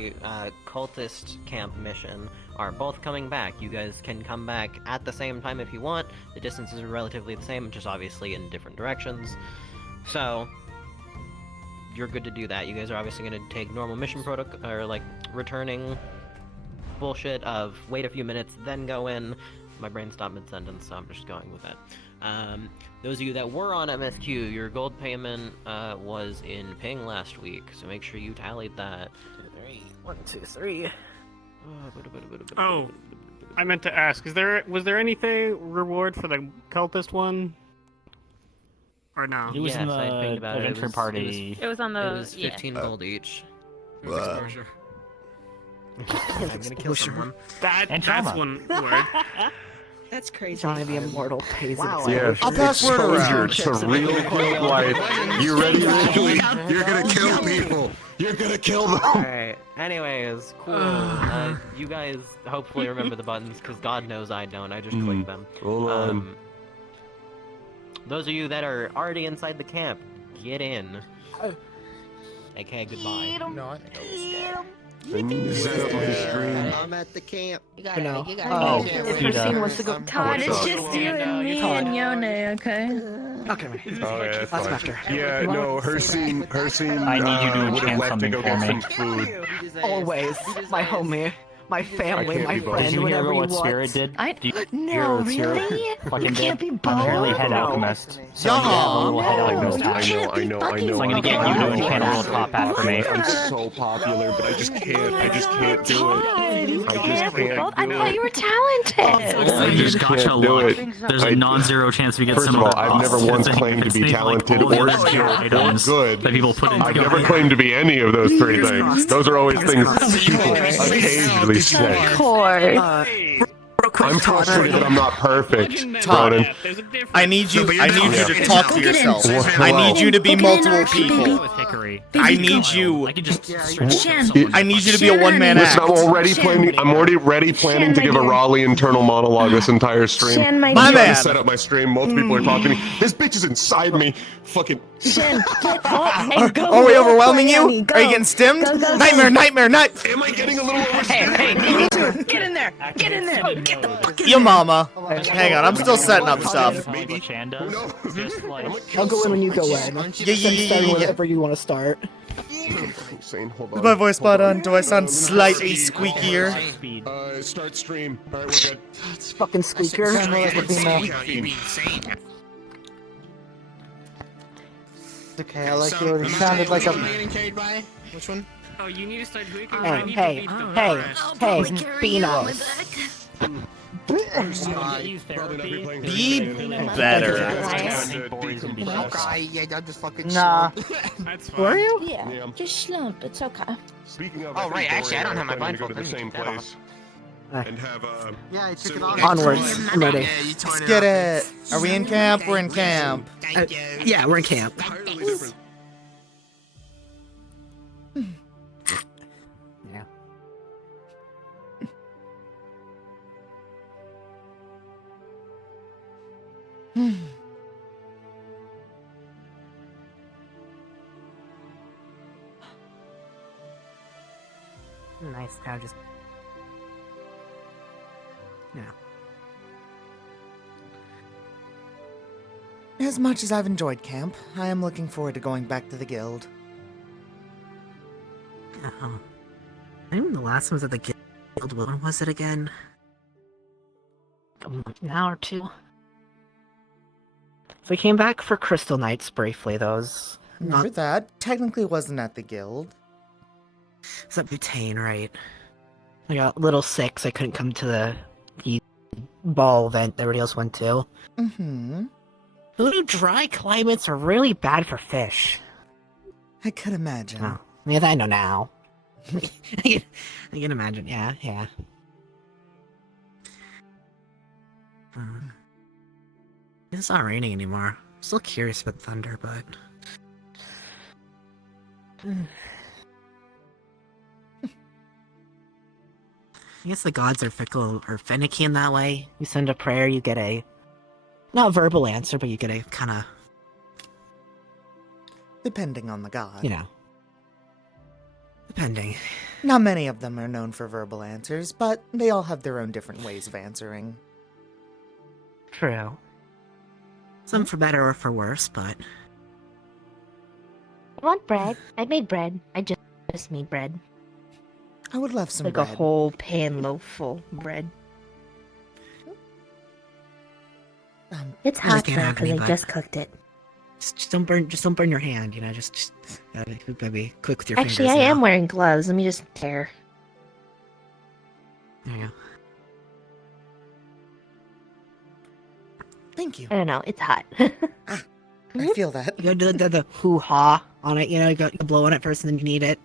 the cultist camp mission are both coming back. You guys can come back at the same time if you want. The distances are relatively the same, just obviously in different directions. So, you're good to do that. You guys are obviously going to take normal mission protocol, or like returning bullshit of wait a few minutes, then go in. My brain stopped mid-sentence, so I'm just going with it. Those of you that were on MSQ, your gold payment was in ping last week, so make sure you tallied that. 1, 2, 3. Oh, I meant to ask, was there anything reward for the cultist one? Or no? It was yes, in I the pinged about adventure party. It was on the. It was 15 gold each. Exposure. I'm gonna kill someone. That's one word. That's crazy. Johnny the Immortal pays Wow, it. I'll pass word around. It's a real good life. You ready, Ashley? You're gonna kill people. You're gonna kill them. Alright, anyways, cool. You guys hopefully remember the buttons, because God knows I don't. I just click them. Hold on. Those of you that are already inside the camp, get in. Okay, goodbye. No, I I'm at the camp. You got No. it. You Oh, got it. if Christine wants to go, Todd, it's just you and me and Yone, okay? Okay, man. Oh, yeah, that's That's fine. after. Yeah, no, her scene, I need you to would have enchant left to something go for get me. some food. Always, my homie, my family, can't my be both. friend, Did you hear whatever what you Spirit want. did? Do you hear No, what Spirit really? fucking Can't did? be I'm apparently both? head No. alchemist. So I'm gonna have a little head alchemist you action. can't be I know. fucking So I'm gonna get you to enchant a little top hat for me. I'm so popular, but I just can't. I just can't do it. You I just can't be can't both? I do thought it. you were talented. There's just gotcha can't do luck. it. There's a non-zero chance we get First some of all, the I've never boss once thing. claimed to It's be like talented all the or other skilled or items good. that people put in I've never claimed to be any of those three things. Those are always things people occasionally say. Of course. I'm frustrated that I'm not perfect, Ronan. I need you to talk to yourself. I need you to be multiple people. with Hickory. I need you. I can just I need you to be a one-man Listen, act. I'm already planning to give a Raleigh internal monologue this entire stream. Shan, my My dear. man. Set up my stream. Most people are talking to me. This bitch is inside me. Fucking. Shan, get up and go. Are we overwhelming you? Annie, go. Are you getting stimmed? Go, go, go. Nightmare. Am I getting a little overstimulated? Get in there. Get in there. Get the fuck in Your mama. Hang on, I'm still setting up stuff. Maybe. Chan Who does. knows? Just like I'll go in when you go in. Start whenever you want to start. Hussein, hold Is on. my voice spot Hold on? Do I sound slightly squeakier? speed. Start stream. Alright, we're good. Fucking squeaker. Okay, I like you. It sounded like a. Which one? Oh, you need to start doing Hey, Beanos. Be better. Okay, yeah, I'm just fucking. Nah. That's fine. Were you? Yeah, just slump. It's okay. Speaking of, Oh, right, actually, I don't have my to blindfold. go to the Let me same take that place off. and have Yeah, I took it similar- off. Onwards. I'm ready. Yeah, you torn Let's get it. Are we in camp? We're in camp. Yeah, we're in camp. entirely different. Yeah. Nice. Now just. Yeah. As much as I've enjoyed camp, I am looking forward to going back to the guild. Oh. I remember the last one was at the guild. When was it again? An hour or two. So we came back for Crystal Nights briefly. Those Remember that? Technically wasn't at the guild. it's at Butane, right? I got a little sick, so I couldn't come to the ball event that everybody else went to. Mm-hmm. Voodoo dry climates are really bad for fish. I could imagine. Oh, yeah, I know now. I can imagine. Yeah. It's not raining anymore. I'm still curious about thunder, but. I guess the gods are fickle or finicky in that way. You send a prayer, you get a not verbal answer, but you get a kind of, Depending on the god. you know. Depending. Not many of them are known for verbal answers, but they all have their own different ways of answering. True. Some for better or for worse, but... I want bread. I made bread. I just made bread. I would love some Like bread. a whole pan loaf full bread. It's I hot can't though have because any, I but- just cooked it. Just don't burn your hand, you know, just gotta be quick with your Actually, I fingers. am wearing gloves. Let me just tear. There you go. Thank you. I don't know. It's hot. I feel that. You gotta do the hoo-ha on it, you know, you gotta blow on it first and then you need it.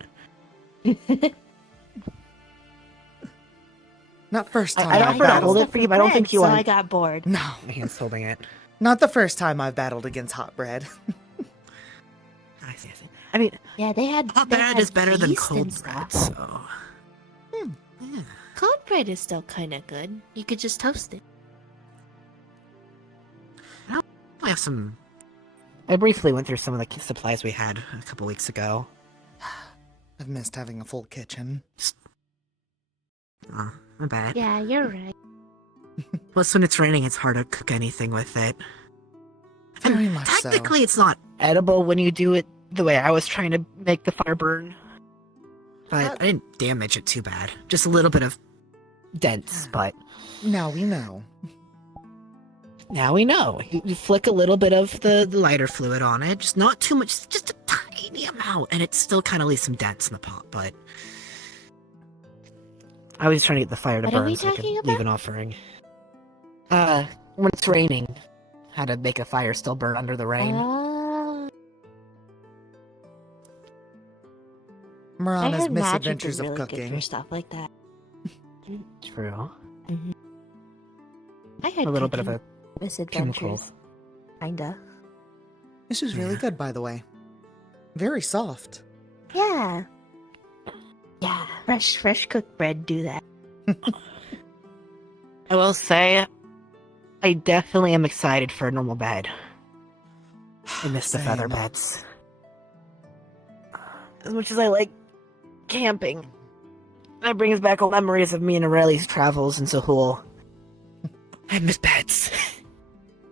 Not first time I I've offered to battled. hold it for you, but I don't think you so want... I got bored. No, My hand's holding it. not the first time I've battled against hot bread. I see. I mean, Yeah, they had hot they bread had is better than yeast cold and bread, stuff. so... Yeah. Cold bread is still kind of good. You could just toast it. I have some... I briefly went through some of the supplies we had a couple weeks ago. I've missed having a full kitchen. Oh, I bet. Yeah, you're right. Plus, when it's raining, it's hard to cook anything with it. Very much so. Technically, it's not edible when you do it the way I was trying to make the fire burn. But I didn't damage it too bad. Just a little bit of dents, but Now we know. now we know. You flick a little bit of the lighter fluid on it, just not too much, just a tiny amount, and it still kind of leaves some dents in the pot, but... I was trying to get the fire to What are burn we so I could talking leave about? an offering. When it's raining, how to make a fire still burn under the rain. I Marana's heard magic misadventures is of really good cooking. for stuff like that. True. I had A little bit of cooking a misadventures. chemical. Kinda. This is really Yeah. good, by the way. Very soft. Yeah. Yeah. Fresh cooked bread do that. I will say, I definitely am excited for a normal bed. I miss the feather Same. beds. As much as I like camping, that brings back all memories of me and Aureli's travels in Sahul. I miss beds.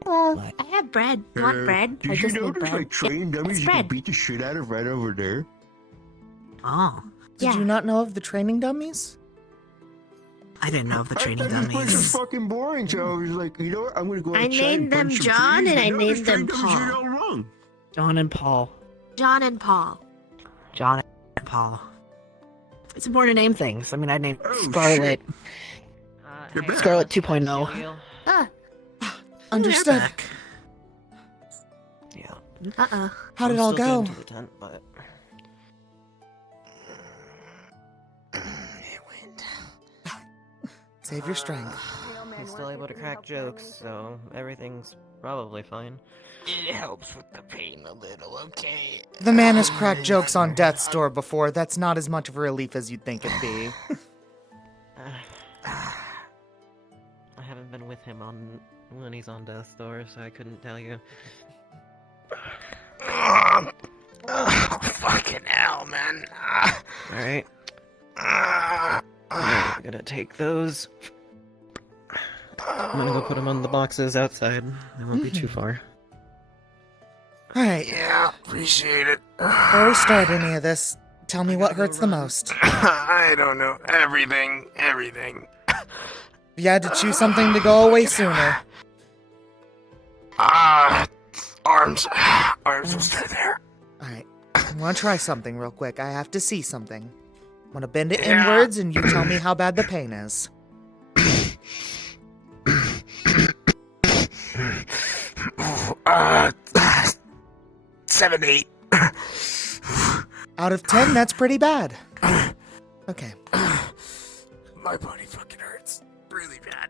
Hello. What? I have bread. You want bread? I just need bread. train dummies it's bread. beat the shit out of right over there? Oh, Did Yeah. you not know of the training dummies? I didn't know of the training I thought this place was dummies. fucking boring, so I was like, you know what? I'm gonna go I outside named and them punch some John trees. and I No, these named them train dummies are Paul. all wrong. John and Paul. John and Paul. John and Paul. It's important to name things. I mean, I named Oh, Scarlet. You're back. Scarlet 2.0. Understood. Back. Yeah. Uh-oh. How did it all go? To the tent, but Save your strength. he's still able to crack jokes, so everything's probably fine. It helps with the pain a little, okay? The man has cracked jokes on Death's Door before. That's not as much of a relief as you'd think it'd be. I haven't been with him on when he's on death's door, so I couldn't tell you. Fucking hell, man. Alright. I'm gonna take those. I'm gonna go put them on the boxes outside. They won't be too far. Alright, Yeah, appreciate it. before we start any of this, tell me what hurts the most. I don't know. Everything. If you had to choose something to go away sooner. Arms. Arms will stay there. Alright, I want to try something real quick. I have to see something. I'm gonna bend it Yeah. inwards and you tell me how bad the pain is. Uh, 7, 8. Out of 10, that's pretty bad. Okay. My body fucking hurts. Really bad.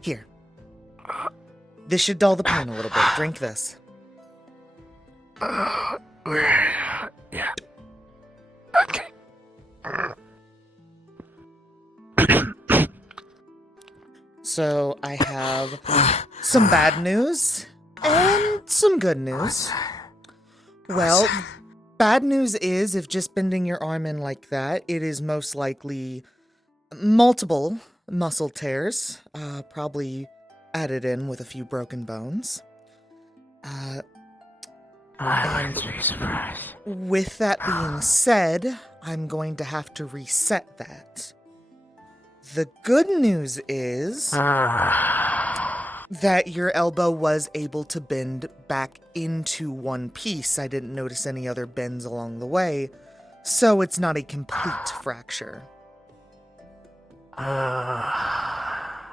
Here. This should dull the pain a little bit. Drink this. Yeah. Okay. So, I have some bad news and some good news. Well, bad news is if just bending your arm in like that, it is most likely multiple muscle tears, probably added in with a few broken bones. I wouldn't be surprised. With that being said, I'm going to have to reset that. The good news is that your elbow was able to bend back into one piece. I didn't notice any other bends along the way, so it's not a complete fracture.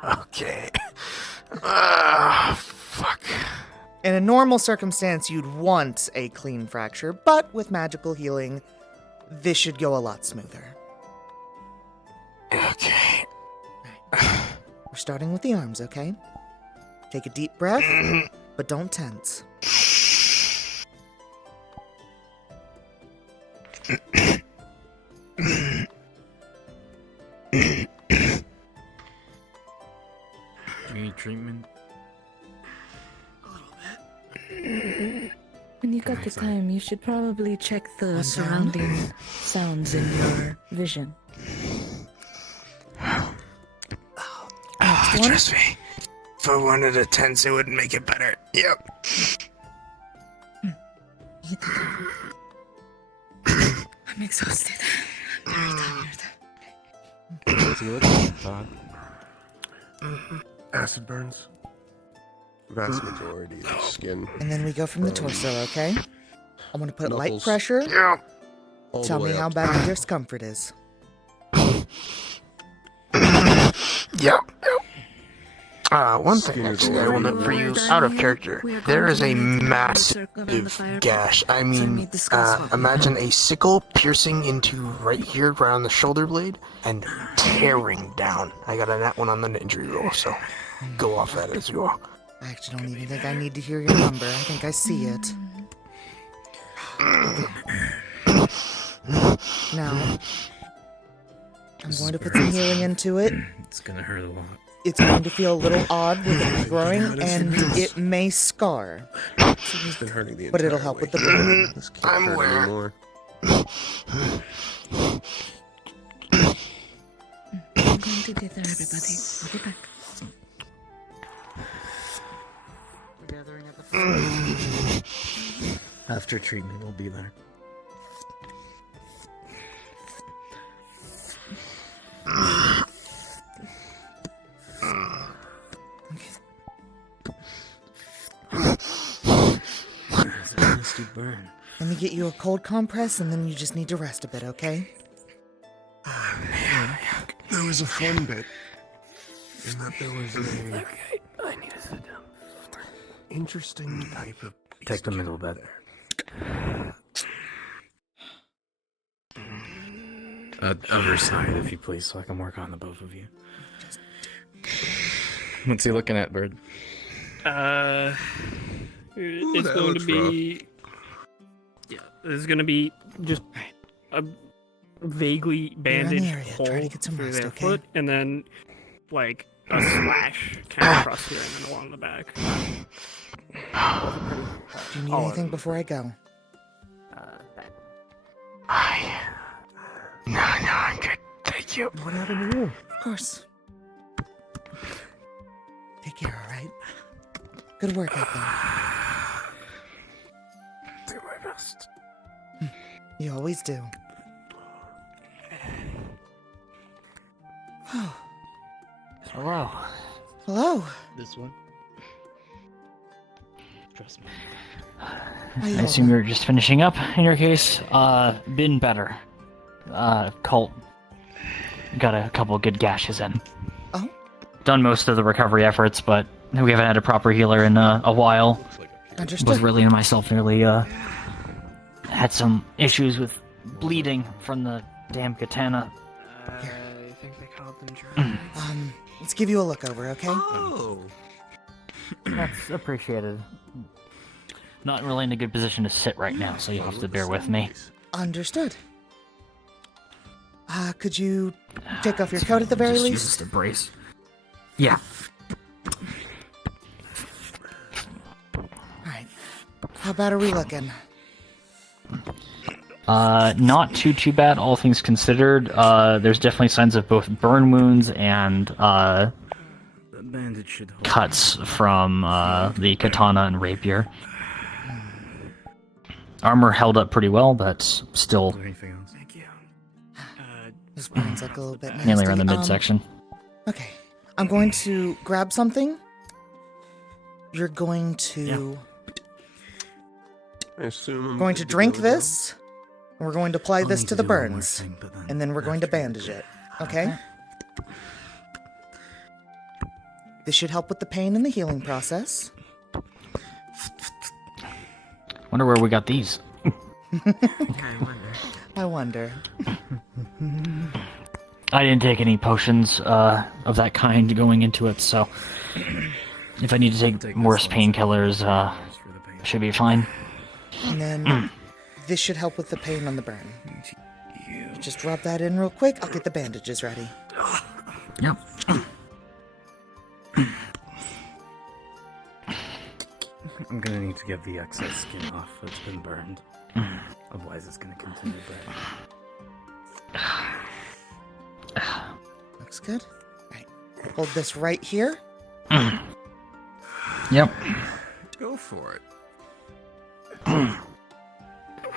Okay. Fuck. In a normal circumstance, you'd want a clean fracture, but with magical healing, this should go a lot smoother. Okay. We're starting with the arms, okay? Take a deep breath, but don't tense. Do you need treatment? When you got the time, you should probably check the surrounding sounds in your vision. Next one. Trust me. If I wanted a tense, it wouldn't make it better. Yep. I'm exhausted. I'm very tired. What's he looking at? Acid burns. Vast majority of skin. And then we go from the torso, okay? I'm gonna put light Knuckles. pressure. Yeah. All the Tell way me how up to bad the- your discomfort is. Yep. One thing Skin is actually I will note for you, out of character, there is a massive gash. I mean, imagine a sickle piercing into right here, right on the shoulder blade, and tearing down. I got a nat one on the injury roll, so go off that as well. I actually don't even think I need to hear your number. I think I see it. Now, I'm going to put some healing into it. It's gonna hurt a lot. It's going to feel a little odd with it growing, and it may scar. It's been hurting the But it'll entire help with week. the bleeding. This can't I'm hurt aware. anymore. I'm going to get there, everybody. I'll be back. After treatment, we'll be there. It's a nasty burn. Let me get you a cold compress, and then you just need to rest a bit, okay? There was a fun bit. In that there was a Okay, I need to sit down. interesting type of Take the middle bed. Other side, if you please, so I can work on the both of you. What's he looking at, Bird? It's that going to looks be. Yeah, it's going to be just a vaguely You're in the bandaged area. hole Try to get some through rest, their okay? foot, and then like a slash kind of across here and then along the back. Do you need All of anything them. before I go? No, I'm good. Thank you. What happened to you? Of course. Take care, alright? Good work out there. Do my best. You always do. Hello. Hello. This one. Trust me. How you I assume doing? you're just finishing up in your case. Been better. Colt got a couple good gashes in. Oh? Done most of the recovery efforts, but we haven't had a proper healer in a while. Understood. Both Ridley and myself nearly had some issues with bleeding from the damn katana. I think they called them. Let's give you a look over, okay? Oh. That's appreciated. Not really in a good position to sit right now, so you'll have to bear with me. Understood. Could you take off your coat at the very Just least? uses the brace. Yeah. Alright. How bad are we looking? Not too bad, all things considered. There's definitely signs of both burn wounds and The bandage should hold. cuts from the katana and rapier. Armor held up pretty well, but still Is there anything else? Thank you. This burns like a little bit nasty. mainly around the midsection. Okay, I'm going to grab something. You're going to I assume I'm going to good drink go now. this. And we're going to apply I'll this need to to the do one more burns, thing, but then and then we're going to after you bandage do it. Okay? This should help with the pain and the healing process. Wonder where we got these. I wonder. I didn't take any potions of that kind going into it, so if I need to take worse painkillers, for the pain. should be fine. And then this should help with the pain on the burn. Just rub that in real quick. I'll get the bandages ready. Yep. I'm gonna need to get the excess skin off that's been burned. Otherwise, it's gonna continue burning. Looks good. Right. Hold this right here. Yep. Go for it.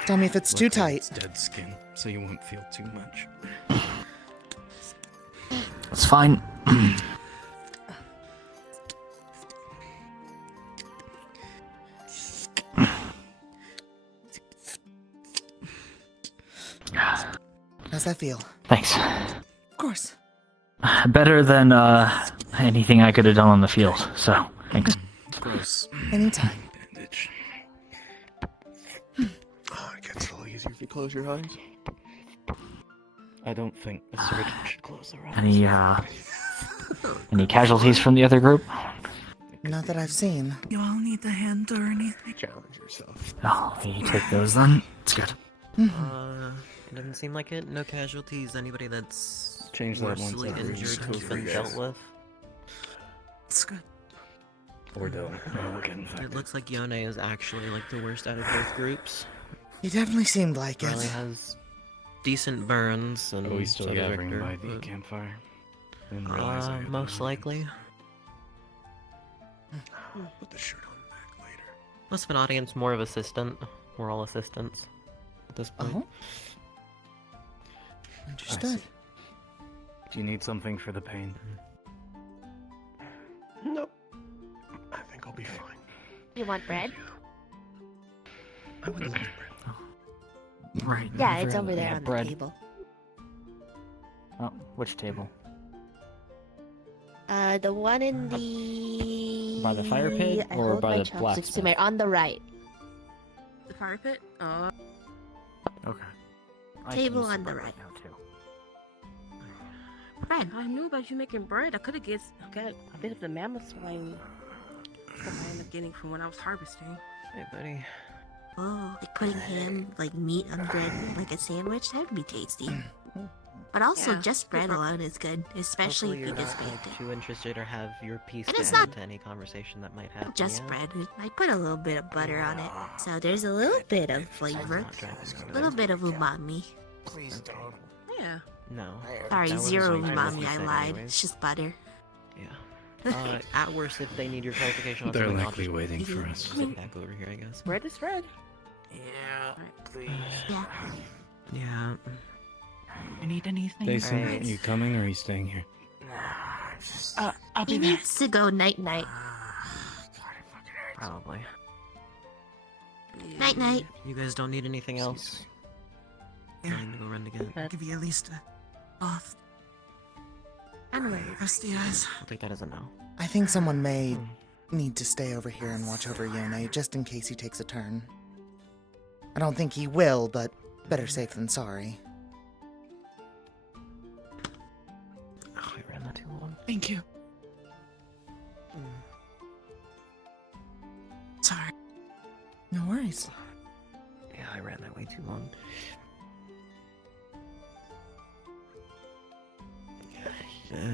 Tell me if it's too Luckily, tight. It's dead skin, so you won't feel too much. That's fine. How's that feel? Thanks. Of course. Better than anything I could have done on the field, so thanks. Gross. Anytime. Bandage. Oh, it gets a little easier if you close your eyes. I don't think a surgeon should close their eyes. Any casualties from the other group? Not that I've seen. You all need the hand or anything? Challenge yourself. Oh, you take those then? It's good. It doesn't seem like it. No casualties. Anybody that's Change that one worsely separate. injured has Two been guys. dealt with. It's good. Or don't. Or we'll get It infected. looks like Yone is actually like the worst out of both groups. You definitely seemed like Riley it. has decent burns, and Oh, we still so does gathering Victor, by the but, campfire. Didn't realize I had most no likely. Put the shirt on back later. Less of an audience, more of assistant. We're all assistants at this point. Oh. Understood. Do you need something for the pain? Nope. I think I'll be fine. You want bread? I would love bread. Right. Yeah, it's over there on the bread. table. Oh, which table? The one in the... By the fire pit I or hold by my the chopsticks to blacksmith? my- on the right. The fire pit? Oh. Okay. Table on the right. now too. Bread. I knew about you making bread. I could have got a bit of the mammoth swine that I ended up getting from when I was harvesting. Hey, buddy. Oh, like putting ham, like meat on bread, like a sandwich, that would be tasty. But also, Yeah. just bread alone is good, especially Hopefully if you you're just not baked it. too interested or have your piece And to it's add not to any conversation that might happen. Just yeah? bread. I put a little bit of butter on it, so there's a little bit of flavor, Not driving a little bit of umami. Please don't. Yeah. No. Sorry, That was zero what umami. you I said lied. anyways. It's just butter. Yeah. At worst, if they need your clarification on They're something, I'll likely just waiting for us. sit back over here, I guess. Bread is bread. Yeah, please. Yeah. Yeah. You need anything? Jason, Alright. you coming or are you staying here? I'll He be back. needs to go night night. Probably. Night night. You guys don't need anything else? I need to go run again. I'll give you at least a bath. Onward. Rest the eyes. I'll take that as a no. I think someone may need to stay over here and watch over Yone, just in case he takes a turn. I don't think he will, but better safe than sorry. Oh, I ran that too long. Thank you. Sorry. No worries. Yeah, I ran that way too long.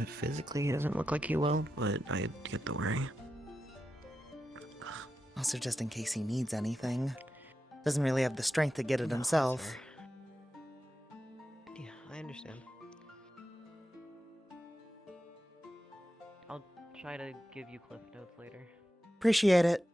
Physically, he doesn't look like he will, but I get the worry. Also, just in case he needs anything. Doesn't really have the strength to get it himself. understand. I'll try to give you cliff notes later. Appreciate it.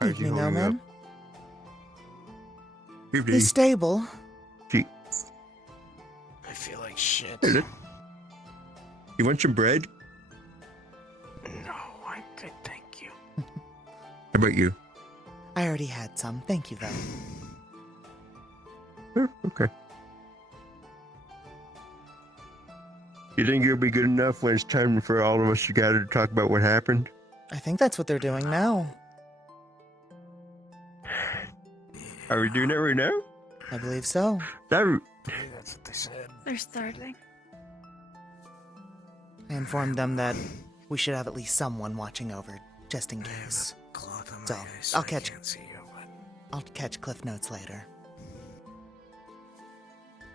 Evening, Omen. Evening. He's stable. Gee. I feel like shit. Hey, you want some bread? No, I thank you. How about you? I already had some. Thank you, though. Okay. You think you'll be good enough when it's time for all of us to gather to talk about what happened? I think that's what they're doing now. Are we doing that right now? I believe so. That's what they said. They're startling. I informed them that we should have at least someone watching over, just in case. So, I'll catch Cliff Notes later.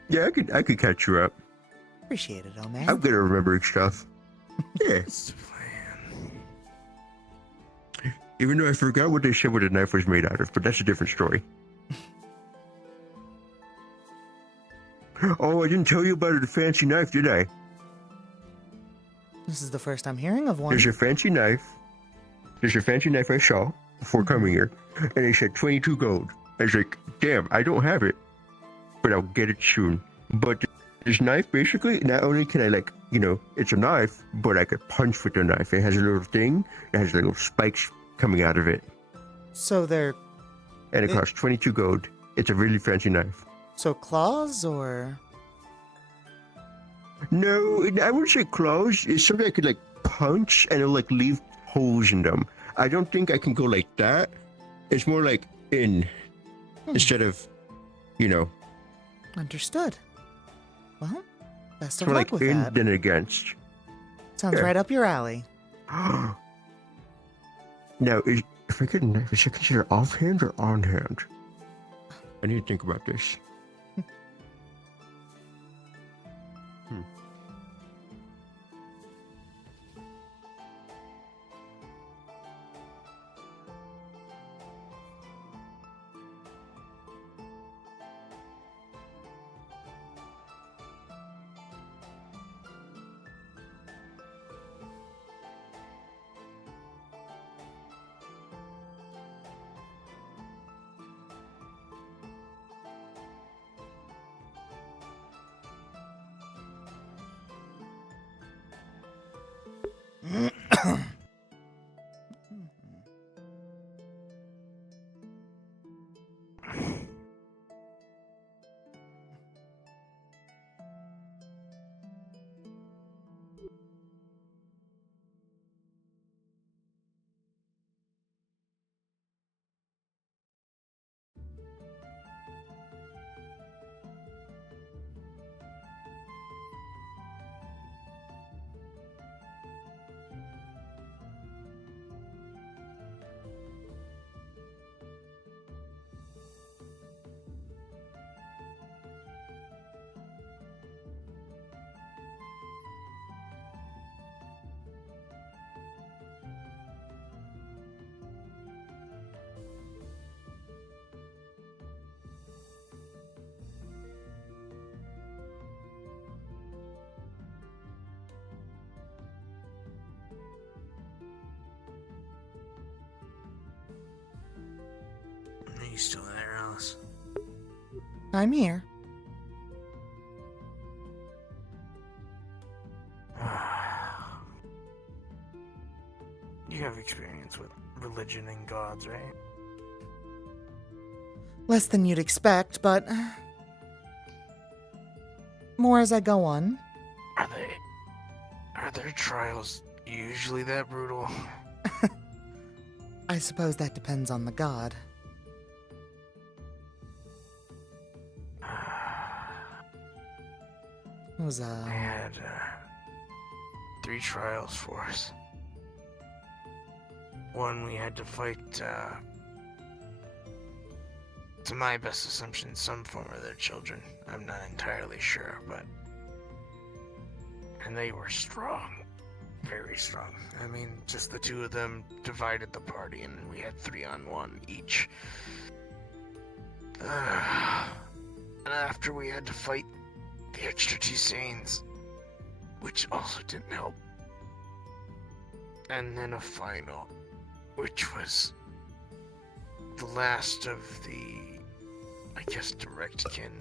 Yeah, I could catch you up. Appreciate it, Omen. I'm good at remembering stuff. Yeah. Even though I forgot what they said what the knife was made out of, but that's a different story. Oh, I didn't tell you about the fancy knife, did I? This is the first I'm hearing of one. There's a fancy knife. There's a fancy knife I saw before coming here, and they said 22 gold. I was like, damn, I don't have it, but I'll get it soon. But this knife, basically, not only can I, like, you know, it's a knife, but I could punch with the knife. It has a little thing. It has little spikes coming out of it. So they're... And it costs 22 gold. It's a really fancy knife. So claws, or...? No, I wouldn't say claws. It's something I could, like, punch, and it'll, like, leave holes in them. I don't think I can go like that. It's more like in, instead of, you know. Understood. Well, best of More luck like with in that. than against. Sounds right up your alley. Now, if I get a knife, is it considered offhand or on hand? I need to think about this. Are you still there, Alice? I'm here. You have experience with religion and gods, right? Less than you'd expect, but more as I go on. Are their trials usually that brutal? I suppose that depends on the god. It was, They had 3 trials for us. One, we had to fight, to my best assumption, some form of their children. I'm not entirely sure, but... And they were strong. Very strong. I mean, just the 2 of them divided the party, and we had 3-on-1 each. And after we had to fight the extra 2 Saiyans, which also didn't help. And then a final, which was the last of the, I guess, direct kin.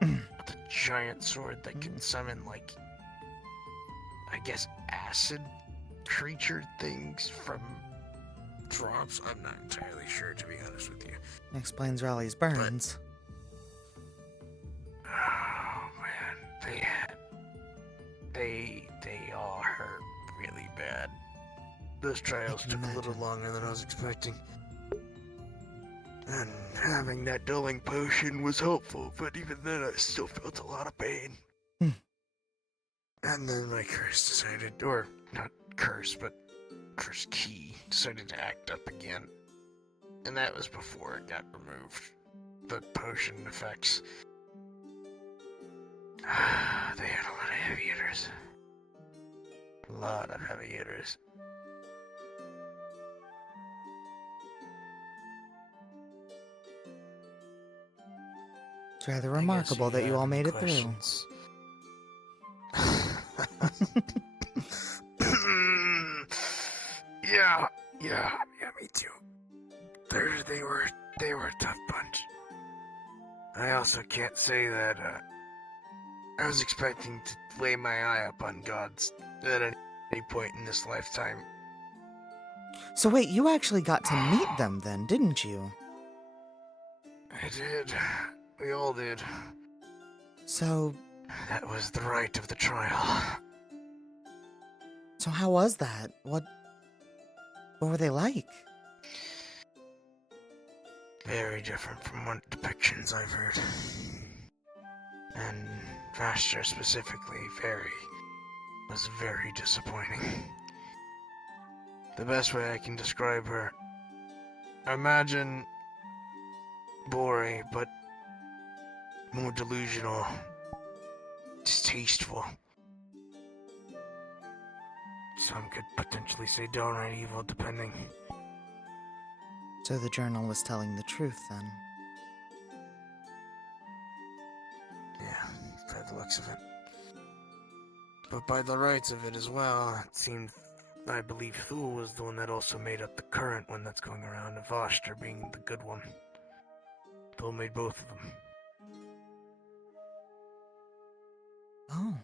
The giant sword that can summon, like, I guess, acid creature things from drops. I'm not entirely sure, to be honest with you. Explains Raleigh's burns. Oh man, they all hurt really bad. Those trials took a little longer than I was expecting. And having that dulling potion was helpful, but even then I still felt a lot of pain. And then my curse decided, or not curse, but curse key decided to act up again. And that was before it got removed. The potion effects. They had a lot of heavy hitters. A lot of heavy hitters. It's rather remarkable that you all made it through. Yeah, me too. They were a tough bunch. I also can't say that, I was expecting to lay my eye up on gods at any point in this lifetime. So wait, you actually got to meet them then, didn't you? I did. We all did. So... That was the right of the trial. So how was that? What were they like? Very different from what depictions I've heard. And Vastra specifically, was very disappointing. The best way I can describe her, imagine Bore, but more delusional, distasteful. Some could potentially say downright evil, depending. So the journal was telling the truth, then? Yeah, by the looks of it. But by the rights of it as well, it seemed, I believe Thule was the one that also made up the current one that's going around, and Voster being the good one. Thule made both of them. Oh.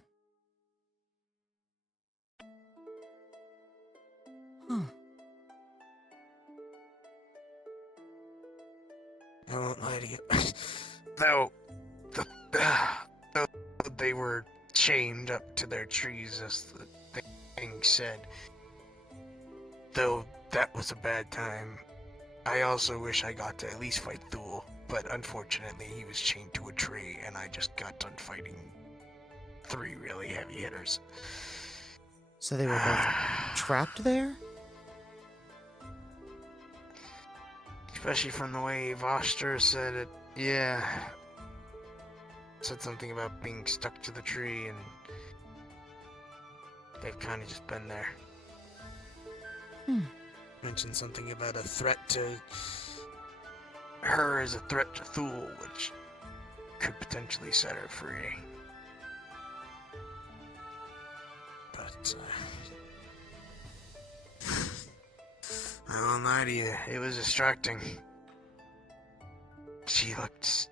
Huh. I won't lie to you. Though they were chained up to their trees, as the thing said. Though that was a bad time. I also wish I got to at least fight Thule, but unfortunately he was chained to a tree, and I just got done fighting 3 really heavy hitters. So they were both trapped there? Especially from the way Voster said it. Yeah. Said something about being stuck to the tree, and they've kind of just been there. Mentioned something about a threat to her as a threat to Thule, which could potentially set her free. But, I won't lie to you, it was distracting. She looked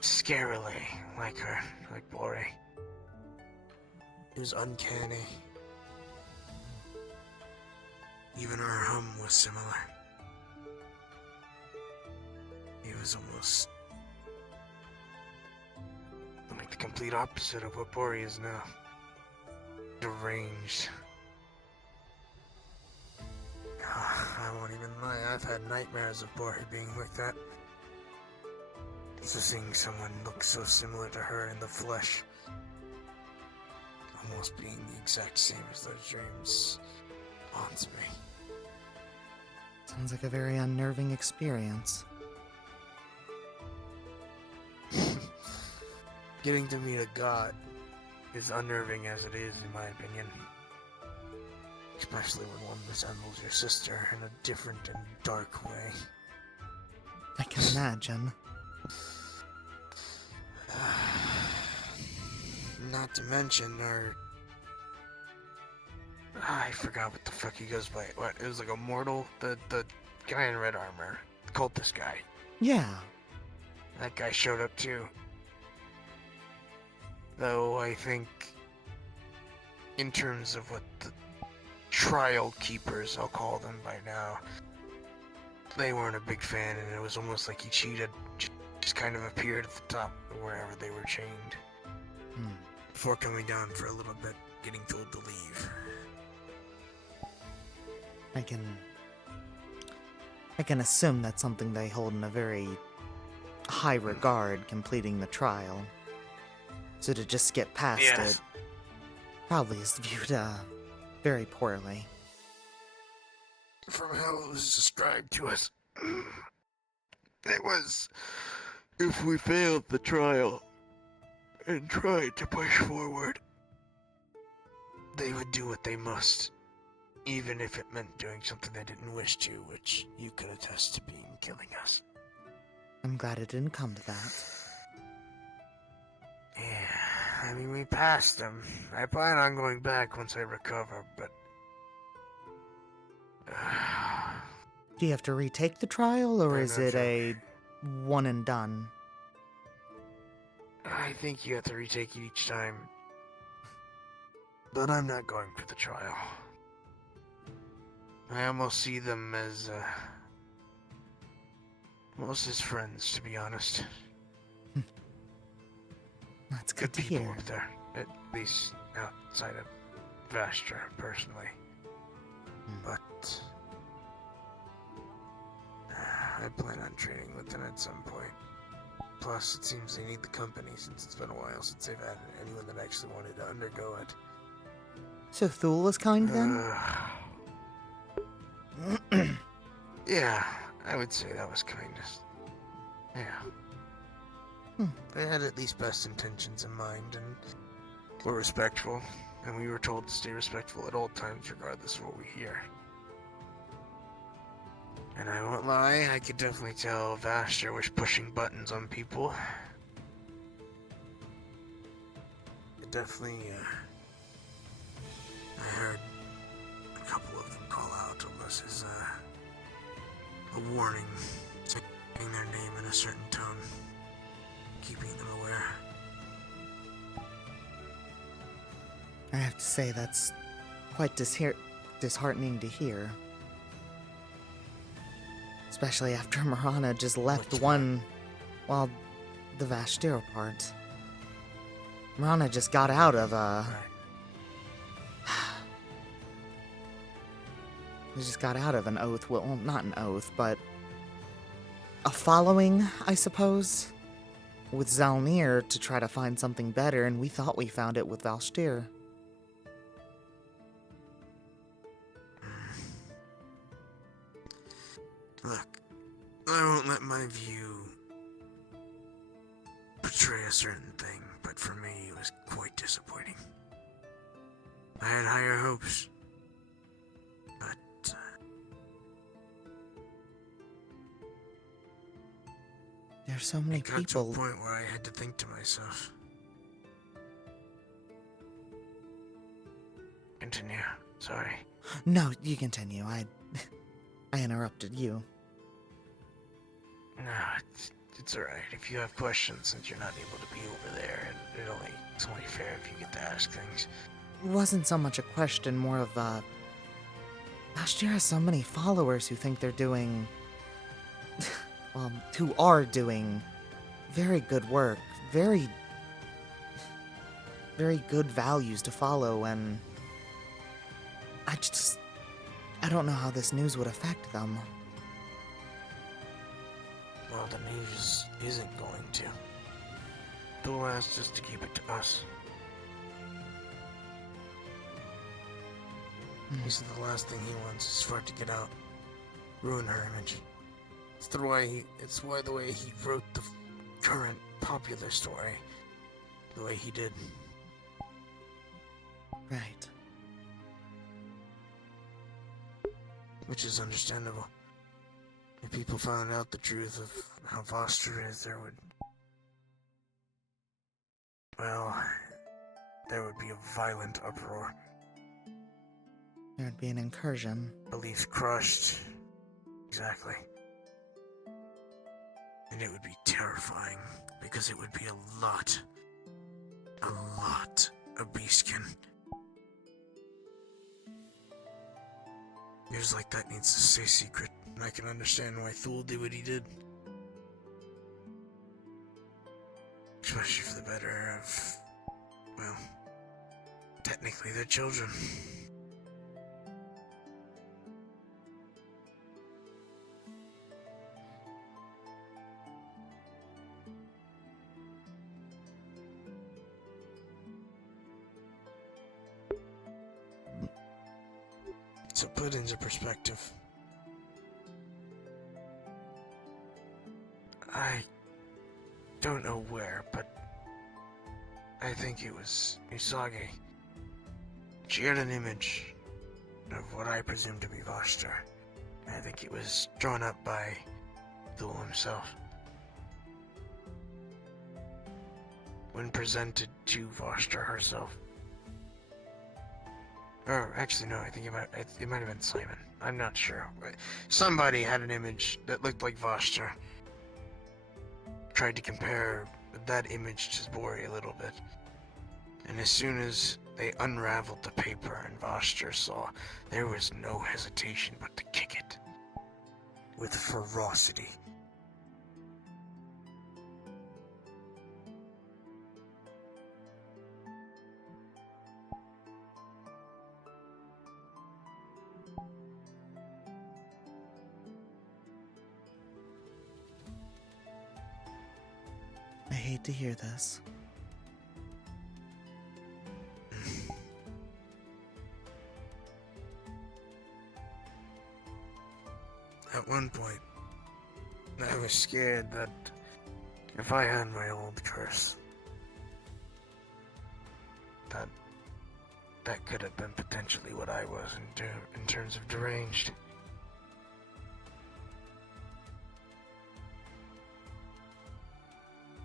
scarily like her, like Bore. It was uncanny. Even her hum was similar. was almost like the complete opposite of what Bori is now. Deranged. I won't even lie, I've had nightmares of Bori being like that. So seeing someone look so similar to her in the flesh, almost being the exact same as those dreams, haunts me. Sounds like a very unnerving experience. Getting to meet a god is unnerving as it is, in my opinion. Especially when one resembles your sister in a different and dark way. I can imagine. Not to mention I forgot what the fuck he goes by. What? It was like a mortal? The guy in red armor. The cultist guy. Yeah. That guy showed up too. Though I think, in terms of what the trial keepers, I'll call them by now, they weren't a big fan, and it was almost like he cheated. Just kind of appeared at the top of wherever they were chained. Before coming down for a little bit, getting told to leave. I can assume that's something they hold in a very high regard, completing the trial. So to just get past it probably is viewed very poorly. From how it was described to us, it was, if we failed the trial and tried to push forward, they would do what they must, even if it meant doing something they didn't wish to, which you could attest to being killing us. I'm glad it didn't come to that. Yeah, I mean, we passed them. I plan on going back once I recover, but... Do you have to retake the trial, or I'm is not it sure. a one and done? I think you have to retake it each time. But I'm not going for the trial. I almost see them as, almost as friends, to be honest. That's good to people hear. up there, at least outside of Vastra, personally. But I plan on training with them at some point. Plus, it seems they need the company since it's been a while since they've had anyone that actually wanted to undergo it. So Thule was kind then? Yeah, I would say that was kindness. Yeah. They had at least best intentions in mind and were respectful, and we were told to stay respectful at all times regardless of what we hear. And I won't lie, I could definitely tell Vastra was pushing buttons on people. It definitely, I heard a couple of them call out almost as a warning, saying their name in a certain tone, keeping them aware. I have to say that's quite disheartening to hear. Especially after Marana just left the Vashtir part. Marana just got out of He just got out of an oath, well, not an oath, but a following, I suppose, with Zalnir to try to find something better, and we thought we found it with Valstir. Look, I won't let my view portray a certain thing, but for me it was quite disappointing. I had higher hopes, but There's so many it got to a people. point where I had to think to myself. Continue. Sorry. No, you continue. I interrupted you. No, it's alright. If you have questions, since you're not able to be over there, and it's only fair if you get to ask things. It wasn't so much a question, more of Vashtir has so many followers who think they're doing who are doing very good work, very good values to follow, and I don't know how this news would affect them. Well, the news isn't going to. They'll ask us to keep it to us. He said the last thing he wants is for it to get out, ruin her image. It's the way he wrote the current popular story, the way he did. Right. Which is understandable. If people found out the truth of how Foster is, there would be a violent uproar. There'd be an incursion. Beliefs crushed. Exactly. And it would be terrifying, because it would be a lot of beastkin. News like that needs to stay secret, and I can understand why Thule did what he did. Especially for the better of, well, technically their children. So put into perspective, I don't know where, but I think it was Usagi. She had an image of what I presume to be Voster. I think it was drawn up by Thule himself. When presented to Voster herself. Or actually, no, I think it might have been Simon. I'm not sure. Somebody had an image that looked like Voster. Tried to compare that image to Zbori a little bit. And as soon as they unraveled the paper and Voster saw, there was no hesitation but to kick it. With ferocity. I hate to hear this. At one point, I was scared that if I had my old curse, that could have been potentially what I was in terms of deranged.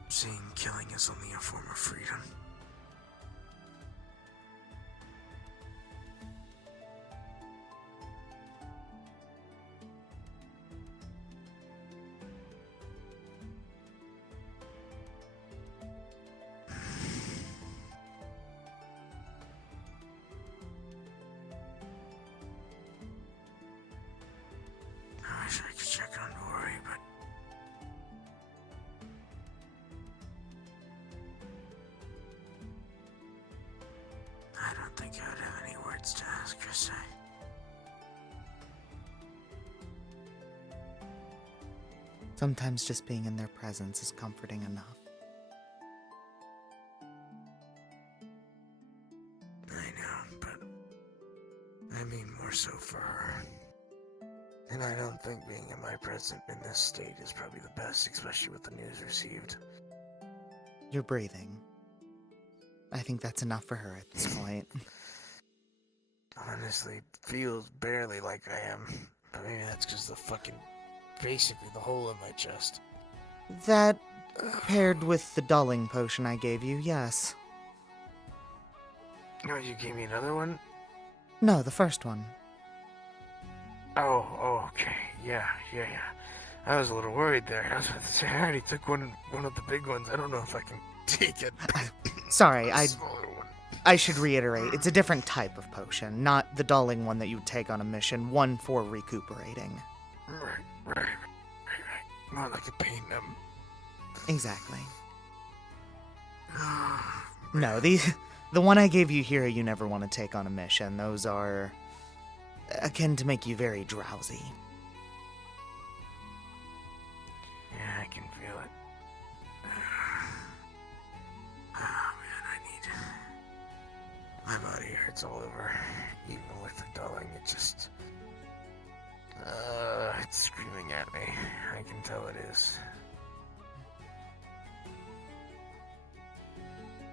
Seeing killing is only a form of freedom. I wish I could check on Rory, but I don't think I would have any words to ask her, say. Sometimes just being in their presence is comforting enough. I know, but I mean more so for her. And I don't think being in my presence in this state is probably the best, especially with the news received. You're breathing. I think that's enough for her at this point. Honestly, feels barely like I am. But maybe that's just basically the hole in my chest. That, paired with the dulling potion I gave you, yes. Oh, you gave me another one? No, the first one. Oh, okay. Yeah. I was a little worried there. I was about to say, I already took one of the big ones. I don't know if I can take it. Sorry, Smaller one. I should reiterate, it's a different type of potion, not the dulling one that you would take on a mission, one for recuperating. Right. More like a paint them. Exactly. No, the one I gave you here, you never want to take on a mission. Those are akin to make you very drowsy. Yeah, I can feel it. Oh man, my body hurts all over. Even with the dulling, it just... it's screaming at me. I can tell it is.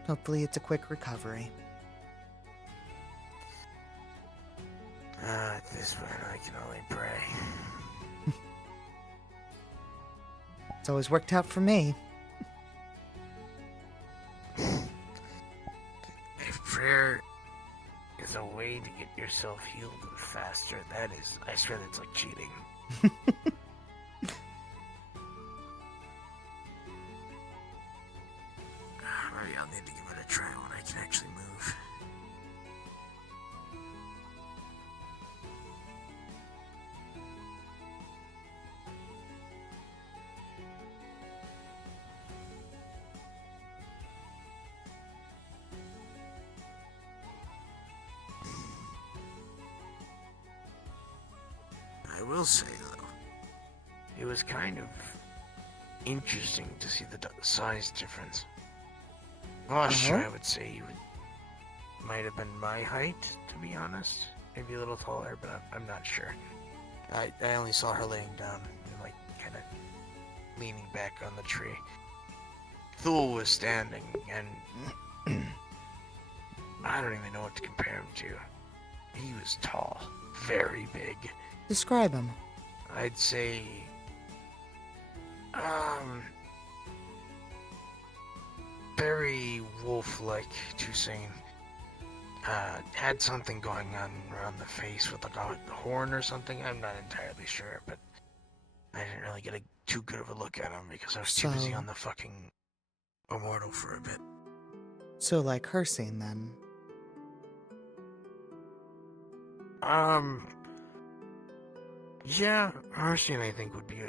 Hopefully it's a quick recovery. At this point, I can only pray. It's always worked out for me. If prayer is a way to get yourself healed faster, that is, I swear that's like cheating. Maybe I'll need to give it a try when I can actually move. I will say, though, it was kind of interesting to see the size difference. Sure, I would say you might have been my height, to be honest. Maybe a little taller, but I'm not sure. I only saw her laying down and, like, kind of leaning back on the tree. Thule was standing, and I don't even know what to compare him to. He was tall, very big. Describe him. I'd say, very wolf-like, Toussaint. Had something going on around the face with like a horn or something. I'm not entirely sure, but I didn't really get too good of a look at him because I was too busy on the fucking Immortal for a bit. So like Hersine, then? Yeah, Hersine I think would be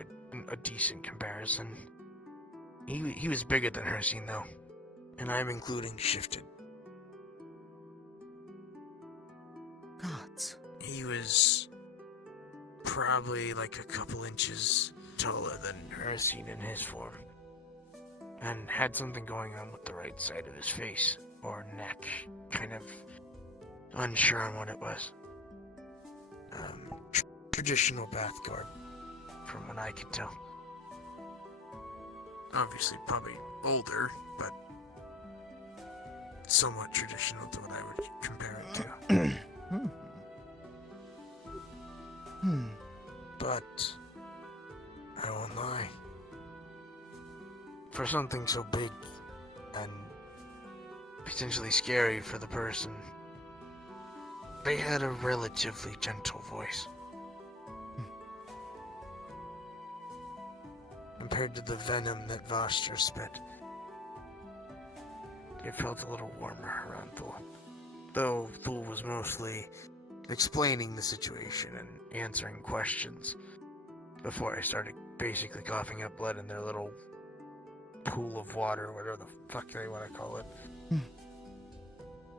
a decent comparison. He was bigger than Hersine though, and I'm including shifted. Gods. He was probably like a couple inches taller than Hersine in his form, and had something going on with the right side of his face or neck. Kind of unsure on what it was. Traditional bath garb, from what I could tell. Obviously, probably older, but somewhat traditional to what I would compare it to. But I won't lie. For something so big and potentially scary for the person, they had a relatively gentle voice. Compared to the venom that Vostra spit, it felt a little warmer around Thule. Though Thule was mostly explaining the situation and answering questions before I started basically coughing up blood in their little pool of water, whatever the fuck they want to call it.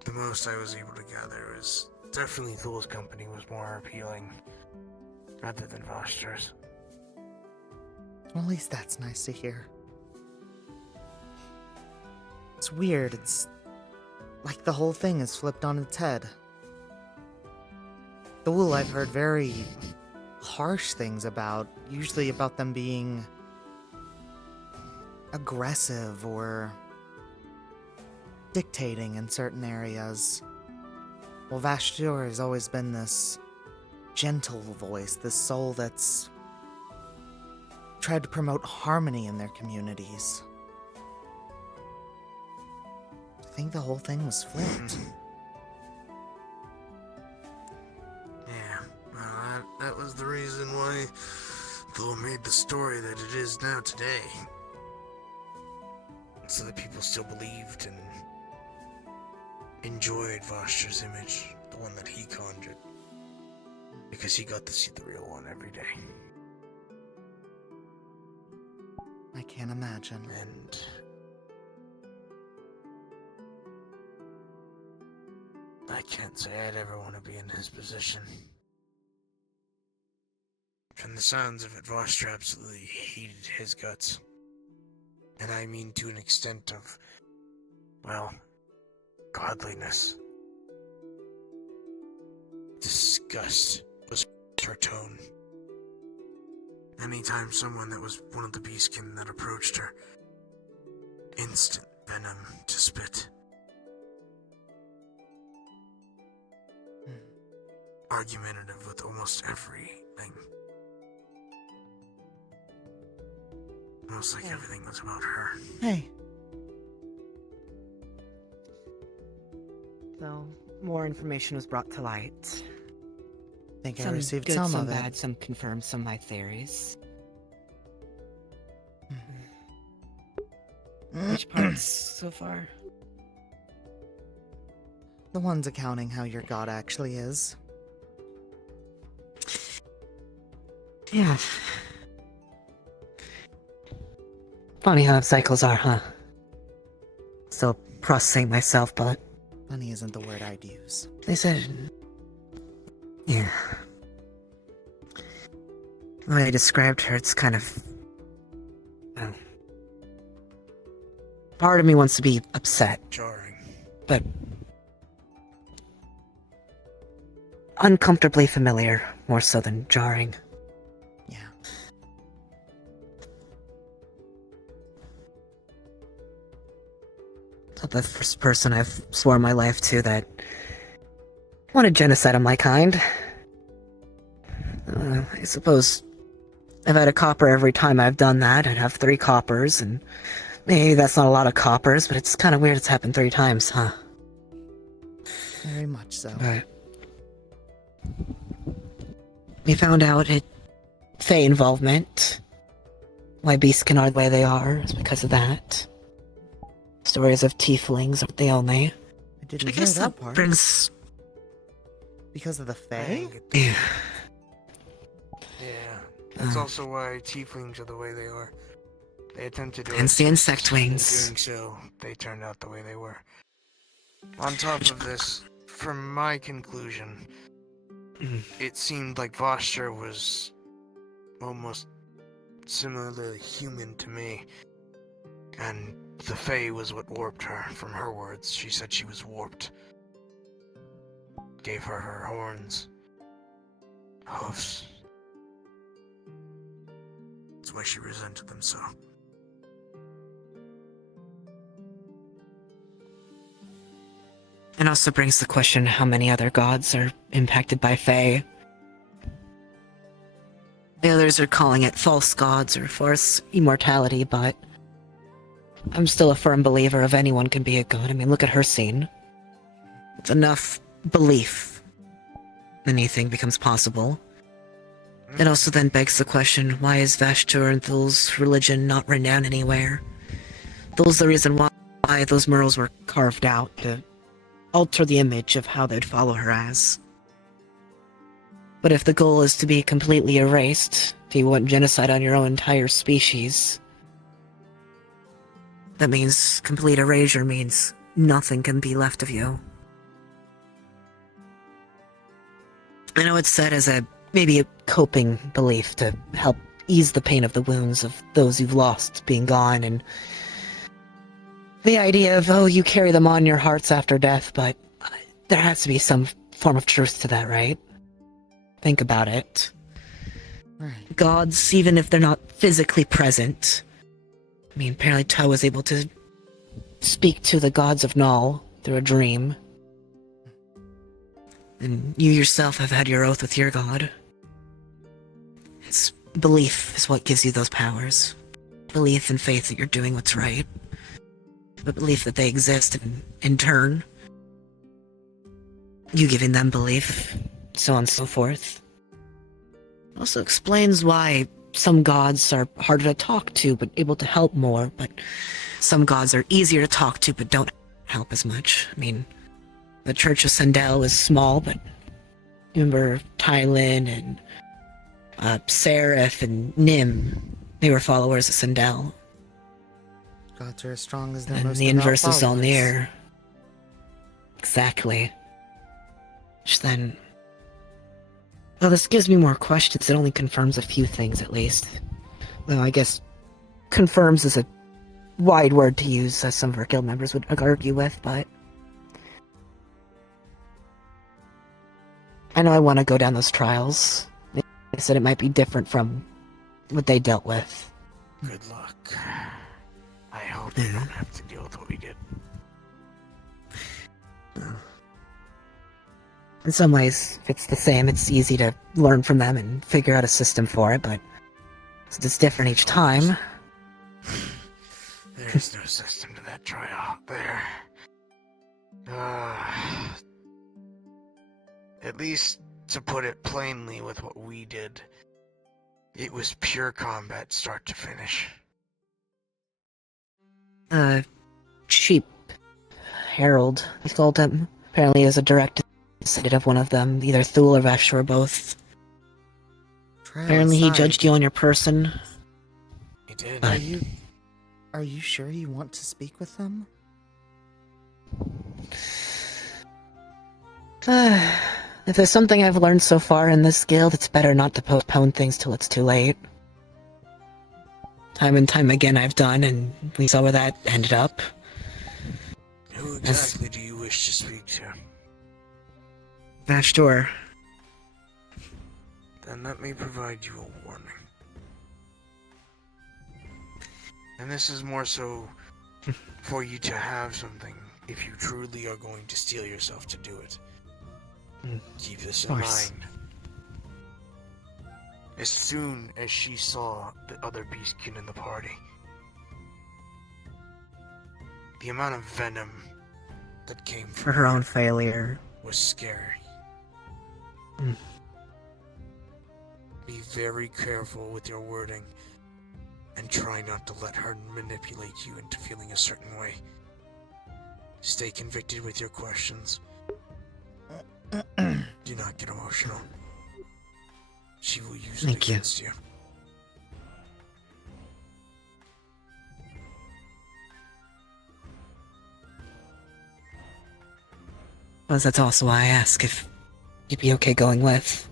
The most I was able to gather was definitely Thule's company was more appealing rather than Vostra's. Well, at least that's nice to hear. It's weird. It's like the whole thing is flipped on its head. Thule I've heard very harsh things about, usually about them being aggressive or dictating in certain areas. Well, Vashtur has always been this gentle voice, this soul that's tried to promote harmony in their communities. I think the whole thing was flipped. Yeah, well, that was the reason why Thule made the story that it is now today. So that people still believed and enjoyed Vostra's image, the one that he conjured. Because he got to see the real one every day. can't imagine. And I can't say I'd ever want to be in his position. From the sounds of it, Vostra absolutely hated his guts. And I mean to an extent of, well, godliness. Disgust was her tone. Anytime someone that was one of the beastkin that approached her, instant venom to spit. Argumentative with almost everything. Almost like everything was about her. Hey. So, more information was brought to light. Think I Some received good, some some of it. bad, some confirmed, some of my theories. Which parts so far? The ones accounting how your god actually is. Yeah. Funny how cycles are, huh? Still processing myself, but Funny isn't the word I'd use. they said... Yeah. The way I described her, it's kind of... well, part of me wants to be upset, Jarring. but... uncomfortably familiar, more so than jarring. Yeah. Not the first person I've sworn my life to that wanted genocide of my kind. I suppose if I had a copper every time I've done that, I'd have 3 coppers, and maybe that's not a lot of coppers, but it's kind of weird it's happened 3 times, huh? Very much so. Right. We found out Fae involvement. Why beastkin are the way they are is because of that. Stories of tieflings aren't the only. I didn't I hear guess that that part. brings... Because of the Fae? Yeah. Yeah. That's also why tieflings are the way they are. They attempted to... Hence the insect In wings. doing so, they turned out the way they were. On top of this, from my conclusion, it seemed like Vostra was almost similarly human to me. And the Fae was what warped her, from her words. She said she was warped. Gave her her horns. Hoofs. That's why she resented them so. It also brings the question how many other gods are impacted by Fae. The others are calling it false gods or false immortality, but I'm still a firm believer of anyone can be a god. I mean, look at her scene. With enough belief, anything becomes possible. It also then begs the question, why is Vashtor and Thul's religion not renowned anywhere? Thul's the reason why those murals were carved out, to alter the image of how they'd follow her as. But if the goal is to be completely erased, do you want genocide on your own entire species? That means complete erasure means nothing can be left of you. I know it's said as maybe a coping belief to help ease the pain of the wounds of those you've lost being gone, and the idea of, oh, you carry them on your hearts after death, but there has to be some form of truth to that, right? Think about it. Right. Gods, even if they're not physically present. I mean, apparently Toa was able to speak to the gods of Null through a dream. And you yourself have had your oath with your god. It's belief is what gives you those powers. Belief and faith that you're doing what's right. But belief that they exist, and in turn, you giving them belief, so on and so forth. It also explains why some gods are harder to talk to, but able to help more, but some gods are easier to talk to, but don't help as much. I mean, the Church of Sindel is small, but remember Tylin and Seraph and Nim, they were followers of Sindel. Gods are as strong as their And most the devout inverse of followers. Zolnir. Exactly. Which then... Well, this gives me more questions. It only confirms a few things, at least. Though I guess confirms is a wide word to use, as some of our guild members would argue with, but... I know I want to go down those trials. They said it might be different from what they dealt with. Good luck. I hope you don't have to deal with what we did. In some ways, if it's the same, it's easy to learn from them and figure out a system for it, but it's different each time. There's no system to that trial. There. At least, to put it plainly with what we did, it was pure combat start to finish. Sheep Herald, they called him. Apparently he was a direct descendant of one of them, either Thule or Vesh or both. Apparently he judged you on your person. He did. But Are you sure you want to speak with them? If there's something I've learned so far in this guild, it's better not to postpone things till it's too late. Time and time again I've done, and we saw where that ended up. Who exactly do you wish to speak to? Vashdor. Then let me provide you a warning. And this is more so for you to have something if you truly are going to steel yourself to do it. Keep this in mind. As soon as she saw the other beastkin in the party, the amount of venom that came from For her own failure. was scary. Be very careful with your wording and try not to let her manipulate you into feeling a certain way. Stay convicted with your questions. Do not get emotional. She will use it against you. Well, that's also why I ask if you'd be okay going with.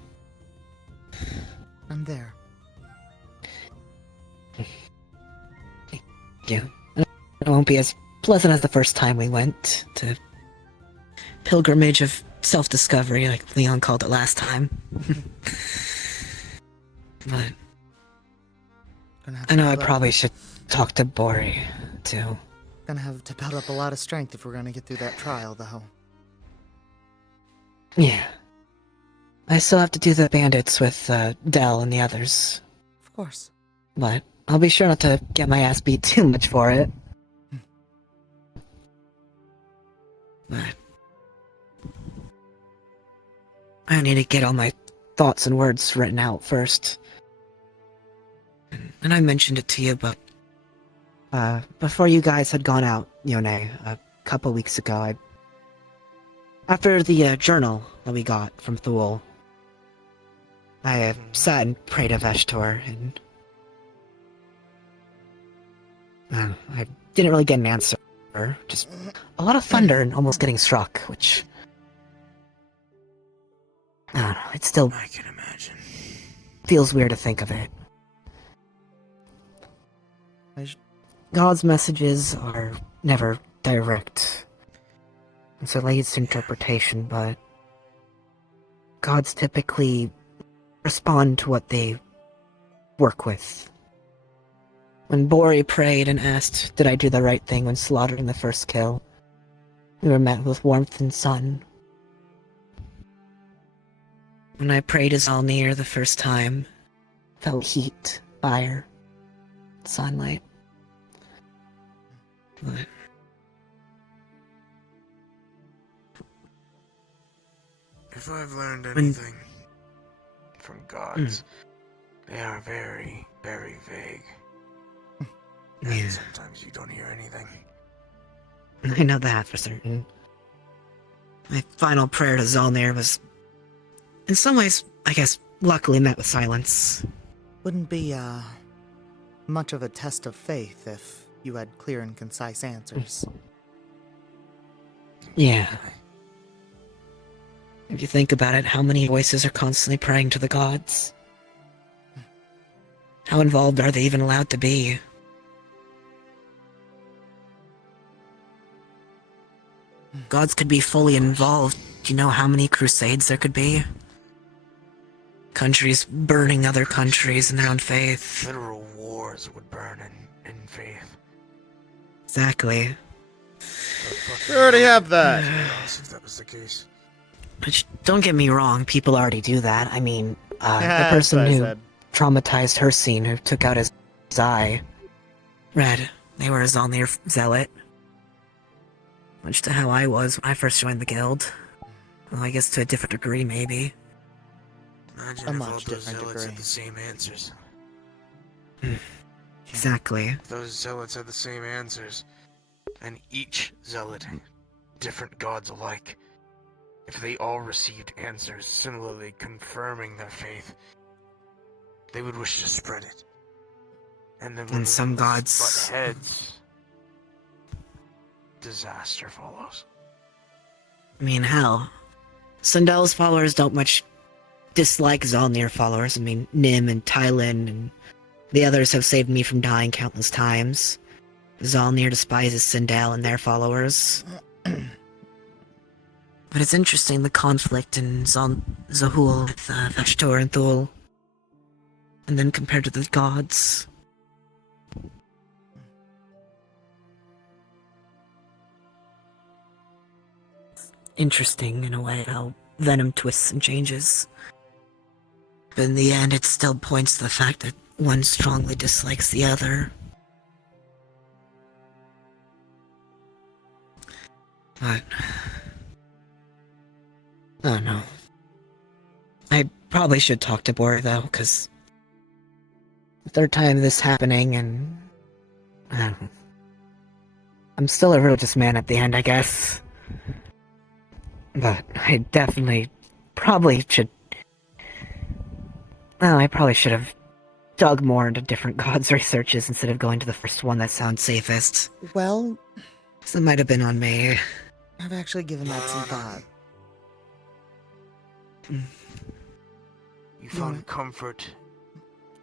I'm there. Thank you. It won't be as pleasant as the first time we went to pilgrimage of self-discovery, like Leon called it last time. But I know I probably should talk to Bori, too. Gonna have to build up a lot of strength if we're gonna get through that trial, though. Yeah. I still have to do the bandits with Dell and the others. Of course. But I'll be sure not to get my ass beat too much for it. But I need to get all my thoughts and words written out first. And I mentioned it to you, but before you guys had gone out, Yone, a couple weeks ago, after the journal that we got from Thule, I sat and prayed to Veshtor, and I didn't really get an answer. Just a lot of thunder and almost getting struck, which I don't know, it still I can imagine. Feels weird to think of it. God's messages are never direct. It's a leads to interpretation, but gods typically respond to what they work with. When Bori prayed and asked, did I do the right thing when slaughtering the first kill, we were met with warmth and sun. When I prayed to Zolnir the first time, felt heat, fire, sunlight. But if I've learned anything from gods, they are very, very vague. And sometimes you don't hear anything. I know that for certain. My final prayer to Zolnir was, in some ways, I guess, luckily met with silence. Wouldn't be, much of a test of faith if you had clear and concise answers. Yeah. If you think about it, how many voices are constantly praying to the gods? How involved are they even allowed to be? Gods could be fully involved. Do you know how many crusades there could be? Countries burning other countries in their own faith. Literal wars would burn in faith. Exactly. We already have that. If that was the case. But don't get me wrong, people already do that. I mean, Yeah, the that's person what I who said. traumatized her scene, who took out his eye. Red, they were a Zolnir zealot. Much to how I was when I first joined the guild. Well, I guess to a different degree, maybe. Imagine A if much all those different zealots degree. had the same answers. Exactly. If those zealots had the same answers, and each zealot, different gods alike, if they all received answers similarly confirming their faith, they would wish to spread it. And then when And some ones gods- butt heads, disaster follows. I mean, hell. Sundel's followers don't much dislike Zolnir followers. I mean, Nim and Tylin and the others have saved me from dying countless times. Zolnir despises Sindel and their followers. But it's interesting, the conflict in Zahul with Vashtor and Thul. And then compared to the gods. Interesting, in a way, how Venom twists and changes. But in the end, it still points to the fact that one strongly dislikes the other. But... I don't know. I probably should talk to Bor, though, because... the third time this happening, and... I don't know. I'm still a religious man at the end, I guess. But I definitely probably should... Well, I probably should have dug more into different gods' researches instead of going to the first one that sounds safest. Well, So that might have been on me. I've actually given that some thought. You found comfort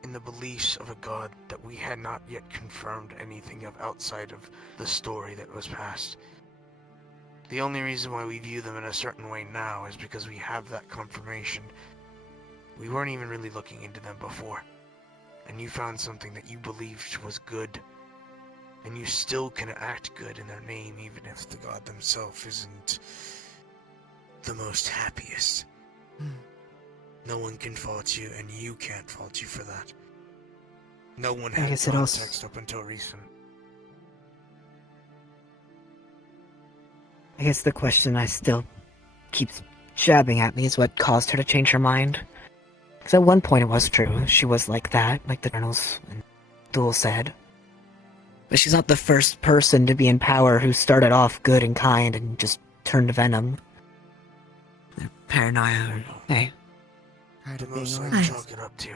in the beliefs of a god that we had not yet confirmed anything of outside of the story that was passed. The only reason why we view them in a certain way now is because we have that confirmation. We weren't even really looking into them before. And you found something that you believed was good. And you still can act good in their name even if the god themselves isn't the most happiest. No one can fault you, and you can't fault you for that. No one had guess it also- context up until recent. I guess the question I still keeps jabbing at me is what caused her to change her mind. Because at one point it was true, she was like that, like the journals and Thul said. But she's not the first person to be in power who started off good and kind and just turned to venom. Paranoia. Hey. Tired The of being most I around. chalk it up to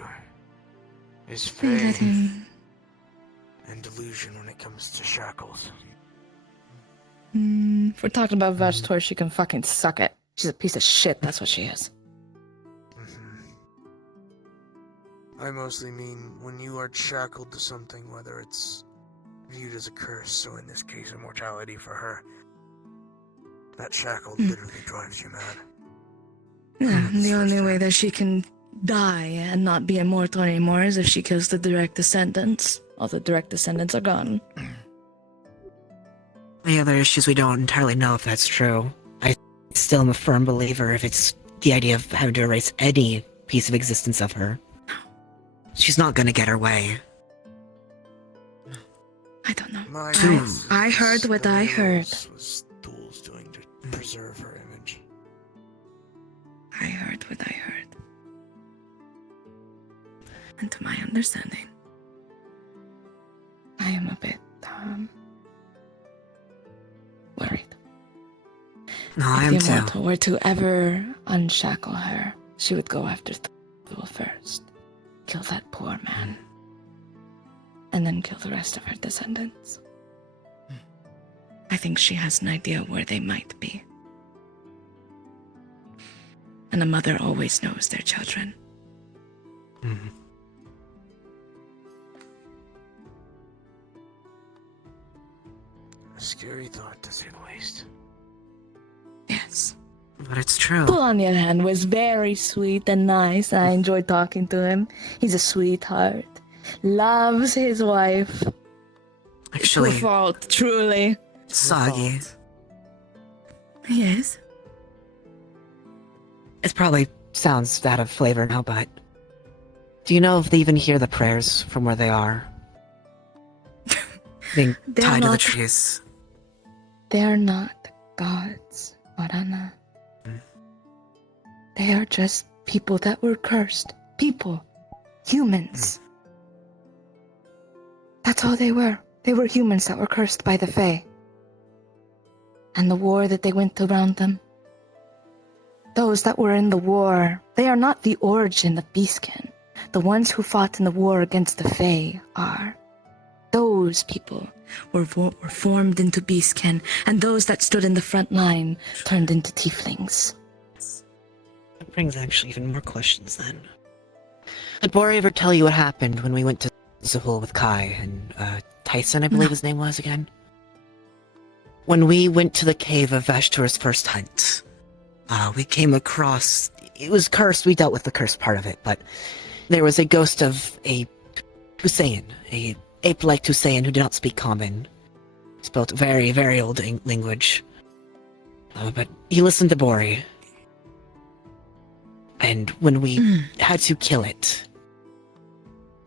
is faith and delusion when it comes to shackles. If we're talking about Vashtor, she can fucking suck it. She's a piece of shit, that's what she is. I mostly mean when you are shackled to something, whether it's viewed as a curse, so in this case immortality for her, that shackle literally drives you mad. Yeah, the only way that she can die and not be immortal anymore is if she kills the direct descendants. All the direct descendants are gone. The other issues we don't entirely know if that's true. I still am a firm believer if it's the idea of having to erase any piece of existence of her. She's not gonna get her way. I don't know. My I heard what I heard. was Thul's doing to preserve her image. I heard what I heard. And to my understanding, I am a bit, worried. No, I If am the too. Immortal were to ever unshackle her, she would go after Thul first. Kill that poor man. And then kill the rest of her descendants. I think she has an idea where they might be. And a mother always knows their children. Mm-hmm. A scary thought, to say the least. Yes. But it's true. Bull, on the other hand, was very sweet and nice. I enjoyed talking to him. He's a sweetheart. Loves his wife. Actually, To a fault, truly. Soggy. Yes. It probably sounds out of flavor now, but do you know if they even hear the prayers from where they are? Being They're tied to the not- trees. They're not gods, Orana. They are just people that were cursed. People. Humans. That's all they were. They were humans that were cursed by the Fae. And the war that they went around them. Those that were in the war, they are not the origin of Beastkin. The ones who fought in the war against the Fae are. Those people were formed into Beastkin, and those that stood in the front line turned into tieflings. That brings actually even more questions then. Did Bori ever tell you what happened when we went to Zahul with Kai and Tyson, I believe his name was again? When we went to the cave of Vashtor's first hunt, we came across... It was cursed, we dealt with the cursed part of it, but there was a ghost of a Tusayan, a ape-like Tusayan who did not speak common. He spoke very, very old language. But he listened to Bori. And when we had to kill it,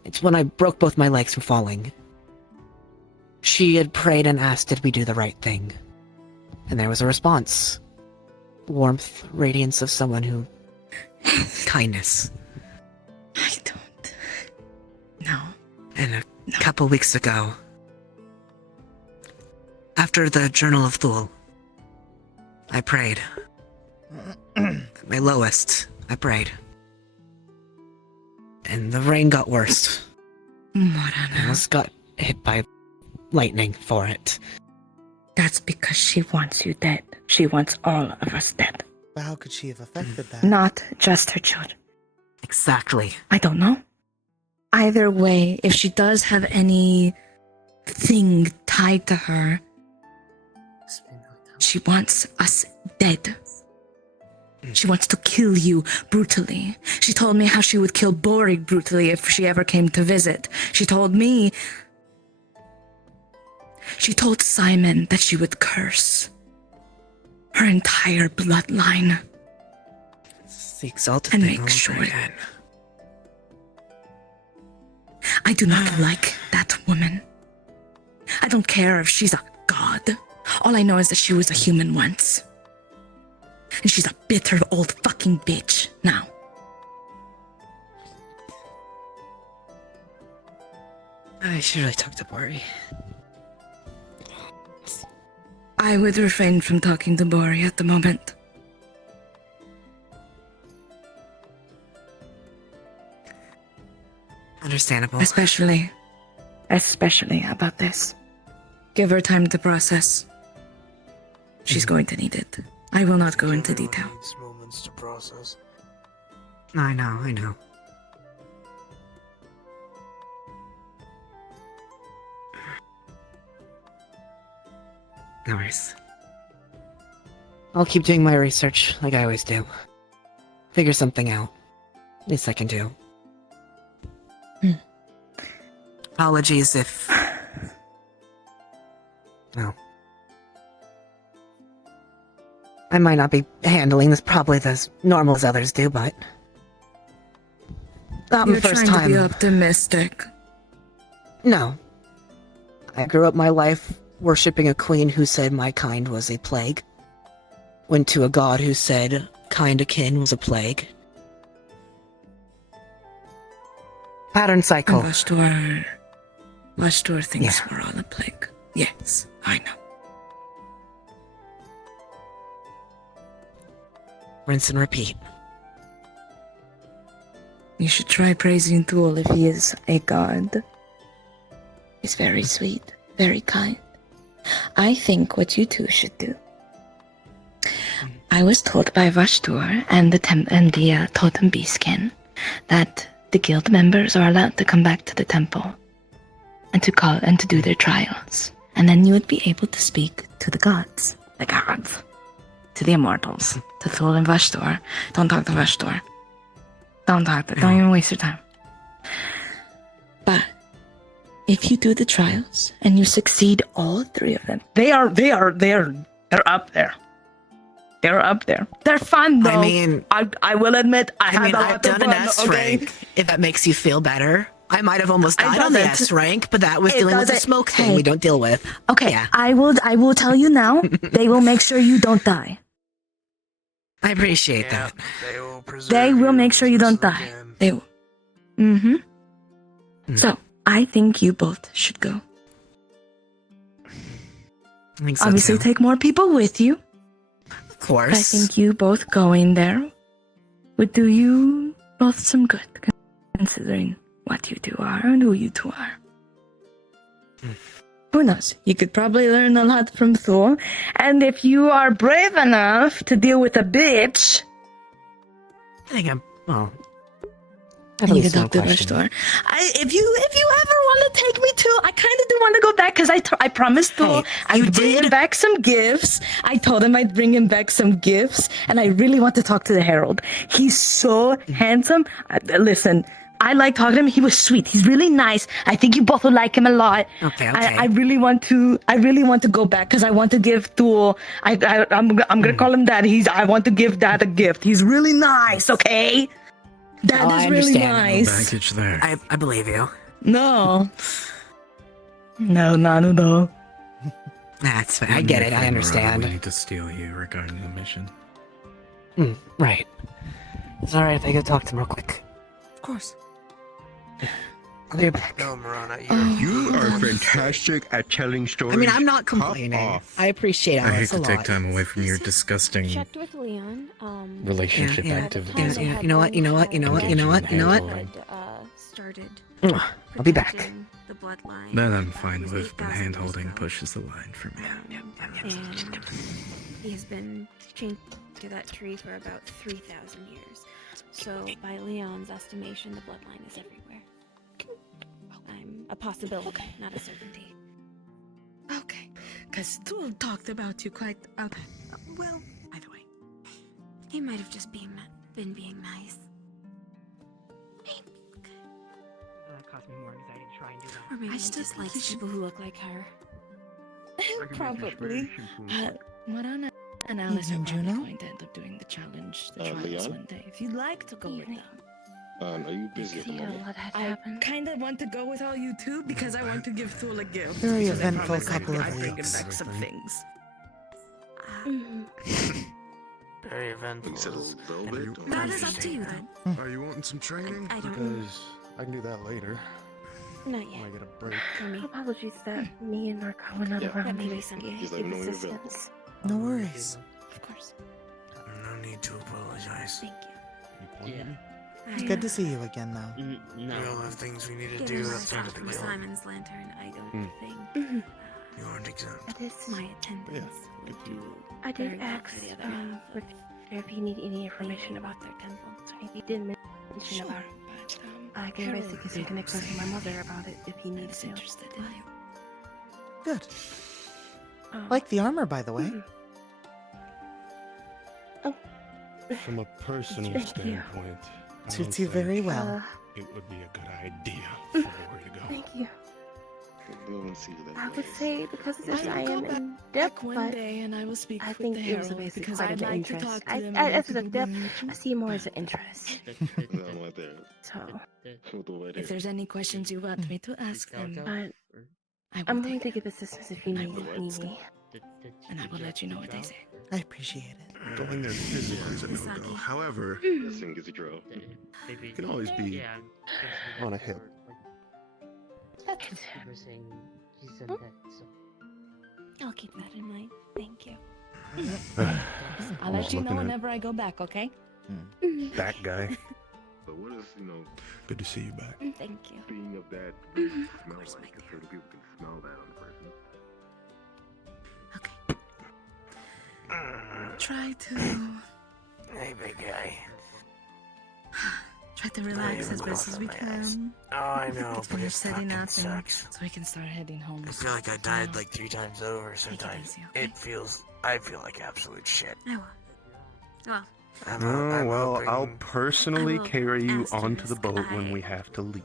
it's when I broke both my legs from falling. She had prayed and asked, did we do the right thing? And there was a response. Warmth, radiance of someone who... kindness. I don't... No. And a couple weeks ago, after the Journal of Thule, I prayed. At my lowest, I prayed. And the rain got worse. I almost got hit by lightning for it. That's because she wants you dead. She wants all of us dead. But how could she have affected that? Not just her children. Exactly. I don't know. Either way, if she does have any thing tied to her, she wants us dead. She wants to kill you brutally. She told me how she would kill Bori brutally if she ever came to visit. She told me... She told Simon that she would curse her entire bloodline. It's the exalted and thing make all over sure again. I do not like that woman. I don't care if she's a god. All I know is that she was a human once. And she's a bitter old fucking bitch now. I should really talk to Bori. I would refrain from talking to Bori at the moment. Understandable. Especially about this. Give her time to process. She's going to need it. I will not go into detail. Needs moments to process. I know. No worries. I'll keep doing my research like I always do. Figure something out. Least I can do. Apologies if... No. I might not be handling this probably as normal as others do, but... Not You're the first trying time. to be optimistic. No. I grew up my life worshipping a queen who said my kind was a plague. Went to a god who said kind akin was a plague. Pattern cycle. And Vashtor thinks Yeah. we're all a plague. Yes, I know. Rinse and repeat. You should try praising Thule if he is a god. He's very sweet, very kind, I think what you two should do. I was told by Vashtor and the Totem Beastkin that the guild members are allowed to come back to the temple and to do their trials. And then you would be able to speak to the gods. The gods. To the immortals. To Thul and Vashtor. Don't talk to Vashtor. Don't even waste your time. But if you do the trials and you succeed all three of them, they're up there. They're up there. They're fun though. I mean, I will admit I've done an S rank. If that makes you feel better, I might have almost died on the S rank, but that was dealing with the smoke thing we don't deal with. Okay, yeah. I will tell you now. They will make sure you don't die. I appreciate that. They will make sure you don't die. They will. So I think you both should go. I think so Obviously, too. take more people with you. Of course. I think you both going there would do you both some good, considering what you two are and who you two are. Who knows? You could probably learn a lot from Thor, and if you are brave enough to deal with a bitch, I think I'm. Well, you could talk to the store. If you ever want to take me to, I kind of do want to go back because I promised Thor I would bring him back some gifts. I told him I'd bring him back some gifts, and I really want to talk to the Herald. He's so handsome. Listen. I like talking to him. He was sweet. He's really nice. I think you both would like him a lot. Okay. I really want to go back because I want to give Thul. I'm gonna call him Dad. I want to give Dad a gift. He's really nice. Okay. Dad is really nice. No baggage there. I believe you. No, Nanu. That's fine. I get it. I understand. We need to steal you regarding the mission. Right. It's alright if I go talk to him real quick. Of course. I'll be back. No, Marana, You are fantastic at telling stories. I mean, I'm not Pop complaining. off. I appreciate I hate Alice a to lot. take time away from your disgusting Checked with Leon. relationship Yeah, activities. yeah. You know what? Started. I'll be back. protecting the bloodline. That I'm fine was with, but 8,000 years hand-holding ago. pushes the line for me. And he has been chained to that tree for about 3,000 years. So, by Leon's estimation, the bloodline is everywhere. I'm a possibility, not a certainty. Okay, because Thul talked about you quite. Well, either way. He might have just been being nice. That caused me more anxiety to try and do that. Or maybe I he still just think likes you should- people who look like her. Probably. Morana and Alice are Evening, probably Juno. going to end up doing the challenge, the trials Leon? one day. If you'd like to go with them. Are you busy at the moment? What had I happened. kind of want to go with all you two because I want to give Thul a gift. Very because I eventful promised couple of I'd bring him weeks. back some things. Very eventful. We settled velvet. That is up to you then. Are you wanting some training? I don't Because I can do that later. Not When I yet. get a break. For me. Apologies that me and Narco were not Yeah. around That'd be to recent. Just let me know when you're available. assistance. No worries. Of course. No need to apologize. Thank you. You pointing at me? It's good to see you again, though. We all have things we need to Given do my outside shot of the from guild. Simon's lantern, I don't think You aren't exempt. That is my attendance would do I very did well ask for the other half. if you need any information about their temple. So if he did mention about it, but I can basically some connections with my mother about it if he needs to. Interested in you. Good. Like the armor, by the way. From a personal Thank you. standpoint, I don't Suits you think very well. it would be a good idea for where to go. Thank you. We'll go and see you later. I would say because of this, I I will am go in back depth, one but day and I will speak I with think the it was a Herald basic because part I'd of the like to interest. talk to I, them. I, and as get a to depth, know I see more as an interest. No, I'm right there. So, With the way If there's any questions you want me to ask them, but I will I'm willing take to it. give assistance if you need me. And I will let you know what they say. I appreciate it. Going there physically is a no-go. However, listen, Gizzy you can always be on a hill. I'll keep that in mind. Thank you. I'll let you know whenever I go back, okay? That guy. But what is, good to see you back. Thank you. Being of that smell, like certain people can smell that on a person. Try to Hey, big guy. try to relax as best as we can. Oh, I know, It's but it finished setting fucking up, and sucks. so we can start heading home. I feel like I died like 3 times over sometimes. I feel like absolute shit. I will. Well, Well, I'll I personally will carry you ask to onto the risk boat when I- we have to leave.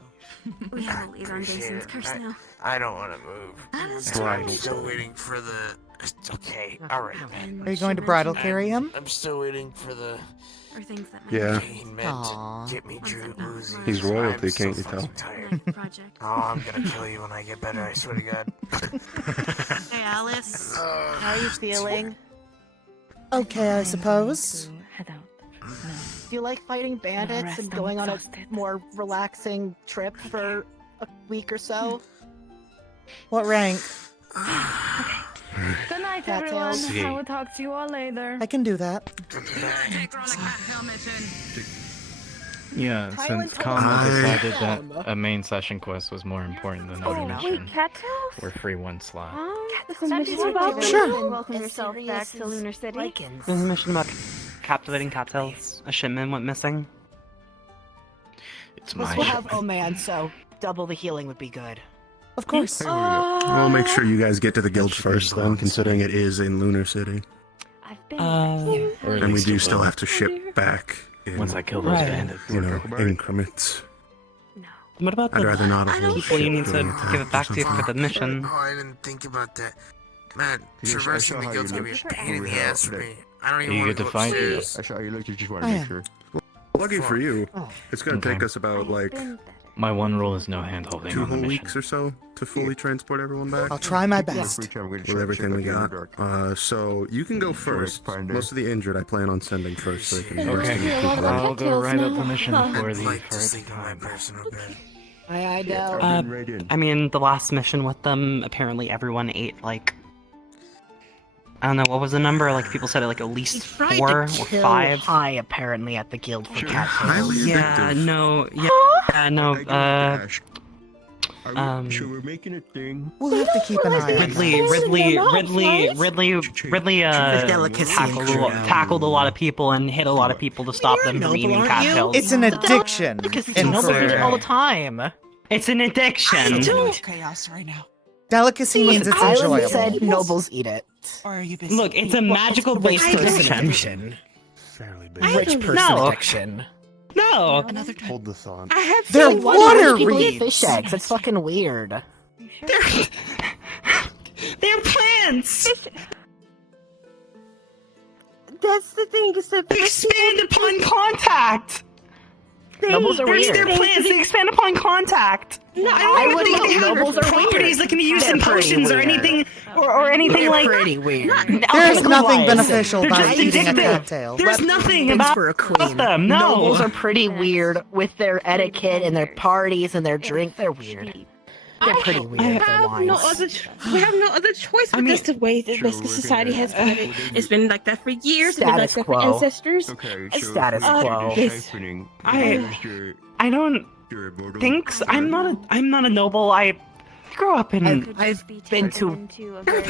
we have a lead on Jason's curse now. I don't want to move. Bridal I'm still story. waiting for the. Okay, alright. Are you going to bridal carry him? I'm still waiting for the. Or things that might Yeah. Pain meant Aw. to get me through woozy. He's royalty, I'm so can't you tell? fucking tired. project. Oh, I'm gonna kill you when I get better, I swear to God. Hey, Alice. How are you feeling? Okay, I suppose. Head out. Do you like fighting bandits rest, and I'm going on a exhausted. more relaxing trip for a week or so? What rank? Good night, Cattails. everyone. I will talk to you all later. I can do that. Yeah, Kylan since told Kama us to decided calm. that a main session quest was more important than Oh, the wait, mission, cattails? we're free one slot. This is a mission about Sure. welcome yourself back to Lunar City. Lycans. There's a mission about captivating cattails. A shipment went missing. It's Plus, my we'll ship. have oh man, so double the healing would be good. Of course. We'll make sure you guys get to the guild first, then, considering it is in Lunar City. I've been Or at And we least do a still little. have to ship back in, Once I kill those Right. bandits. increments. What about I'd the rather not a whole people you ship need to being give it attacked back or to you for something. the mission? Oh, I didn't think about that. Man, Yes, I traversing saw the how guild's you gonna be a looked pain in the before we ass for were me. I don't even You want get to to go fight upstairs. I saw you looked, just wanted I to make am. sure. Lucky for you, it's gonna Okay. take us about like My one rule is no hand holding 2 on the whole mission. weeks or so to fully transport everyone back. I'll try my Free best. time, we're gonna With check everything we up in the got. dark. So you can go first. find her. Most of the injured I plan on sending first so they can rest Okay, and recuperate. I'll go right up the now. mission before I'd the like to first sleep in my time. personal bed. I know. I've been right in. I mean, the last mission with them, apparently everyone ate like, I don't know, what was the number? Like people said like at least 4 or 5. High apparently at the guild for Sure. Highly cattails. Yeah, addictive. no, no, I do have to ask, are we, um, so we're making a thing. We'll have to keep an eye on that. Ridley, The delicacy tackled a lot of people and hit a lot of people to stop them from noble, eating aren't cattails. It's an addiction. Nobles do it all the Incorrect. time. It's an addiction. chaos right now. Delicacy means it's Island enjoyable. said nobles eat it. Or are you busy? Look, it's a magical based addiction. Fairly big. Rich person No. addiction. No. Another time. Hold the thought. They're Why do water people eat reeds. fish eggs? It's fucking weird. They're plants. That's the thing, is that They expand upon contact. Nobles are weird. They're plants. They expand upon contact. No, I would They eat have nobles are properties weird. that can be used They're in pretty potions or weird. anything, or anything They're like. pretty weird. There's Okay, nothing why? beneficial They're about just eating a addictive. cattail. There's nothing Things about for a queen. them. No. Nobles are pretty weird with their etiquette and their parties and their drink. They're weird. They're pretty weird with their we have no other choice, but that's the way that this society has put it. It's been like that for years. It's been like Status that for quo. ancestors. Okay, It's so status if quo. you're deciphering, I don't think so. I'm not a noble. I grew up in. I've been to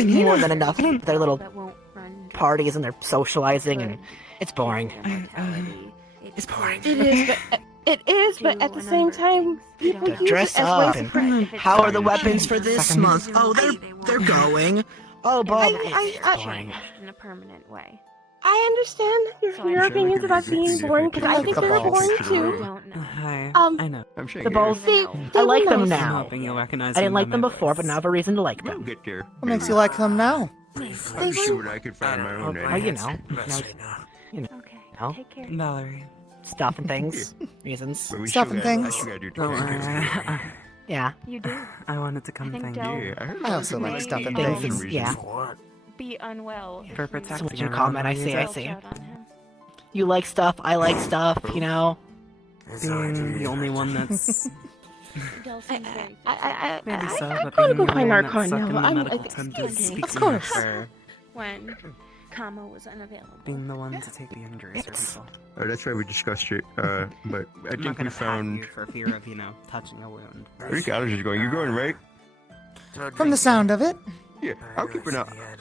more than enough of their little parties and their socializing, and it's boring. It's boring. It is, but at the same time, people use Dress it as up. ways And to how are the weapons For this month. Oh, they're going. Oh, but I- boring. in a permanent way. I understand your opinions about being boring, because I think they're boring too. Hi. I know. I'm shaking. The balls. See, I like them nice. now. hoping you'll recognize. I didn't like them before, but now I have a reason to like We'll them. get there. What makes you like them now? I'll see what I can find my own Well, you know, Okay. No? Take care. Valerie. stuff and things, reasons. But we Stuff still and got- I things. still gotta do Don't detectives. worry. Yeah. You do. I wanted to come I think thank Del you. Yeah, I heard I also like may stuff and Things, things. yeah. be unwell. For if we protecting That's what you everyone. comment, I see, I don't see. out on him. You like stuff, I like stuff, you know? Being the only one that's Del seems very maybe so, I'm but gonna being go the find only our one that's car stuck now. in the I'm medical like, tent excuse is me. speaking Of course. for when Kama was unavailable. being the one to take the injuries for people. Oh, that's why we discussed it. But I I'm not think we gonna pat found. you for fear of, touching a wound. Where the college is going? You're going right? From the sound of it. Yeah, I'll keep an eye.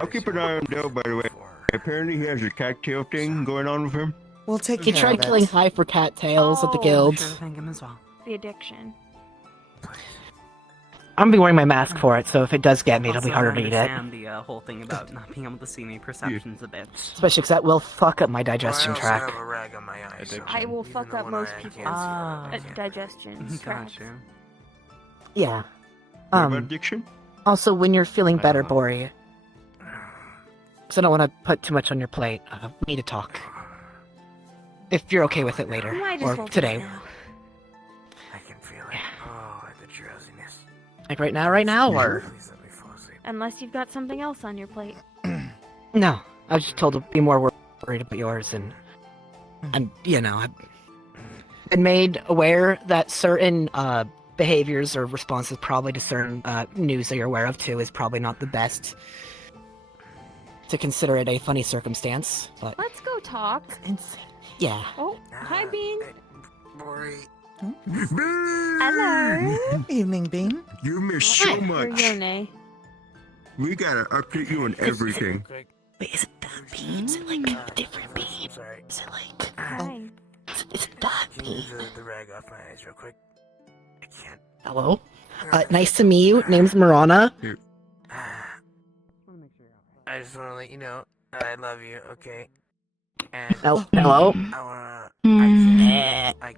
I'll keep an eye on Dell. By the way, Apparently, he has a cattail thing going on with him. We'll take He care tried of killing it. hyper cattails at the Oh, guild. Sure, thank him as well. The addiction. I'm gonna be wearing my mask for it, so if it does get me, it'll be Also, harder I to eat it. understand the whole thing about not being able to see me. Perception's a bitch. Especially because that will fuck up my digestion I also tract. have a rag on my eye, so I will fuck up most people's digestion. tract. Gotcha. Yeah. What about addiction? Also, when you're feeling better, Bori, because I don't want to put too much on your plate, we need to talk. If you're okay with it later, Might as or well today. just now. I can feel it. Oh, the drowsiness. Like right now, or? Please let me fall asleep. Unless you've got something else on your plate. No, I was just told to be more worried about yours, and I've been made aware that certain behaviors or responses probably to certain news that you're aware of too is probably not the best to consider it a funny circumstance, but Let's go talk. yeah. Oh, hi, Bean. Bori. Hello. Evening, Bean. You miss so Or much. Yone. We gotta update you on everything. Wait, is it that bean? Is it like a different bean? Sorry. Is it like? Hi. Is it that Can bean? you move the rag off my eyes real quick? I can't. Hello. Nice to meet you. Name's Marana. I just want to let you know I love you, okay? And Hello. I wanna.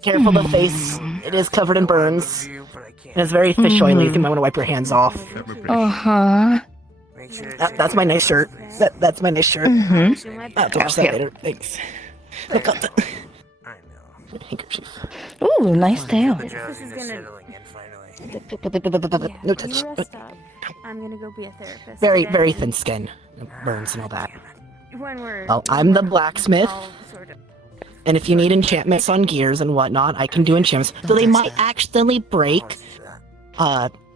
Careful the face. It is covered in burns. And it's very fish oily. You might want to wipe your hands off. Uh-huh. Make sure That's my nice shirt. That's my nice shirt. Mm-hmm. I'll have to wash that later. Thanks. Look up the I know. handkerchief. Ooh, nice tail. The This is drowsiness gonna. settling in finally. Yeah, No you touch. rest up. I'm gonna go be a therapist. Very, okay? very thin skin. Burns and all that. When we're. Well, I'm the blacksmith. I'll sort of. And if you need enchantments on gears and whatnot, I can do enchantments. Though they might accidentally break.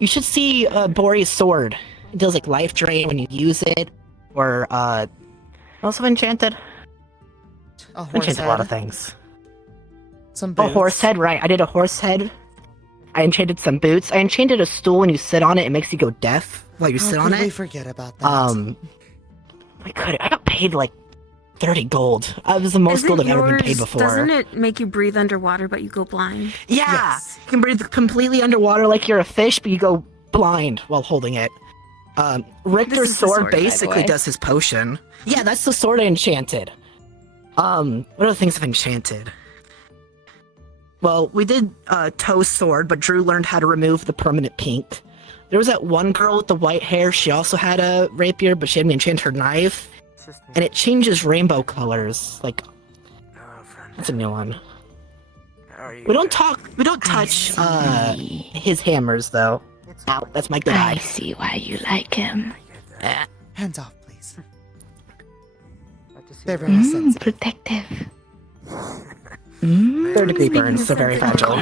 You should see Bori's sword. It does like life drain when you use it. Or also enchanted. A horse Enchanted a lot head. of things. Some A boots. horse head, right? I did a horse head. I enchanted some boots. I enchanted a stool. When you sit on it, it makes you go deaf while you sit How on could we it. forget about that? I got paid like 30 gold. That was the most gold I've ever been paid before. Doesn't it make you breathe underwater, but you go blind? Yeah, you can breathe completely underwater like you're a fish, but you go blind while holding it. Richter's is the sword sword, by the basically way. does his potion. Yeah, that's the sword I enchanted. What other things I've enchanted? Well, we did Toe's sword, but Drew learned how to remove the permanent pink. There was that one girl with the white hair. She also had a rapier, but she had me enchant her knife, and it changes rainbow colors. Like, that's a new one. We don't touch his hammers though. Ow, that's my good eye. I see why you like him. Hands off, please. They're very sensitive. Protective. Third degree burns, so very fragile.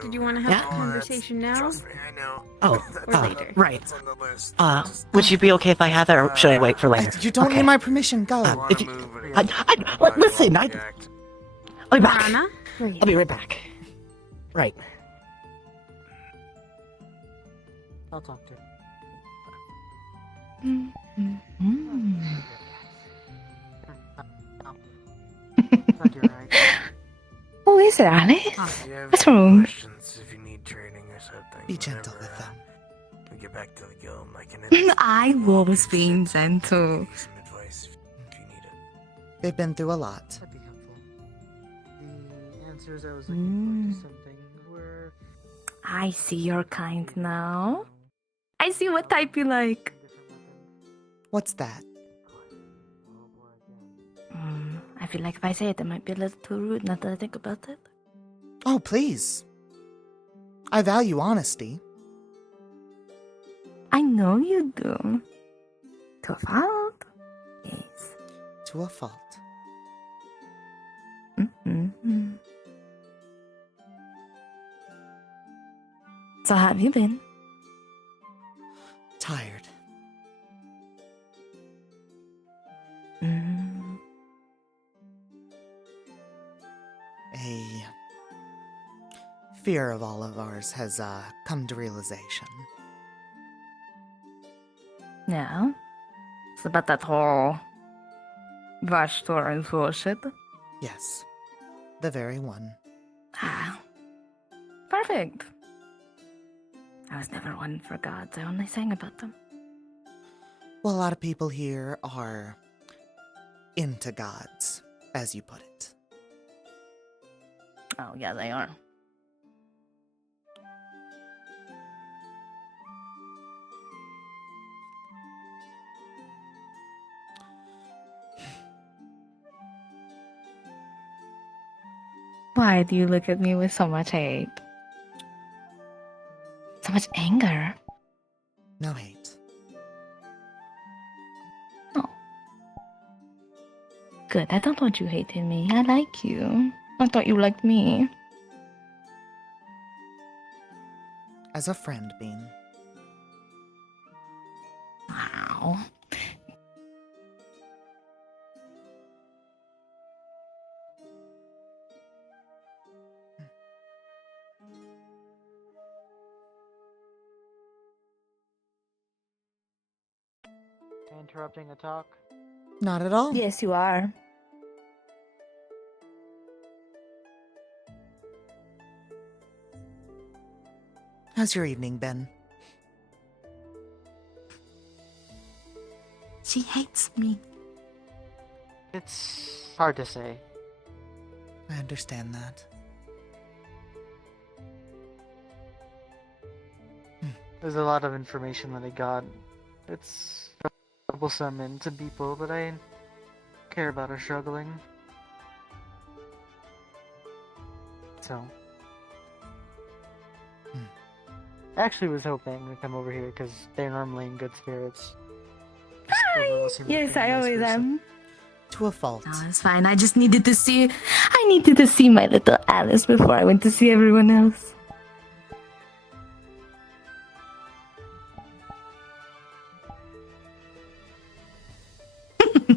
Did you want to have a conversation now? Oh, Or later? right. Would you be okay if I have that, or should I wait for later? You don't need my permission. Go. If you, listen, I'll be back. Rana? I'll be right back. Right. I'll talk to her. Who is it, Alice? What's wrong? If you need training or something. Be gentle with them. We get back to the guild. I can I was being gentle. some advice if you need it. They've been through a lot. That'd be helpful. The answers I was looking for to something were. I see your kind now. I see what type you like. What's that? I feel like if I say it, it might be a little too rude now that I think about it. Oh, please. I value honesty. I know you do. To a fault. Yes. To a fault. Mm-hmm. So how have you been? Tired. A fear of all of ours has come to realization. Yeah. It's about that whole Vashtor and Vorshid? Yes, the very one. Ah, perfect. I was never one for gods, I only sang about them. Well, a lot of people here are into gods, as you put it. Oh, yeah, they are. Why do you look at me with so much hate? So much anger? No hate. Good, I don't want you hating me. I like you. I thought you liked me. As a friend, Bean. Wow. Interrupting a talk? Not at all. Yes, you are. How's your evening been? She hates me. It's hard to say. I understand that. There's a lot of information that I got. It's troublesome and to people, but I care about her struggling. So. I actually was hoping to come over here because they're normally in good spirits. Hi! Yes, I always am. To a fault. No, it's fine. I just needed to see. I needed to see my little Alice before I went to see everyone else.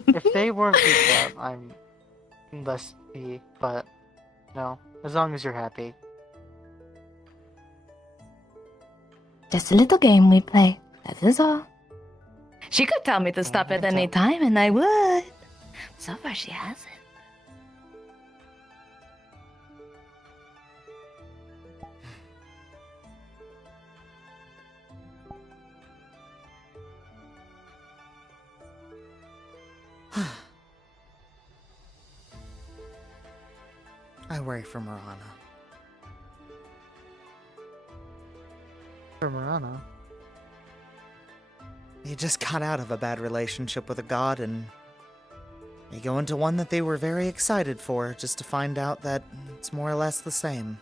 If they weren't beat up, I'm less be, but no, as long as you're happy. Just a little game we play. That is all. She could tell me to stop at any time, and I would. So far, she hasn't. I worry for Marana. For Marana? They just got out of a bad relationship with a god and they go into one that they were very excited for, just to find out that it's more or less the same.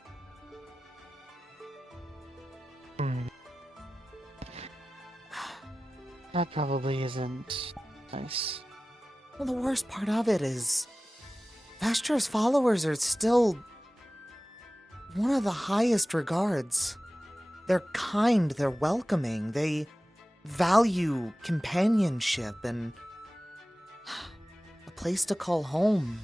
That probably isn't nice. Well, the worst part of it is Vastra's followers are still one of the highest regards. They're kind, they're welcoming, they value companionship and a place to call home.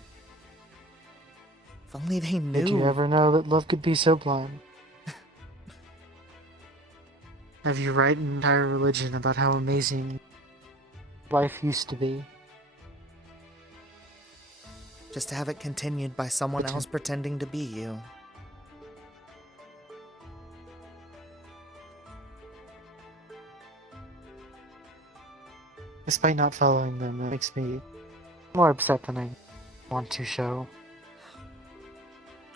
If only they knew. Did you ever know that love could be so blind? Have you write an entire religion about how amazing life used to be? Just to have it continued by someone else pretending to be you. Despite not following them, it makes me more upset than I want to show.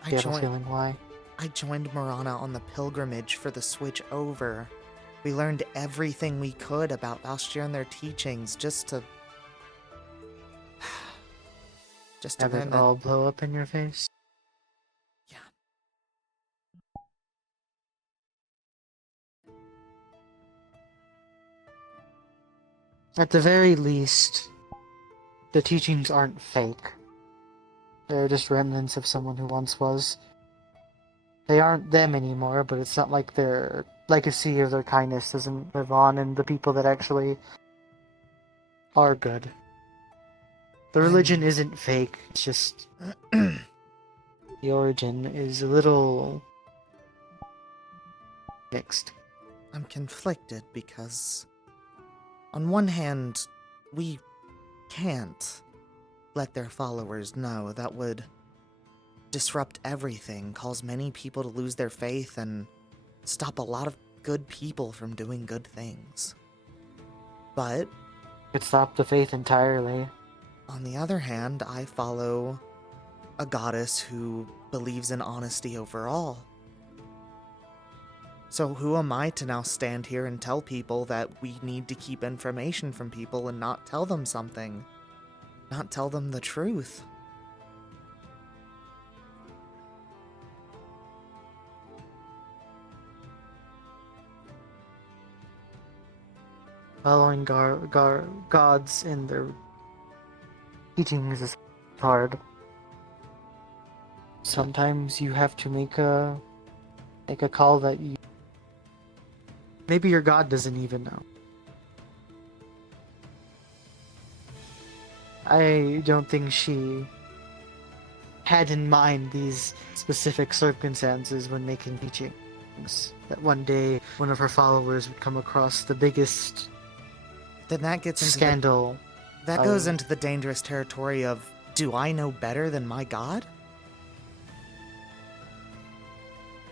Do you have a feeling why? I joined Marana on the pilgrimage for the switch over. We learned everything we could about Vastra and their teachings just to Have learn it that all blow up in your face? Yeah. At the very least, the teachings aren't fake. They're just remnants of someone who once was. They aren't them anymore, but it's not like their legacy of their kindness doesn't live on in the people that actually are good. The religion isn't fake, it's just the origin is a little mixed. I'm conflicted because on one hand, we can't let their followers know. That would disrupt everything, cause many people to lose their faith, and stop a lot of good people from doing good things. But Could stop the faith entirely. on the other hand, I follow a goddess who believes in honesty overall. So who am I to now stand here and tell people that we need to keep information from people and not tell them something? Not tell them the truth? Following gods in their teachings is hard. Sometimes you have to make a call that maybe your god doesn't even know. I don't think she had in mind these specific circumstances when making teachings. That one day one of her followers would come across the biggest Then that gets into scandal. That goes into the dangerous territory of, do I know better than my god?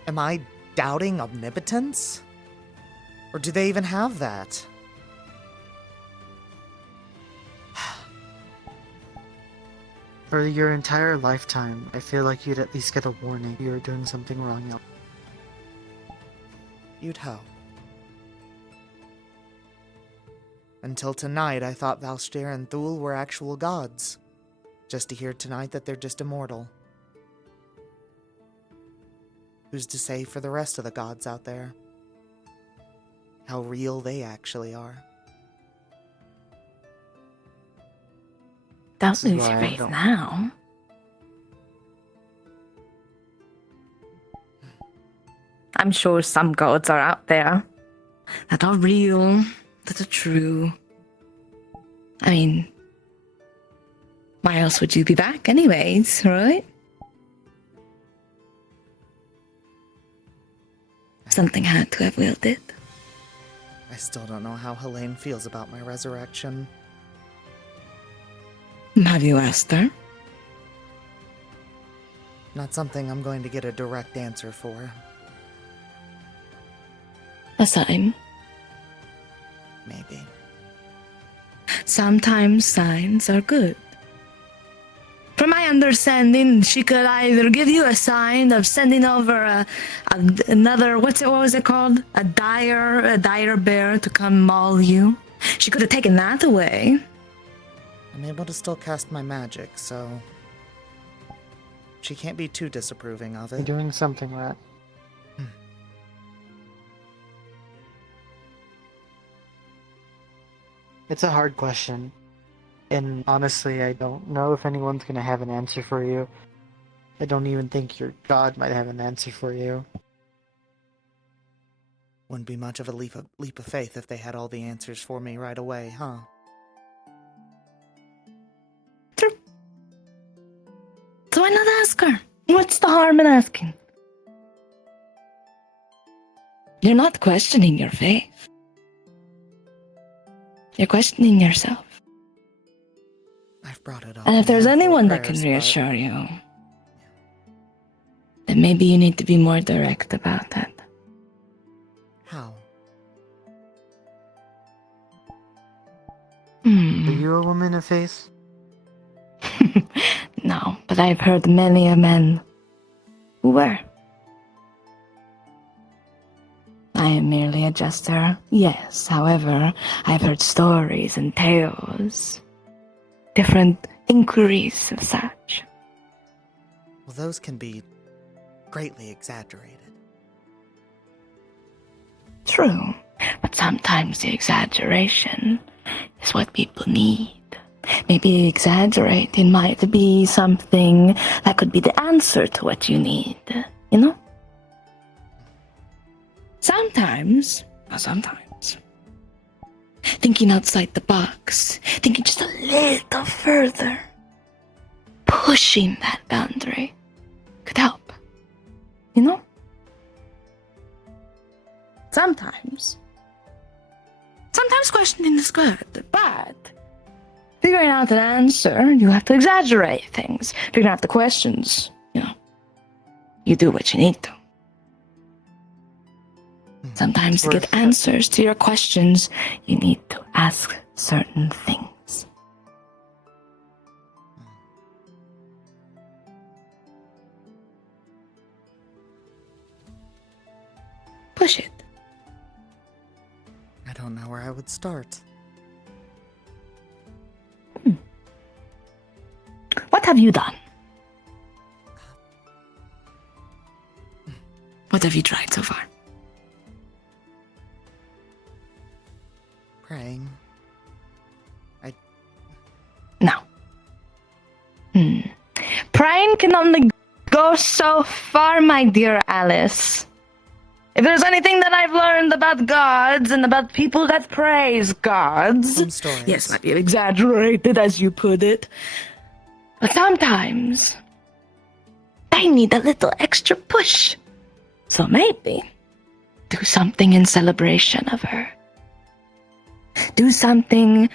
Am I doubting omnipotence? Or do they even have that? For your entire lifetime, I feel like you'd at least get a warning if you're doing something wrong. You'd hope. Until tonight, I thought Valstyr and Thule were actual gods. Just to hear tonight that they're just immortal. Who's to say for the rest of the gods out there? How real they actually are. Don't lose your faith now. I'm sure some gods are out there that are real, that are true. I mean, why else would you be back anyways, right? Something had to have willed it. I still don't know how Helene feels about my resurrection. Have you asked her? Not something I'm going to get a direct answer for. A sign. Maybe. Sometimes signs are good. From my understanding, she could either give you a sign of sending over another, what was it called? A dire bear to come maul you. She could have taken that away. I'm able to still cast my magic, so she can't be too disapproving of it. You're doing something right. It's a hard question. And honestly, I don't know if anyone's gonna have an answer for you. I don't even think your god might have an answer for you. Wouldn't be much of a leap of faith if they had all the answers for me right away, huh? True. So why not ask her? What's the harm in asking? You're not questioning your faith. You're questioning yourself. I've brought it up. And if there's anyone that can reassure you, then maybe you need to be more direct about that. How? Are you a woman of faith? No, but I've heard many a men who were. I am merely a jester, yes. However, I've heard stories and tales. Different inquiries of such. Well, those can be greatly exaggerated. True, but sometimes the exaggeration is what people need. Maybe exaggerating might be something that could be the answer to what you need, you know? Sometimes, thinking outside the box, thinking just a little further, pushing that boundary could help, you know? Sometimes questioning is good, but Figuring out an answer, you have to exaggerate things. Figuring out the questions, you do what you need to. Sometimes to get answers to your questions, you need to ask certain things. Push it. I don't know where I would start. What have you done? What have you tried so far? Praying. No. Praying can only go so far, my dear Alice. If there's anything that I've learned about gods and about people that praise gods, Some stories. yes, might be exaggerated as you put it, but sometimes I need a little extra push. So maybe do something in celebration of her. Do something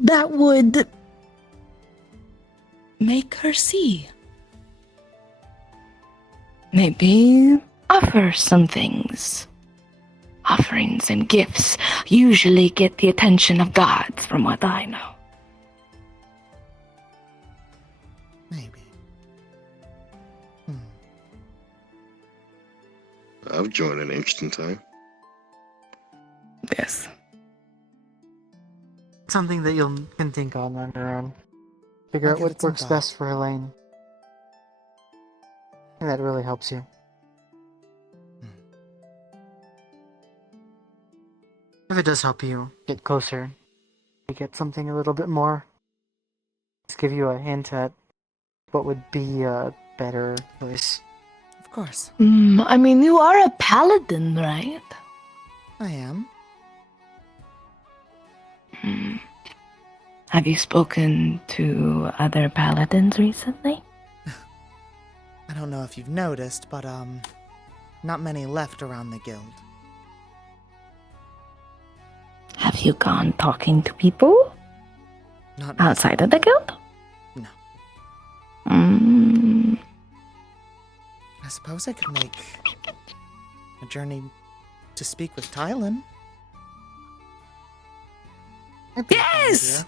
that would make her see. Maybe offer some things. Offerings and gifts usually get the attention of gods, from what I know. Maybe. I've joined an interesting time. Yes. Something that you can think on your own. Figure out what works best for Elaine. And that really helps you. If it does help you get closer, you get something a little bit more. Just give you a hint at what would be a better choice. Of course. I mean, you are a paladin, right? I am. Have you spoken to other paladins recently? I don't know if you've noticed, but not many left around the guild. Have you gone talking to people? Not outside of the guild? No. I suppose I could make a journey to speak with Tylen. Yes!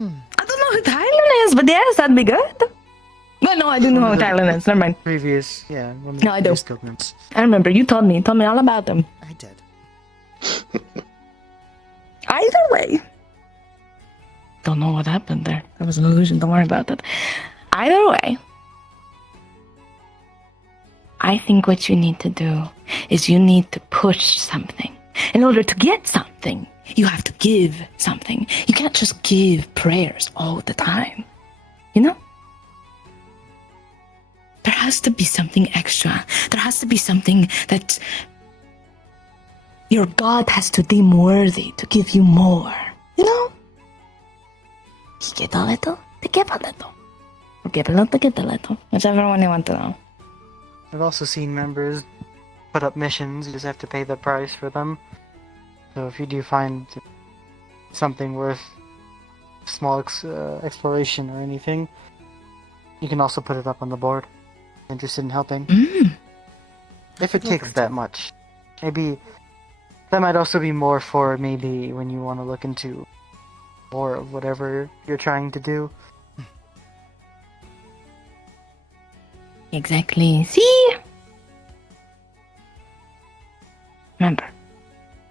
I don't know who Tylen is, but yes, that'd be good. No, I do know who Tylen is. Never mind. Previous, No, I do. I remember. You told me all about them. I did. Either way. Don't know what happened there. That was an illusion. Don't worry about that. Either way, I think what you need to do is you need to push something. In order to get something, you have to give something. You can't just give prayers all the time. You know? There has to be something extra. There has to be something that your God has to deem worthy to give you more. You know? You get a little, to give a little. Or give a little, to get a little. Whichever one you want to know. I've also seen members put up missions, you just have to pay the price for them. So if you do find something worth small exploration or anything, you can also put it up on the board. Interested in helping. If it takes that much. Maybe that might also be more for maybe when you want to look into more of whatever you're trying to do. Exactly. See? Remember,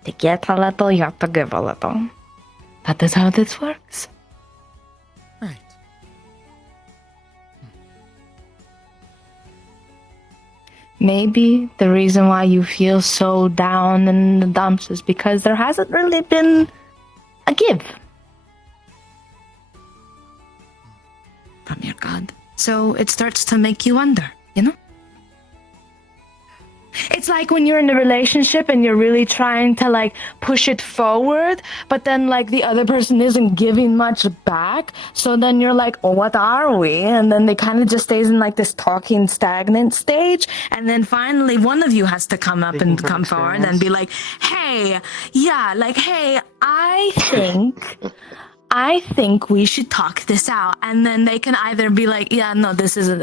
to get a little, you have to give a little. That is how this works. Right. Maybe the reason why you feel so down in the dumps is because there hasn't really been a give from your God. So it starts to make you wonder, you know? It's like when you're in a relationship and you're really trying to like push it forward, but then like the other person isn't giving much back. So then you're like, oh, what are we? And then they kind of just stays in like this talking stagnant stage. And then finally one of you has to come up and come forward and be like, hey, yeah, like, hey, I think we should talk this out. And then they can either be like, yeah, no, this isn't,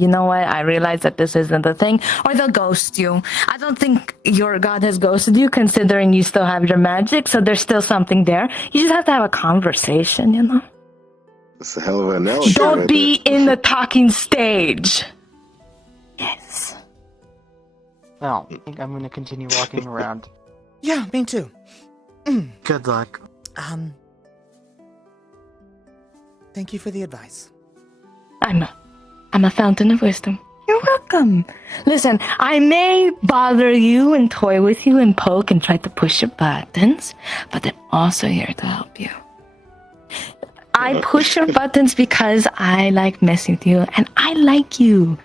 you know what, I realize that this isn't the thing, or they'll ghost you. I don't think your god has ghosted you, considering you still have your magic, so there's still something there. You just have to have a conversation, you know? That's a hell of an analogy. Don't right be in the talking stage. Yes. Well, I think I'm gonna continue walking around. Yeah, me too. Good luck. Thank you for the advice. I'm a fountain of wisdom. You're welcome. Listen, I may bother you and toy with you and poke and try to push your buttons, but I'm also here to help you. I push your buttons because I like messing with you, and I like you.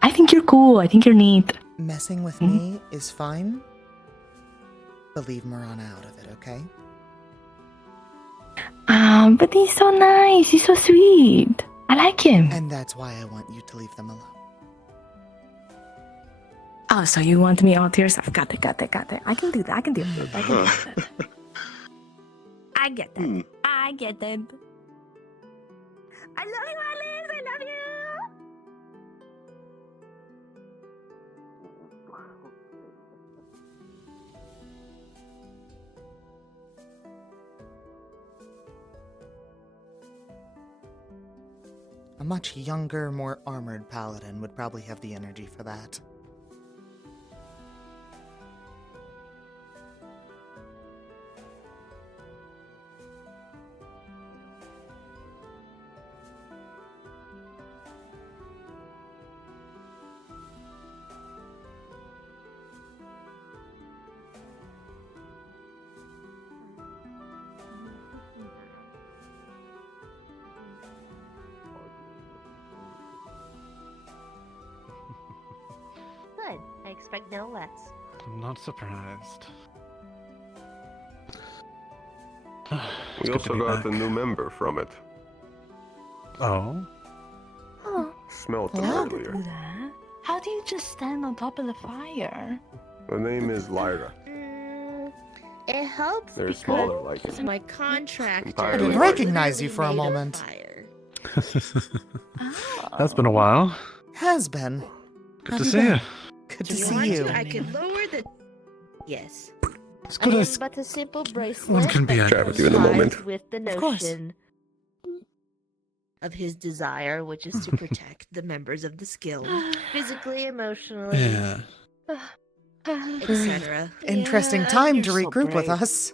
I think you're cool. I think you're neat. Messing with me is fine, but leave Marana out of it, okay? But he's so nice. He's so sweet. I like him. And that's why I want you to leave them alone. Oh, so you want me all to yourself? Got it. I can do that. I can do that. I get that. I get that. I love you, Alice. I love you. A much younger, more armored paladin would probably have the energy for that. Good. I expect no less. I'm not surprised. We also got a new member from it. Oh? Oh, Smelt them how earlier. do that? How do you just stand on top of the fire? Her name is Lyra. It helps They're because smaller like it. my contractor. I didn't recognize you for a moment. That's been a while. Has been. Good to see you. Good to Do you see want you. to? I could lower the. Yes. It's good I as am but a simple bracelet. one can be, I Chat with guess. you in a moment. With the Of course. notion of his desire, which is to protect the members of this guild, physically, emotionally, Yeah. etc. Interesting time to regroup with us.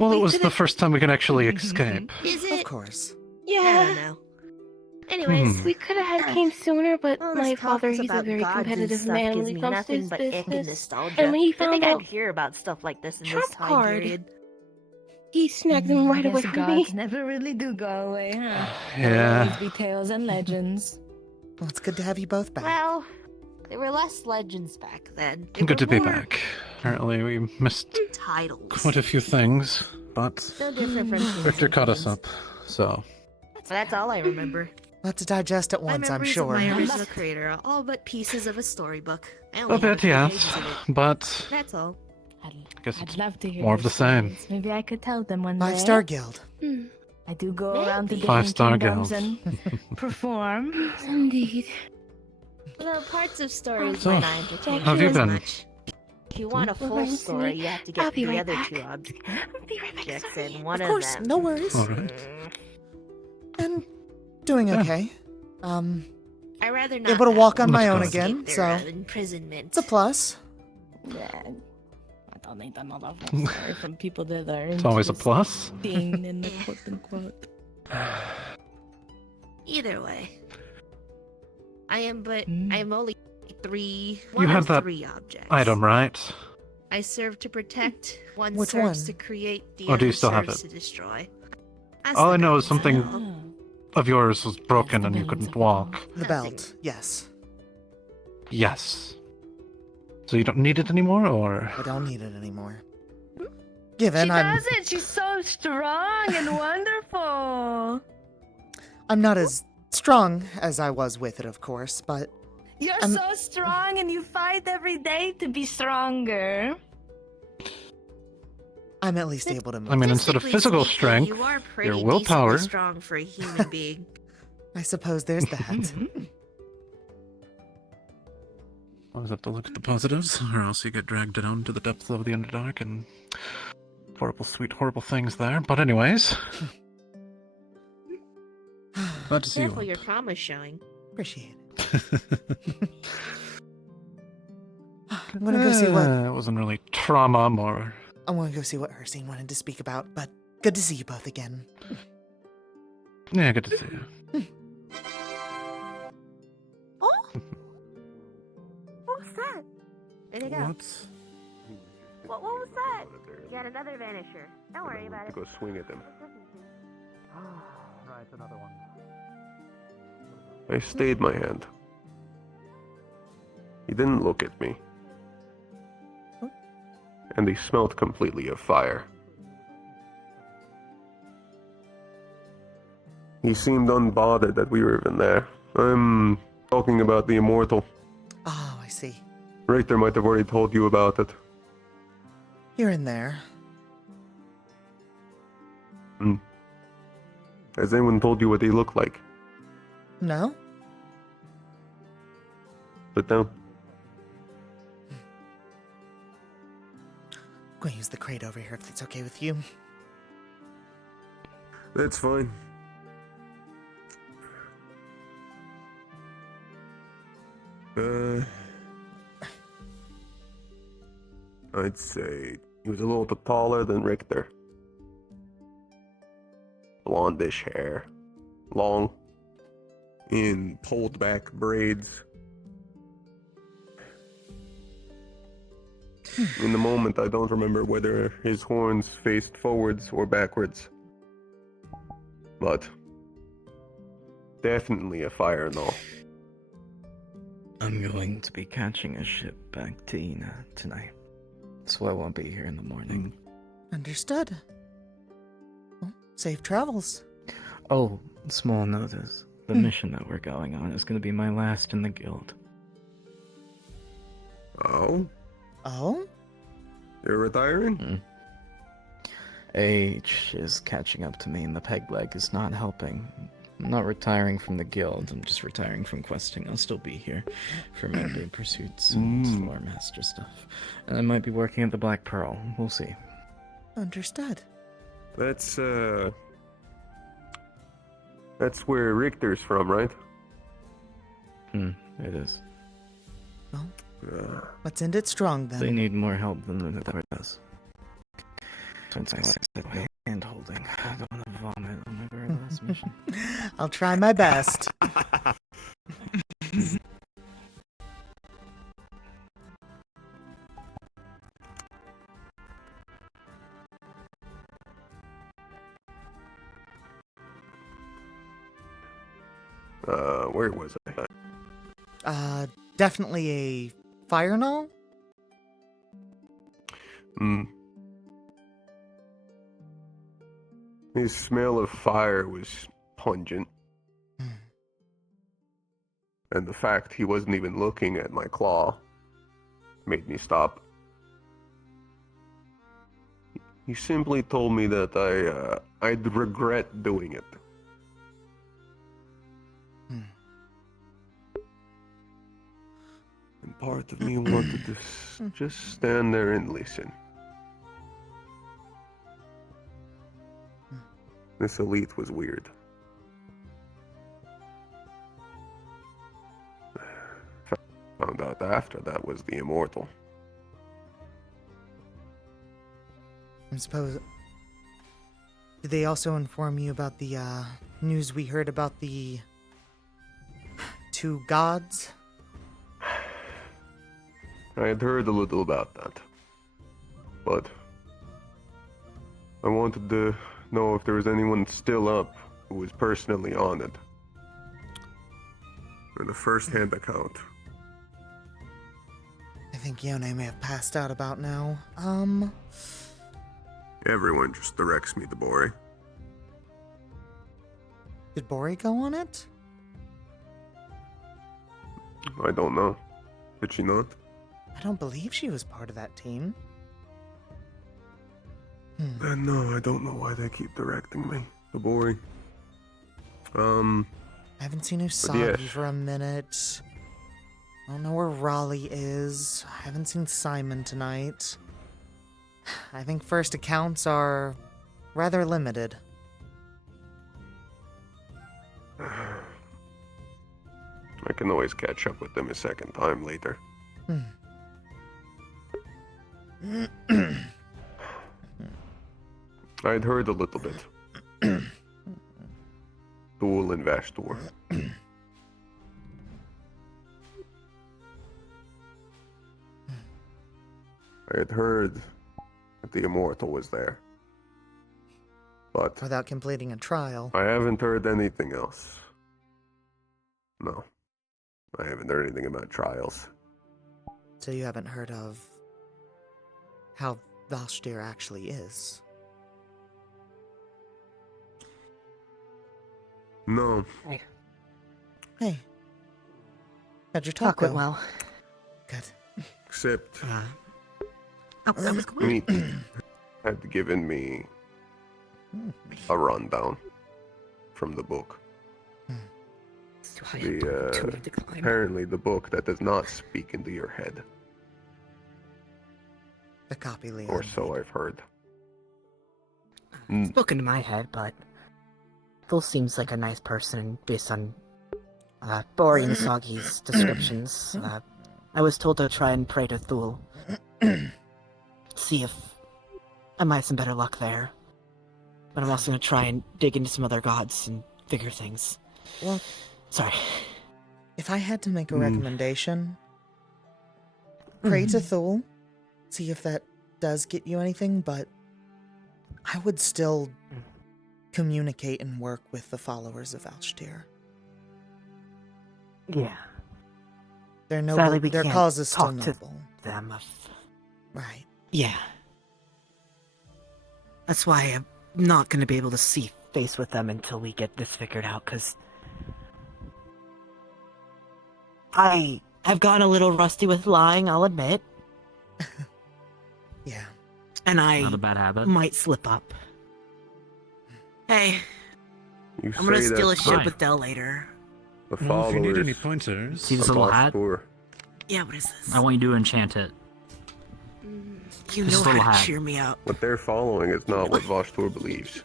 Well, it was the first time we could actually escape. Is it? Of course. I don't know. Anyways, We could have had came sooner, but all my this father, talk he's a about very gods and competitive stuff man gives when me it comes to nothing his but ick and business. nostalgia. And when he I found think out I'd hear about stuff like this in Trump this time card, period. he snagged them right away Guess from me. gods never really do go away, huh? Yeah. Always be tales and legends. Well, it's good to have you both back. Well, there were less legends back then. There Good to were be more back. Apparently, we missed Titles. quite a few things, but No different from Victor caught us up, so. That's all I remember. Lot to digest at My once, I'm memories sure. of my original creator are all but pieces of a storybook. I only A have bit, few yes, pages of it. but That's all. I guess I'd it's love to hear more of their the same. stories. Maybe I could tell them one day. 5-star guild. I do go around to Maybe. different 5-star kingdoms guild. and perform. Indeed. Well, parts of stories So, might not entertain how have you as been? much. If you want a Well, full I'm story, sorry. you have to I'll get be the right other back. two objects, and one Of course, them. no worries. Alright. And doing Yeah. okay. I rather not. Able to walk on my That's own good. again, escape so their, imprisonment. it's a plus. Yeah. I don't need another full story from people that are It's always a plus. interesting in the quote unquote. Either way, I am only three. You One had of that 3 objects. item, right? I serve to protect. One Which serves one? to create. The Or do you other still have serves it? to destroy. That's All the I know is balance something of it all. of yours was broken and you couldn't walk. The belt, yes. Yes. So you don't need it anymore, or? I don't need it anymore. She Given I'm does it. She's so strong and wonderful. I'm not as strong as I was with it, of course, but You're so strong, and you fight every day to be stronger. I'm at least able to move. I mean, instead of physical Speaking, strength, you are pretty your willpower. decently strong for a human being. I suppose there's that. Always have to look at the positives, or else you get dragged down to the depths of the Underdark and horrible, sweet, horrible things there. But anyways, glad to see you. Careful, your trauma's showing. Appreciate it. I'm gonna go see what. It wasn't really trauma, more. I want to go see what Ursine wanted to speak about, but good to see you both again. Yeah, good to see you. What was that? There you go. Whoops. What was that? You got another vanisher. Don't worry about it. Go swing at them. Right, another one. I stayed my hand. He didn't look at me. And he smelled completely of fire. He seemed unbothered that we were even there. I'm talking about the immortal. Oh, I see. Richter might have already told you about it. Here and there. Has anyone told you what he looked like? No? Sit down. I'm going to use the crate over here if that's okay with you. That's fine. I'd say he was a little bit taller than Richter. Blondish hair. Long. In pulled back braids. In the moment, I don't remember whether his horns faced forwards or backwards. But definitely a fire and all. I'm going to be catching a ship back to Ina tonight, so I won't be here in the morning. Understood. Well, safe travels. Oh, small notice. The mission that we're going on is going to be my last in the guild. Oh? Oh? You're retiring? Age is catching up to me, and the peg leg is not helping. I'm not retiring from the guild, I'm just retiring from questing. I'll still be here for mandate pursuits and lore master stuff. And I might be working at the Black Pearl. We'll see. Understood. That's where Richter's from, right? It is. Well, let's end it strong then. They need more help than Lunacore does. Since I said my hand holding, I don't want to vomit on my very last mission. I'll try my best. Where was I? Definitely a fire null? His smell of fire was pungent. And the fact he wasn't even looking at my claw made me stop. He simply told me that I'd regret doing it. And part of me wanted to just stand there and listen. This elite was weird. Found out after that was the immortal. I suppose. Did they also inform you about the news we heard about the two gods? I had heard a little about that. But I wanted to know if there was anyone still up who was personally on it. In a first-hand account. I think Yone may have passed out about now. Everyone just directs me to Bori. Did Bori go on it? I don't know. Did she not? I don't believe she was part of that team. No, I don't know why they keep directing me to Bori. I haven't seen Usagi yes. for a minute. I don't know where Raleigh is. I haven't seen Simon tonight. I think first accounts are rather limited. I can always catch up with them a second time later. I'd heard a little bit. Thule and Vastor. I had heard that the Immortal was there. But Without completing a trial. I haven't heard anything else. No. I haven't heard anything about trials. So you haven't heard of how Valstir actually is? No. Hey. Hey. How'd your Talk taco? went well. Good. Except that was quick. Meat had given me a rundown from the book. Apparently the book that does not speak into your head. The copy, Leon. Or so I've heard. Spoken to my head, but Thule seems like a nice person based on Bori and Sagi's descriptions. I was told to try and pray to Thule. See if I might have some better luck there. But I'm also going to try and dig into some other gods and figure things. Well, sorry. If I had to make a recommendation, pray to Thule, see if that does get you anything, but I would still communicate and work with the followers of Valstir. Yeah. Their Sadly, we their can't cause is still talk to noble. them. Right. Yeah. That's why I'm not going to be able to see face with them until we get this figured out, because I have gotten a little rusty with lying, I'll admit. Yeah. And I Not a bad habit. might slip up. Hey, You I'm gonna say steal a that's ship the- with Dell later. The Well, if you need followers any pointers. See this of little hat? Vastor. Yeah, what is this? I want you to enchant it. You Just know a little how to hat. cheer me up. What they're following is not what Vastor believes.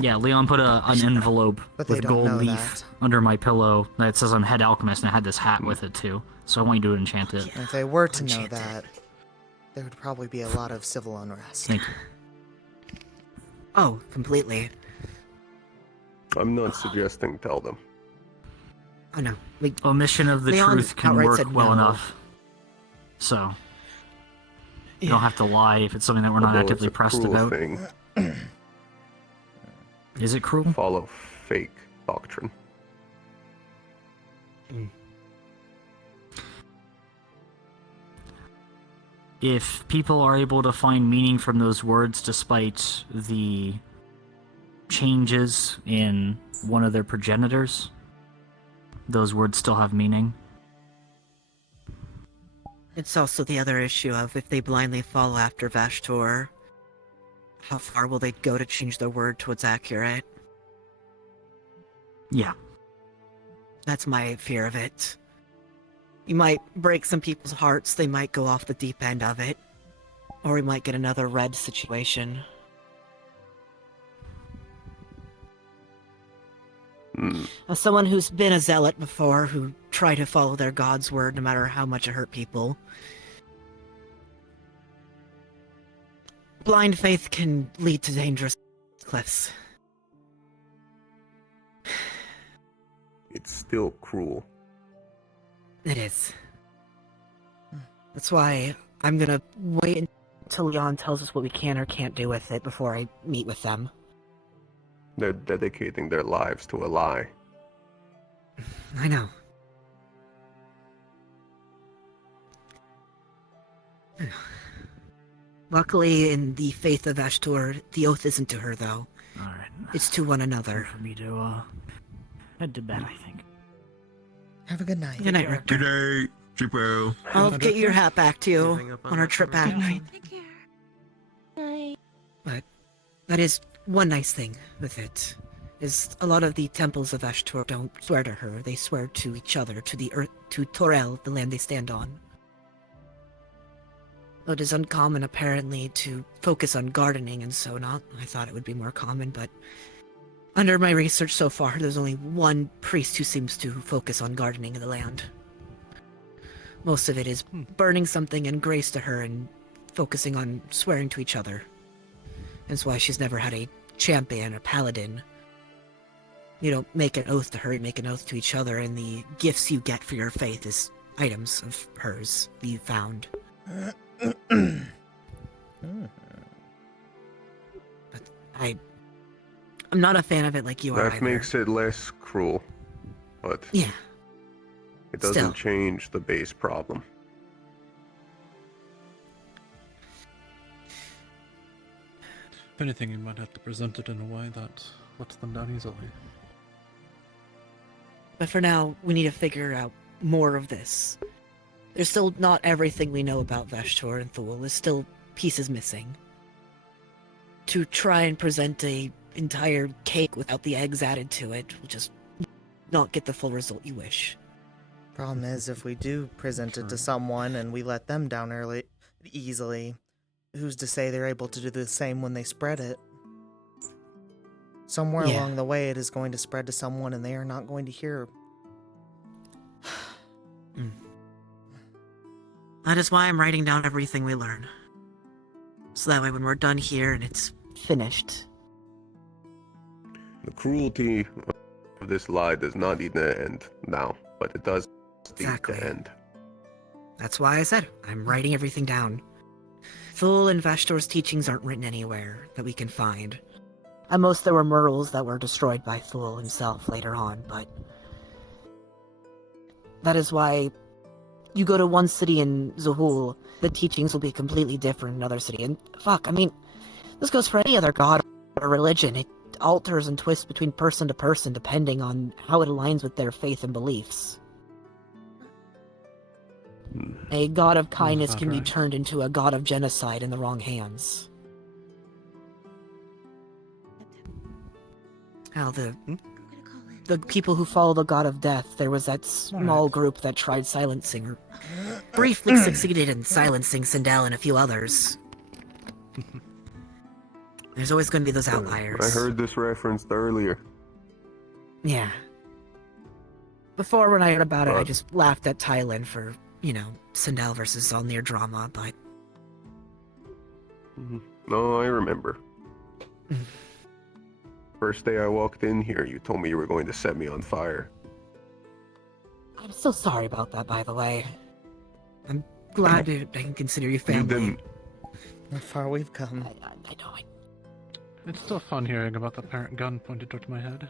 Yeah, Leon put an envelope But they with don't gold know leaf that. under my pillow that says I'm head alchemist, and I had this hat with it too. So I want you to enchant it. If they were to know that, there would probably be a lot of civil unrest. Thank you. Oh, completely. I'm not suggesting tell them. I know. Omission of the Leon truth can outright work said well no. enough. So you don't have to lie if it's something that we're not Although actively it's a pressed cruel about. thing. Is it cruel? Follow fake doctrine. If people are able to find meaning from those words despite the changes in one of their progenitors, those words still have meaning. It's also the other issue of if they blindly follow after Vashtor, how far will they go to change their word to what's accurate? Yeah. That's my fear of it. You might break some people's hearts, they might go off the deep end of it. Or we might get another red situation. As someone who's been a zealot before, who tried to follow their god's word no matter how much it hurt people, blind faith can lead to dangerous cliffs. It's still cruel. It is. That's why I'm gonna wait until Leon tells us what we can or can't do with it before I meet with them. They're dedicating their lives to a lie. I know. Luckily, in the faith of Ashtor, the oath isn't to her, though. Alright. It's to one another. For me to, head to bed, I think. Have a good night. Good night, Richter. Good night. Sleep well. I'll get your hat back to you on our trip back. Good night. But that is one nice thing with it, is a lot of the temples of Ashtor don't swear to her, they swear to each other, to the earth, to Torel, the land they stand on. Though it is uncommon, apparently, to focus on gardening and so not. I thought it would be more common, but under my research so far, there's only one priest who seems to focus on gardening in the land. Most of it is burning something in grace to her and focusing on swearing to each other. That's why she's never had a champion or paladin. You don't make an oath to her, you make an oath to each other, and the gifts you get for your faith is items of hers that you found. But I'm not a fan of it like you are. That makes it less cruel, but yeah, it doesn't Still. change the base problem. If anything, you might have to present it in a way that lets them down easily. But for now, we need to figure out more of this. There's still not everything we know about Vashtor and Thule. There's still pieces missing. To try and present a entire cake without the eggs added to it will just not get the full result you wish. Problem is, if we do present it to someone and we let them down easily, who's to say they're able to do the same when they spread it? Somewhere Yeah. along the way, it is going to spread to someone and they are not going to hear. That is why I'm writing down everything we learn. So that way when we're done here and it's finished. The cruelty of this lie does not need to end now, but it does need to end. That's why I said I'm writing everything down. Thule and Vashtor's teachings aren't written anywhere that we can find. At most there were murals that were destroyed by Thule himself later on, but that is why you go to one city in Zuhul, the teachings will be completely different in another city. And fuck, I mean, this goes for any other god or religion. It alters and twists between person to person depending on how it aligns with their faith and beliefs. A god of kindness can be turned into a god of genocide in the wrong hands. How the people who follow the god of death, there was that small group that tried silencing, or briefly succeeded in silencing Sindel and a few others. There's always going to be those outliers. I heard this referenced earlier. Yeah. Before, when I heard about it, I just laughed at Thailand for, Sindel versus Zolnir drama, but... No, I remember. First day I walked in here, you told me you were going to set me on fire. I'm so sorry about that, by the way. I'm glad I can consider you family. You didn't. How far we've come. I know. It's still fun hearing about the parent gun pointed towards my head.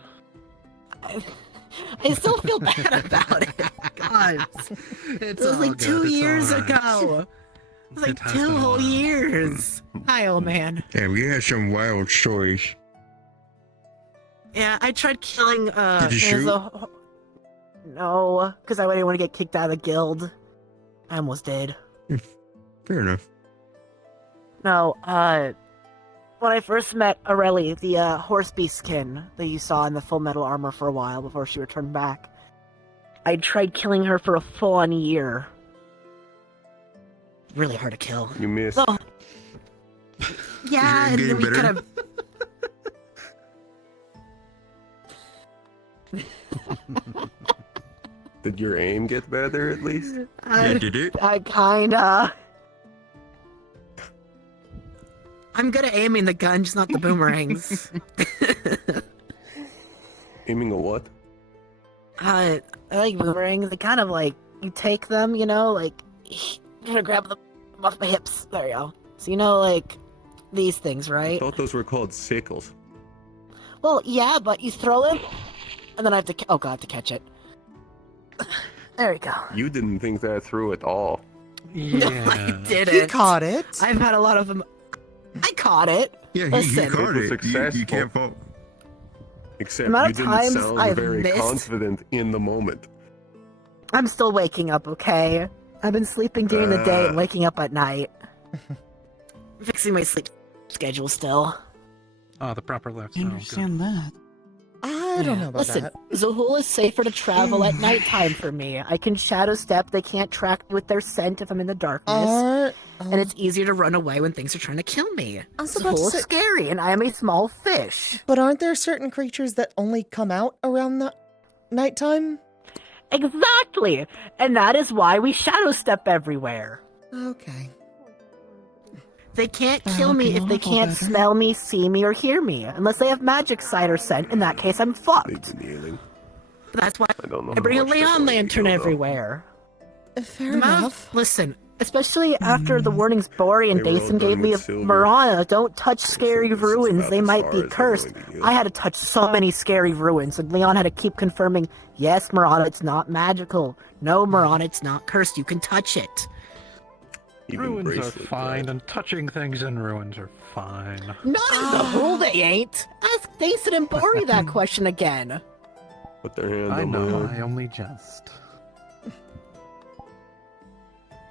I still feel bad about it. God. It was like 2 years ago. It was like 2 whole years. Hi, old man. Yeah, we had some wild stories. Yeah, I tried killing, Did you shoot? No, because I didn't want to get kicked out of the guild. I almost did. Fair enough. No, when I first met Aurelie, the horse beast skin that you saw in the full metal armor for a while before she returned back, I tried killing her for a full-on year. Really hard to kill. You missed. Oh. Yeah, and then we kind of... Did your aim get better at least? Did it? I kinda... I'm good at aiming the gun, just not the boomerangs. Aiming a what? I like boomerangs. They kind of like, you take them, like, you're gonna grab them off my hips. There you go. So like, these things, I right? thought those were called sickles. Well, yeah, but you throw it, and then I have to, I have to catch it. There we go. You didn't think that through at all. No, I Yeah. didn't. He caught it. I've had a lot of them. I caught it. Yeah, he Listen, caught was it. You can't fault. Except amount you of didn't times sound I've very missed- confident in the moment. I'm still waking up, okay? I've been sleeping during the day and waking up at night. Fixing my sleep schedule still. Oh, the proper left. I understand that. I don't know about Listen, that. Zahul is safer to travel at nighttime for me. I can shadow step. They can't track me with their scent if I'm in the darkness. And it's easier to run away when things are trying to kill me. I was about to Zahul say- is scary, and I am a small fish. But aren't there certain creatures that only come out around the nighttime? Exactly! And that is why we shadow step everywhere. Okay. They can't kill me if they can't smell me, see me, or hear me. Unless they have magic sight or scent. In that case, I'm fucked. That's why I bring a Leon lantern everywhere. Fair enough. Listen, especially after the warnings Bori and They were all Dason done gave me with of silver. Marana, don't touch scary ruins, about they as might far be as I'm cursed. going to get. I had to touch so many scary ruins, and Leon had to keep confirming, yes, Marana, it's not magical. No, Marana, it's not cursed, you can touch it. Ruins are fine, and touching things in ruins are fine. Not in the hole they ain't! Ask Dason and Bori that question again. Put their hand I on know, my I arm. only jest.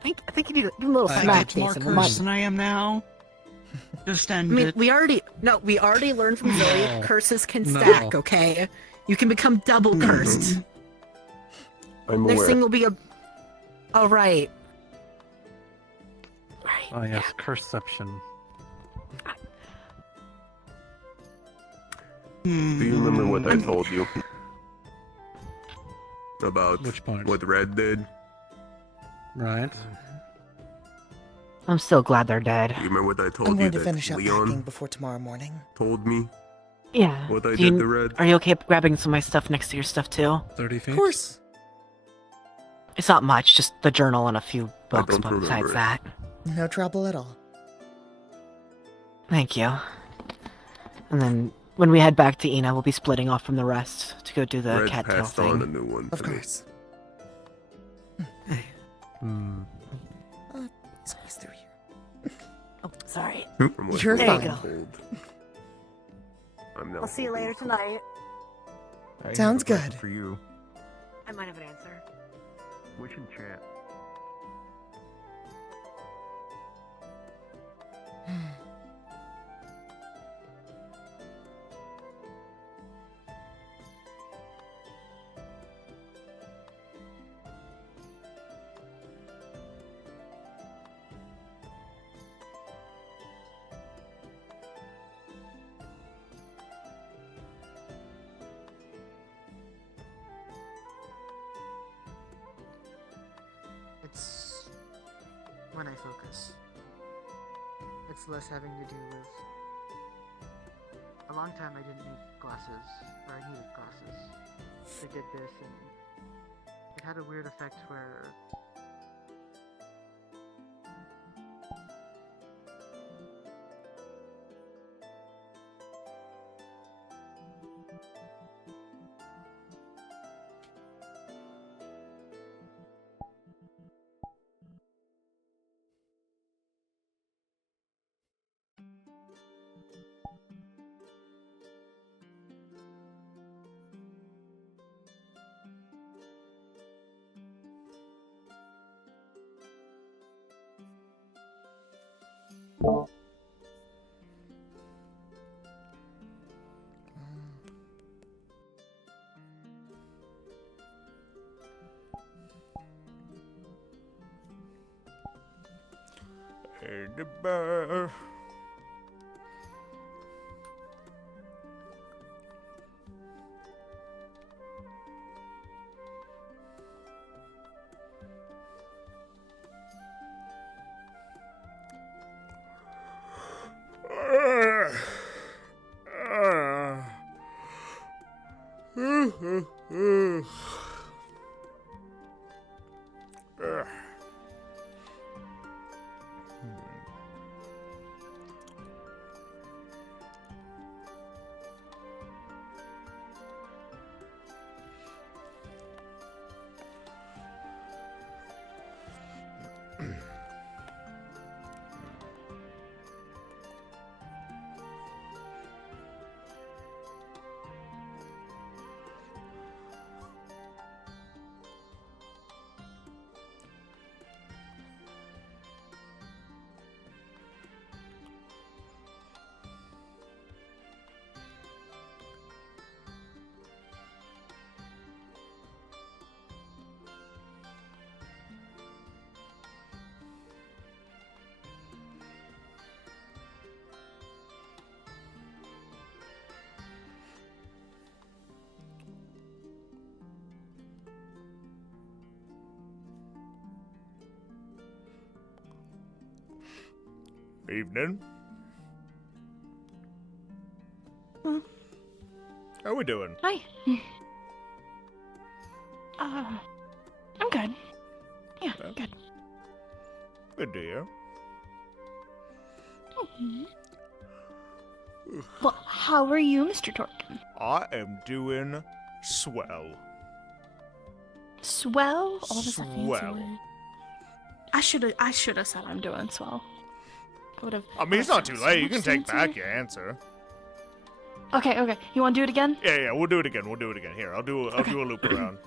I think you need a little I smack, get more Dason. cursed than I am now. Just end I mean, it. we already learned from Zoe curses can No. stack, okay? You can become double cursed. I'm Next aware. thing will be a... Oh, right. Oh yes, curseception. Do you remember what I told you? About Which part? what Red did? Right. I'm still glad they're dead. You remember what I told I'm you going to that finish up Leon packing before tomorrow morning. told me? Yeah. What I Do you- did to Red? Are you okay grabbing some of my stuff next to your stuff, too? 30 feet? Of course. It's not much, just the journal and a few books, don't but remember besides it. that. No trouble at all. Thank you. And then, when we head back to Ina, we'll be splitting off from the rest to go do the Red cattail passed on a thing. new one. Of to me. course. Hmm. Squeeze through here. Oh, sorry. From what You're we fine. were told. I'm now I'll see you later tonight. Sounds good. For you. I might have an answer. Which in chat? It's when I focus. It's less having to do with. A long time I didn't need glasses, or I needed glasses. I did this, and it had a weird effect where. The bear. Evening. How we doing? Hi. I'm good. Yeah, good. Good to hear. Well, how are you, Mr. Torkin? I am doing swell. Swell? Oh, that's a fancy Swell. word. I should have said I'm doing swell. I would have. I mean, it's not too late. You can take back your answer. Okay. You want to do it again? Yeah, we'll do it again. Here, I'll do a loop around.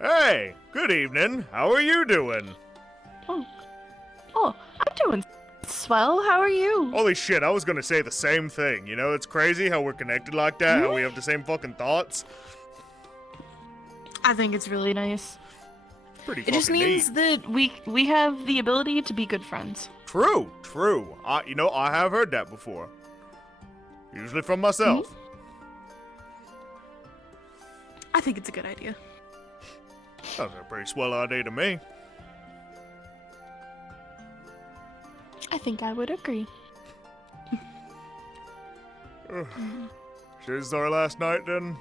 Hey, good evening. How are you doing? Oh, I'm doing swell. How are you? Holy shit, I was gonna say the same thing. You know, it's crazy how we're connected like that, how we have the same fucking thoughts. I think it's really nice. Pretty It just fucking means neat. that we have the ability to be good friends. True. I have heard that before. Usually from myself. I think it's a good idea. Sounds like a pretty swell idea to me. I think I would agree. This is our last night then?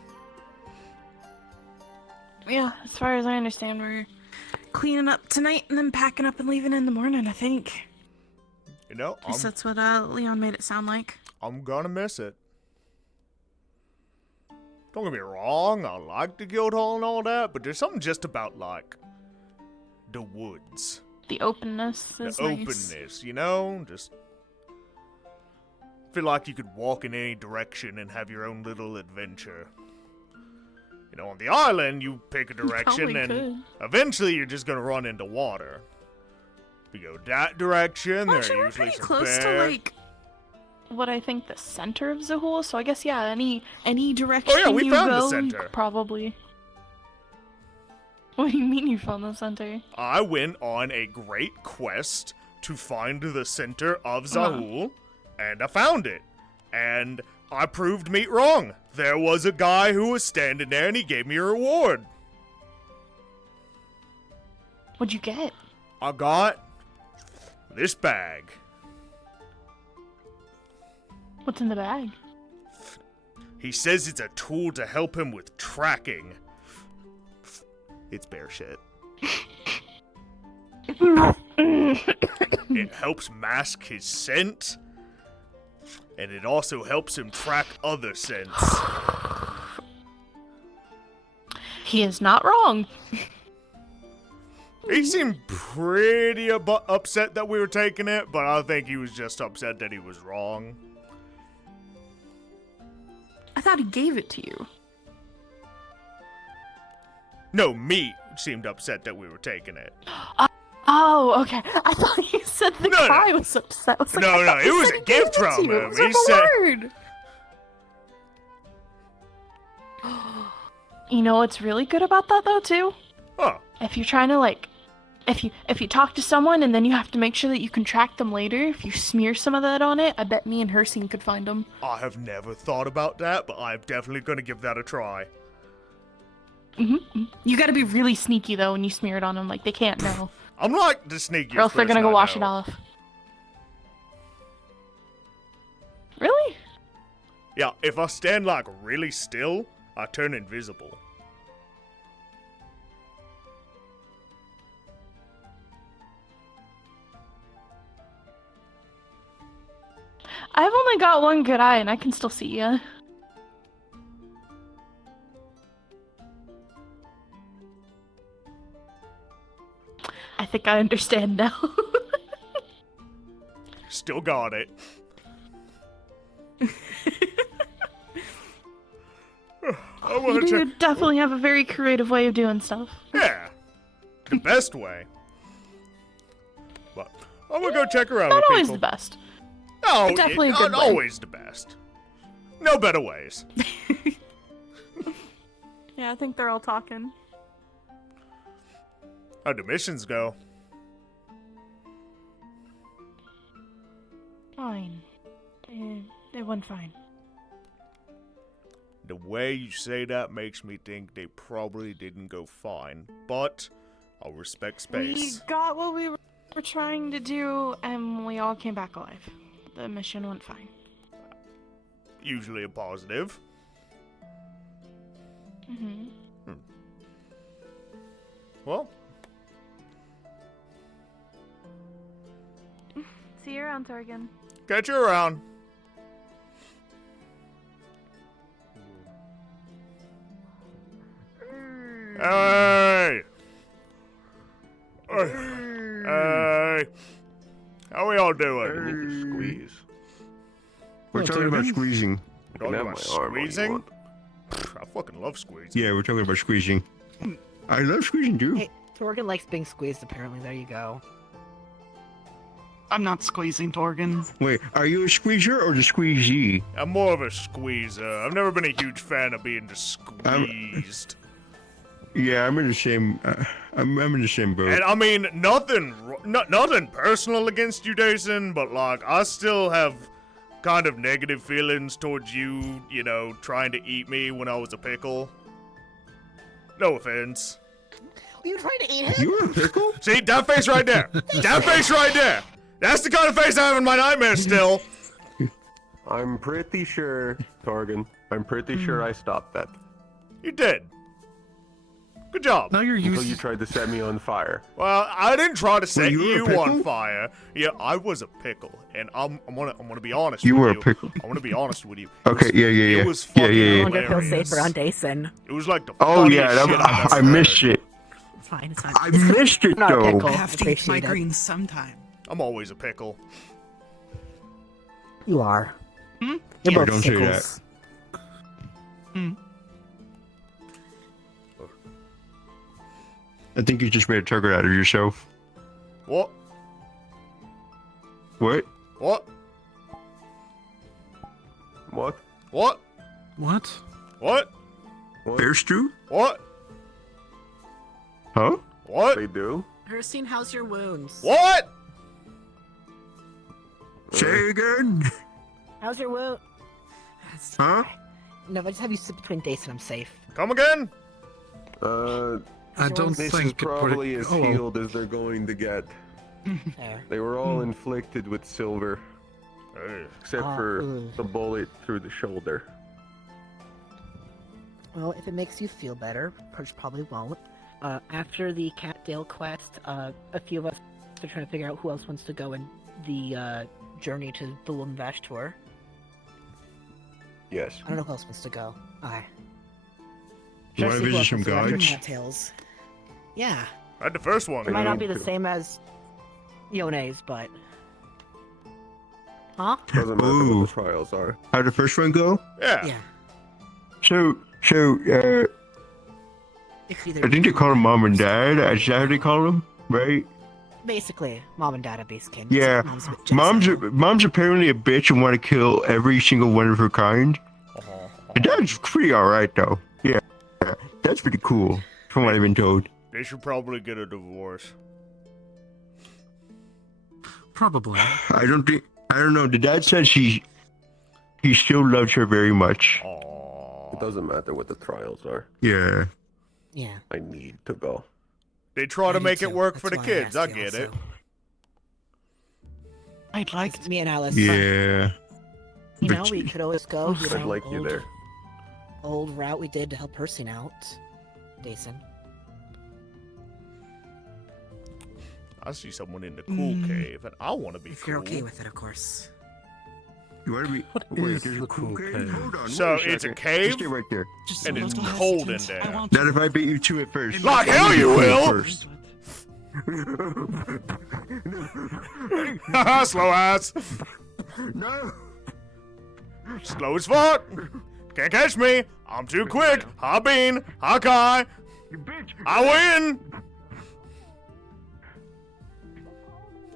Yeah, as far as I understand, we're cleaning up tonight and then packing up and leaving in the morning, I think. You know, At least that's what Leon made it sound like. I'm gonna miss it. Don't get me wrong, I like the guild hall and all that, but there's something just about, like, the woods. The openness is The nice. openness, you know? Just feel like you could walk in any direction and have your own little adventure. You know, on the island, you pick a direction probably and could. eventually you're just gonna run into water. If you go that direction, there Actually, are we're usually pretty some close to bear. like what I think the center of Zahul. So I guess any direction we you found the go, you center. could probably. What do you mean you found the center? I went on a great quest to find the center of Zahul, and I found it. And I proved me wrong. There was a guy who was standing there and he gave me a reward. What'd you get? I got this bag. What's in the bag? He says it's a tool to help him with tracking. It's bear shit. It helps mask his scent, and it also helps him track other scents. He is not wrong. He seemed pretty upset that we were taking it, but I think he was just upset that he was wrong. I thought he gave it to you. No, me seemed upset that we were taking it. Oh, okay. I thought you said the guy was upset. I was like, I thought it you was said a he gave gift it to from you. It him. was He like a said, word. You know what's really good about that though too? Huh. If you're trying to like, if you talk to someone and then you have to make sure that you can track them later, if you smear some of that on it, I bet me and Hersing could find them. I have never thought about that, but I'm definitely gonna give that a try. You gotta be really sneaky though when you smear it on them, like they can't know. I'm like the sneakiest Or else they're gonna person go I wash know. it off. Really? Yeah, if I stand like really still, I turn invisible. I've only got one good eye and I can still see ya. I think I understand now. Still got it. I You wanna do check. definitely have a very creative way of doing stuff. Yeah, the best way. But I'm gonna go check around Not with always people. the best. No, but definitely a not good way. always the best. No better ways. Yeah, I think they're all talking. How'd the missions go? Fine. They went fine. The way you say that makes me think they probably didn't go fine, but I'll respect We space. got what we were trying to do, and we all came back alive. The mission went fine. Usually a positive. Mm-hmm. Well, See you around, Torgan. catch you around. Hey! Hey! How we all doing? Squeeze. We're talking about squeezing. Talking have about my arm all you squeezing? want. I fucking love squeezing. Yeah, we're talking about squeezing. I love squeezing too. Hey, Torgan likes being squeezed, apparently. There you go. I'm not squeezing, Torgan. Wait, are you a squeezer or the squeezee? I'm more of a squeezer. I've never been a huge fan of being just squeezed. Yeah, I'm in the same. I'm in the same boat. And I mean, nothing personal against you, Jason, but like, I still have kind of negative feelings towards you, you know, trying to eat me when I was a pickle. No offense. You trying to eat him? You were a pickle? See, that face right there. That face right there. That's the kind of face I have in my nightmares still. I'm pretty sure, Torgan. I'm pretty sure I stopped that. You did. Good job. Now you're Until used. you tried to set me on fire. Well, I didn't try to set you were a you pickle? on fire. Yeah, I was a pickle, and I'm gonna be honest. You with were a you. pickle. I want to be honest with you. Okay, yeah. It was Yeah, fucking yeah, I yeah. wonder if he'll hilarious. safer on Dason. It was like the Oh funniest yeah, shit I've ever I missed heard. it. It's fine, it's fine. I missed it Not a though. pickle. I have to eat my Appreciate it. greens sometime. I'm always a pickle. You are. Hmm? You're Yeah, both don't say pickles. I think you just made a target out of yourself. What? What? What? What? What? What? What? Bear stew? What? Huh? What? They do? Herstein, how's your wounds? What? Say again? How's your wound? Huh? No, if I just have you sit between Dason, I'm safe. Come again? I don't This think is it probably would. as Oh, well. healed as they're going to get. There. They were all inflicted with silver, Hey. except for the bullet through the shoulder. Well, if it makes you feel better, which probably won't. After the Catdale quest, a few of us are trying to figure out who else wants to go in the journey to the Lumvash tour. Yes. I don't know who else wants to go. Aye. You wanna visit some gods? Cattails. Yeah. I had the first one. It might not be the same as Yone's, but. Huh? Doesn't matter Ooh. what the trials are. How'd the first one go? Yeah. Yeah. So, It's I either think they call him mom and dad. Is that how they call them? Right? basically mom and dad are base kin. Yeah. Mom's a bit jealous. Mom's apparently a bitch and want to kill every single one of her kind. And dad's pretty alright though. Yeah. That's pretty cool, from what I've been told. They should probably get a divorce. Probably. I don't know. The dad says he still loves her very much. It doesn't matter what the trials are. Yeah. Yeah. I need to go. They try to do make it too. work That's for the why I kids. I asked you get it. also. I'd like Me and Alice. Yeah. You know, But- we could always go. You I'd know, like you there. Old route we did to help Percy out. Dason. I see someone in the cool cave, and I want to be If cool. you're okay with it, of course. You want to be? Wait, there's a cool cave. Hold on. So wait it's a second. cave? Just stay right there. Just And a it's little cold in hesitant. there. I want Not if I beat you to it first. Like hell you will! Haha, slow ass. No. Slow as fuck. Can't catch me. I'm too quick. Ha bean. Ha kai. You bitch. I win.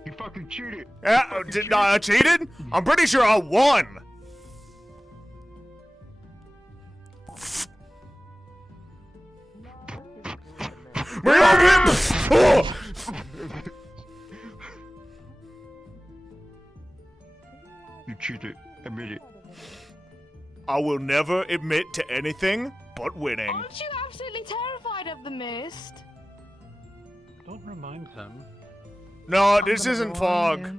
You fucking cheated. Yeah, I cheated? I'm pretty sure I won. You cheated. Admit it. I will never admit to anything but winning. Aren't you absolutely terrified of the mist? Don't remind him. No, this isn't fog.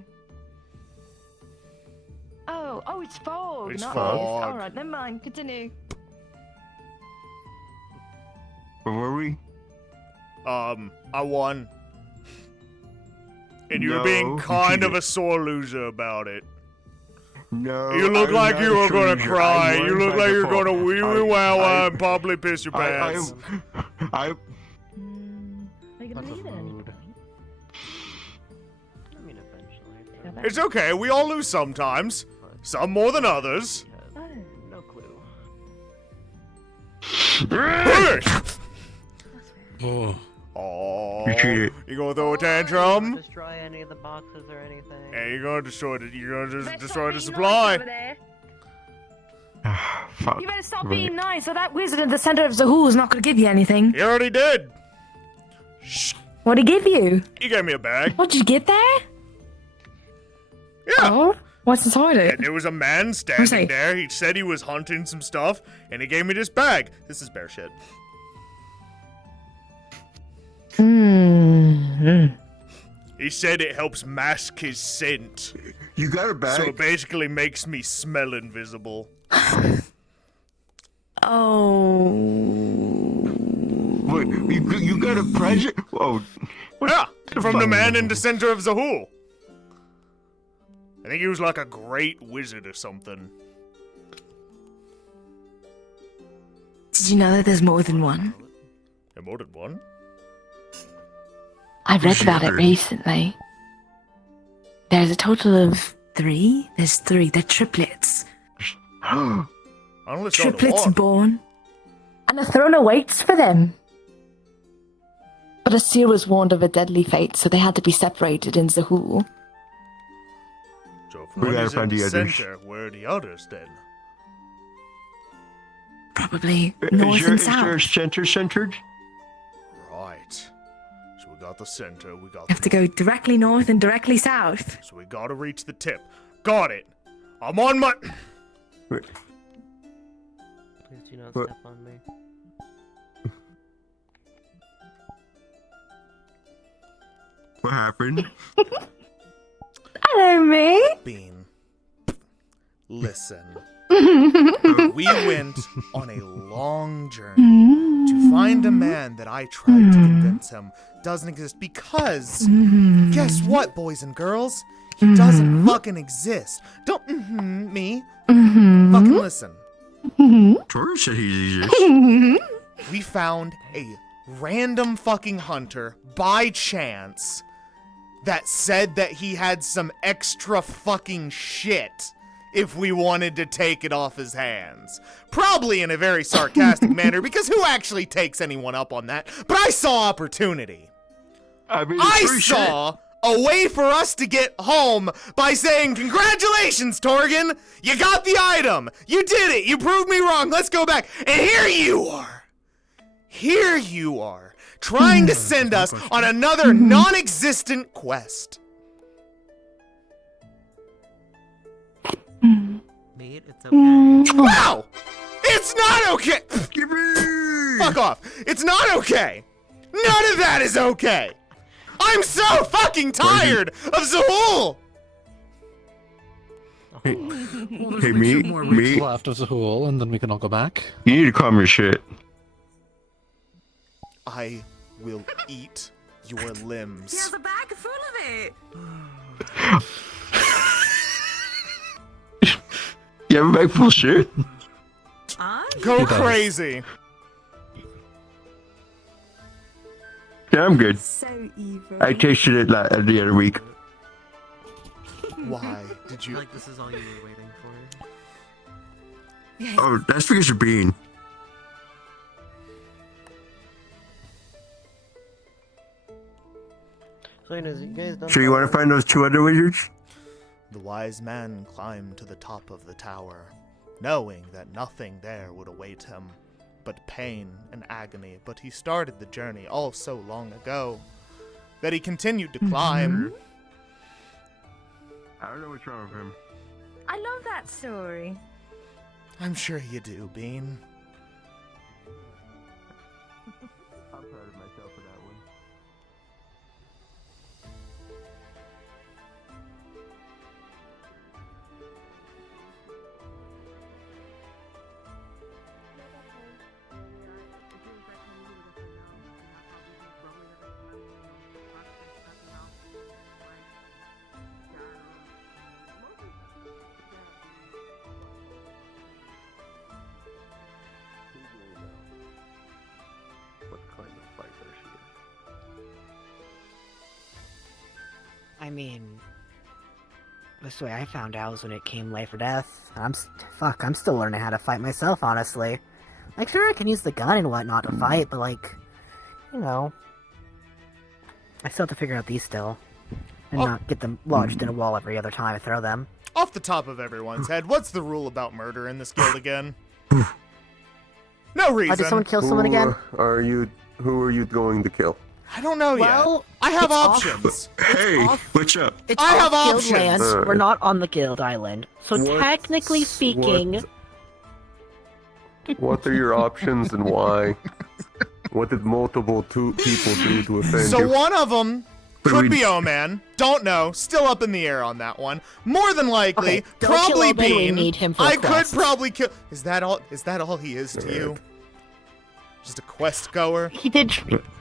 Oh, it's fog. It's not fog. mist. All right, never mind. Continue. Where were we? I won. And you're No, being you kind of cheated. a sore loser about it. No. You look I'm like not you a were gonna loser. cry. I You won look by like you're default. gonna wee wee wow wow and probably piss your pants. Are you gonna leave it at any point? I mean, eventually. It's okay. We all lose sometimes. Some more than others. No clue. Oh. Oh, You cheated. You gonna throw a tantrum? Destroy any of the boxes or anything. Hey, you're gonna destroy the. You're gonna just destroy the supply. Fuck. You better stop being nice, or that wizard in the center of Zahul is not going to give you anything. He already did. What'd he give you? He gave me a bag. What did you get there? Yeah. Oh, what's inside it? And there was a man standing there. He said he was hunting some stuff, and he gave me this bag. This is bear shit. He said it helps mask his scent. You got a bag? So it basically makes me smell invisible. Oh. Wait, you got a present? Oh. Yeah, from the man in the center of Zahul. I think he was like a great wizard or something. Did you know that there's more than one? There more than one? I read about it recently. There's a total of 3. There's 3. They're triplets. I only saw the Triplets one. born. And a throne awaits for them. But Asir was warned of a deadly fate, so they had to be separated in Zahul. So if We one gotta is in find the the others. center, where are the others then? Probably north and Is there a south. center centered? Right. So we got the center, we got You have to go directly north and directly south. So we gotta reach the tip. Got it. I'm on my... Please do not What? step on me. What happened? Hello, me. Bean. Listen. We went on a long journey to find a man that I tried to convince him doesn't exist because guess what, boys and girls? He doesn't fucking exist. Don't me. Fucking listen. Tori said he exists. We found a random fucking hunter by chance that said that he had some extra fucking shit if we wanted to take it off his hands. Probably in a very sarcastic manner, because who actually takes anyone up on that? But I saw opportunity. I mean, I free saw a way for us to get home by saying, congratulations, Torgan! You got the item! You did it! You proved me wrong! Let's go back! And here you are! Here you are, trying to send us on another non-existent quest. Mate, it's okay. Wow! It's not okay! Fuck off! It's not okay! None of that is okay! I'm so fucking tired of Zahul! Hey, Well, there's hey, only me, 2 more weeks me. left of Zahul, and then we can all go back. You need to calm your shit. I will eat your limbs. He has a bag full of it. You have a bag full of shit? Go He does. crazy! Yeah, I'm good. So evil. I tasted it the other week. Why did I feel you... like this is all you were waiting for. Oh, that's because you're being. So, anyways, you guys don't. So you want to find those 2 other wizards? The wise man climbed to the top of the tower, knowing that nothing there would await him but pain and agony. But he started the journey all so long ago that he continued to climb. I don't know what's wrong with him. I love that story. I'm sure you do, Bean. I'm proud of myself for that one. I mean, this way I found out was when it came life or death. I'm still learning how to fight myself, honestly. Like, sure, I can use the gun and whatnot to fight, but like, you know, I still have to figure out these still, and not get them lodged in a wall every other time I throw them. Off the top of everyone's head, what's the rule about murder in this guild again? No reason. Did someone kill someone again? Who are you going to kill? I don't know Well, yet. I have it's off- options. Hey, what's up? It's I off have guild options. land. We're not on the guild island, so technically speaking, What are your options and why? What did multiple people do to offend So you? one of them But could we- be O-Man. Don't know. Still up in the air on that one. More than likely, Okay, don't kill probably O-Man, we Bean. need him for a I quest. could probably kill. Is that all he is to you? Just a quest goer? He did.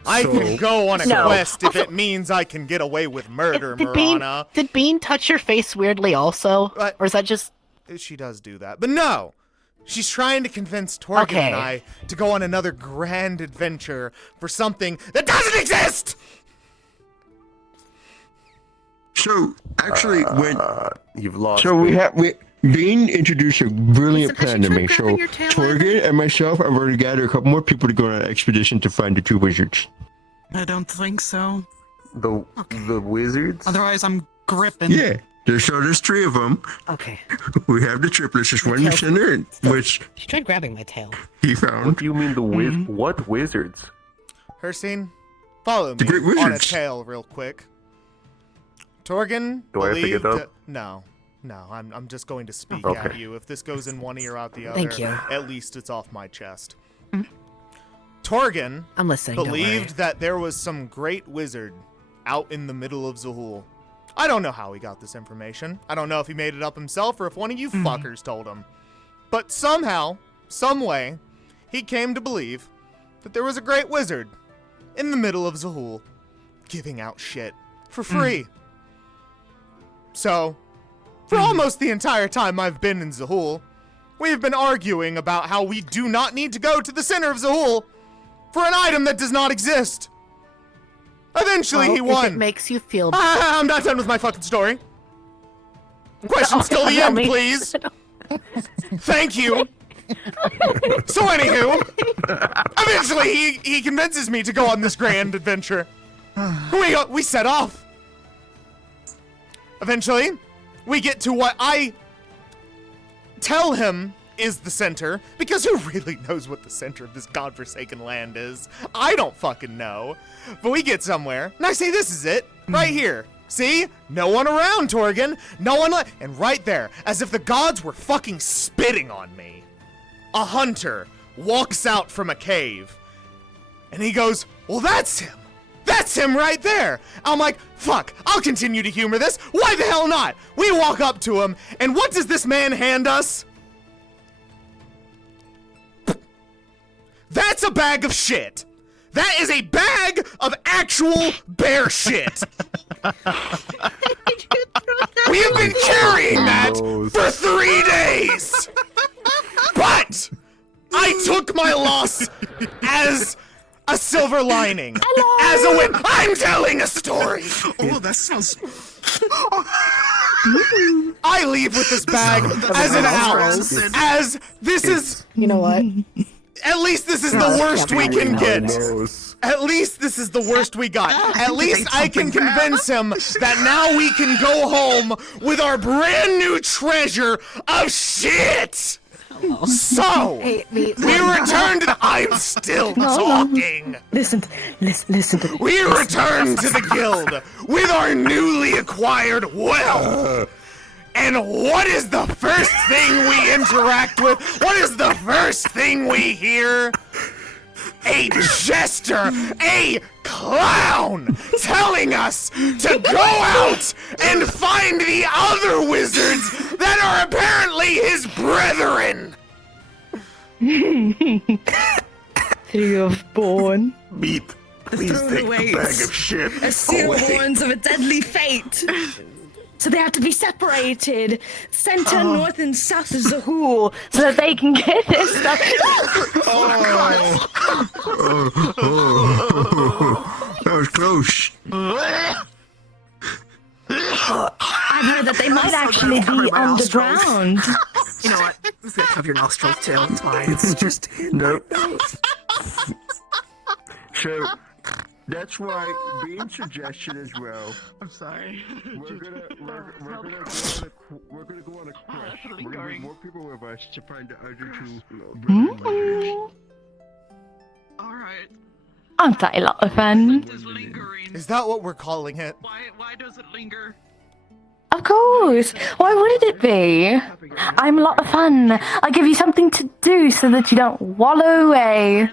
I can go on a No. quest if Also- it means I can get away with murder, Did Bean, Marana. did Bean touch your face weirdly also? Or is that just... She does do that. But no! She's trying to convince Torgan Okay. and I to go on another grand adventure for something that doesn't exist! So actually, when you've lost. so Bean introduced a brilliant plan to me. So Torgan and myself have already gathered a couple more people to go on an expedition to find the two wizards. I don't think so. The wizards? Otherwise, I'm gripping. Yeah. There's three of them. Okay. We have the triplets. There's one in the center, which She tried grabbing my tail. he found. What do you mean what wizards? Herstein, follow The me Great on a Wizards. tail real quick. Torgan Do I have to believed... get up? No. I'm just going to speak Okay. at you. If this goes in one ear out the other, Thank you. at least it's off my chest. Torgan I'm listening, don't believed worry. that there was some great wizard out in the middle of Zahul. I don't know how he got this information. I don't know if he made it up himself or if one of you fuckers told him. But somehow, some way, he came to believe that there was a great wizard in the middle of Zahul giving out shit for free. So, for almost the entire time I've been in Zahul, we've been arguing about how we do not need to go to the center of Zahul for an item that does not exist. Eventually, he Well, won. If it makes you feel... I'm not done with my fucking story. Questions till the end, please. Thank you. So anywho, eventually he convinces me to go on this grand adventure. We set off. Eventually, we get to what I tell him is the center, because who really knows what the center of this godforsaken land is? I don't fucking know. But we get somewhere, and I say this is it, right here. See? No one around, Torgan. No one and right there, as if the gods were fucking spitting on me, a hunter walks out from a cave, and he goes, well, that's him. That's him right there. I'm like, fuck, I'll continue to humor this. Why the hell not? We walk up to him, and what does this man hand us? That's a bag of shit. That is a bag of actual bear shit. We have been carrying that for 3 days. But I took my loss as a silver lining. As a win. I'm telling a story. Oh, that sounds... I leave with this bag as an out. As this is... You know what? At least this is the worst we can get. At least this is the worst we got. At least I can convince him that now we can go home with our brand new treasure of shit. So, we return to the... I'm still talking. Listen to me. We return to the guild with our newly acquired wealth. And what is the first thing we interact with? What is the first thing we hear? A jester, a clown, telling us to go out and find the other wizards that are apparently his brethren. You have born. Meat. Please Throw take the the bag weights. of shit As seal away. horns of a deadly fate. So they have to be separated, center, north, and south of Zahul, so that they can get their stuff. That was close. I've heard that they might actually be underground. You know what? I'm just gonna cover your nostrils too. It's fine. It's just in Nope. So that's why being suggested as well. I'm sorry. We're gonna go on a quest. We're gonna bring more people with us to find the other two brothers. Alright. Aren't that a lot of fun? Is that what we're calling it? Why does it linger? Of course. Why wouldn't it be? I'm a lot of fun. I give you something to do so that you don't wallow away.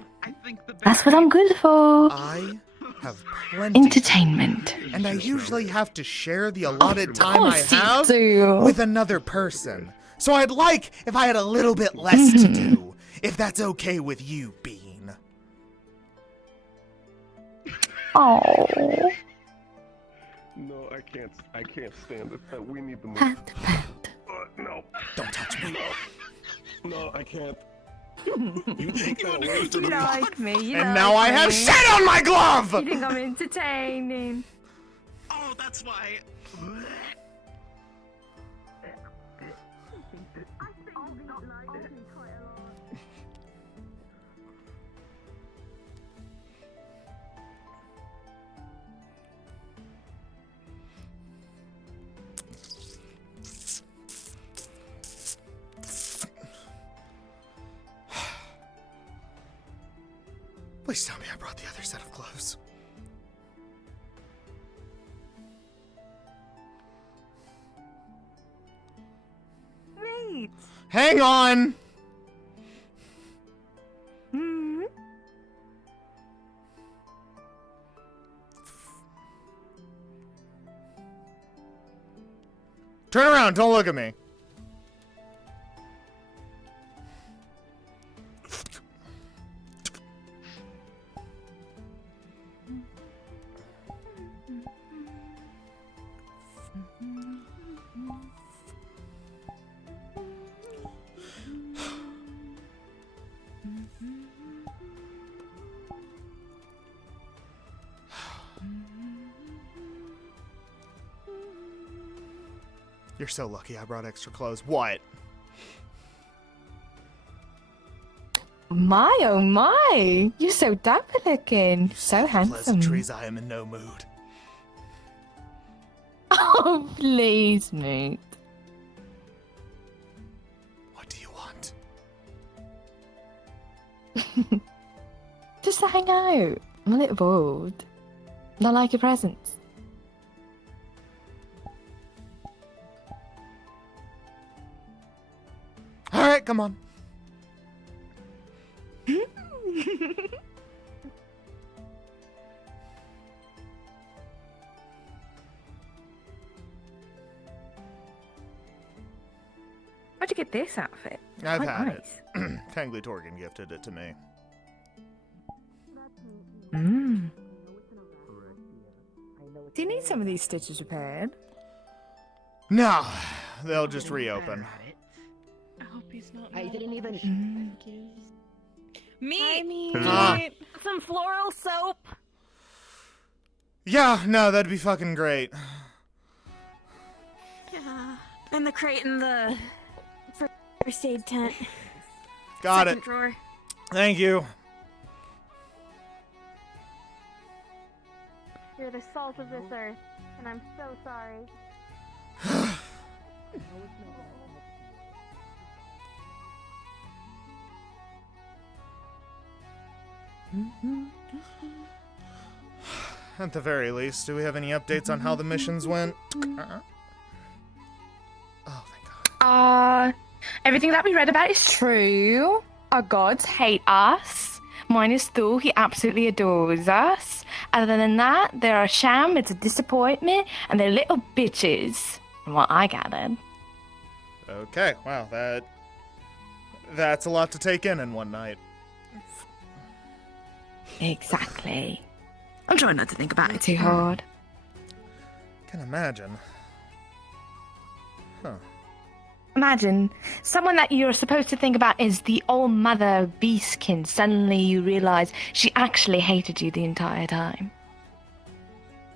That's what I'm good for. I have plenty. Entertainment. And I usually have to share the allotted time I course you have do. with another person. So I'd like if I had a little bit less to do, if that's okay with you, Bean. Oh. No, I can't stand it. We need the move. No. Don't touch me. No, I can't. You take that away from You me. like me. You And like now I have me. shit on my glove! You think I'm entertaining? Oh, that's why. Please tell me I brought the other set of gloves. Neat. Hang on! Hmm. Turn around, don't look at me. You're so lucky I brought extra clothes. What? My oh my. You're so dapper looking. So handsome. Pleasantries, I am in no mood. Oh, please, mate. What do you want? Just to hang out. I'm a little bored. Not like your presents. Alright, come on. Where'd you get this outfit? I've Quite had nice. it. Tangly Torgan gifted it to me. Mm. Do you need some of these stitches repaired? No, they'll just reopen. I hope he's not. I didn't even. Thank you. Me. Some floral soap. Yeah, no, that'd be fucking great. Yeah. And the crate in the first aid tent. Got Second it. drawer. Thank you. You're the salt of this earth, and I'm so sorry. At the very least, do we have any updates on how the missions went? Everything that we read about is true. Our gods hate us. Minus Thule, he absolutely adores us. Other than that, they're a sham, it's a disappointment, and they're little bitches, from what I gathered. Okay, wow, that's a lot to take in one night. Exactly. I'm trying not to think about it too hard. Can imagine. Huh. Imagine someone that you're supposed to think about is the old mother of Beastkin. Suddenly you realize she actually hated you the entire time.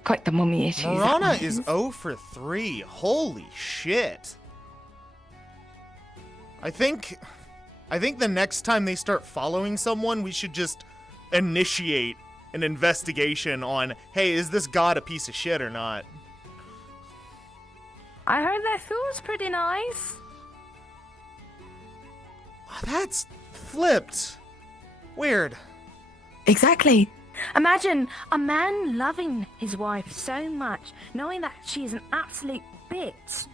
quite the mummy issues. that Marana one is 0 for 3. Holy shit. I think the next time they start following someone, we should just initiate an investigation on, hey, is this god a piece of shit or not? I heard that fool's pretty nice. That's flipped. Weird. Exactly. Imagine a man loving his wife so much, knowing that she is an absolute bitch,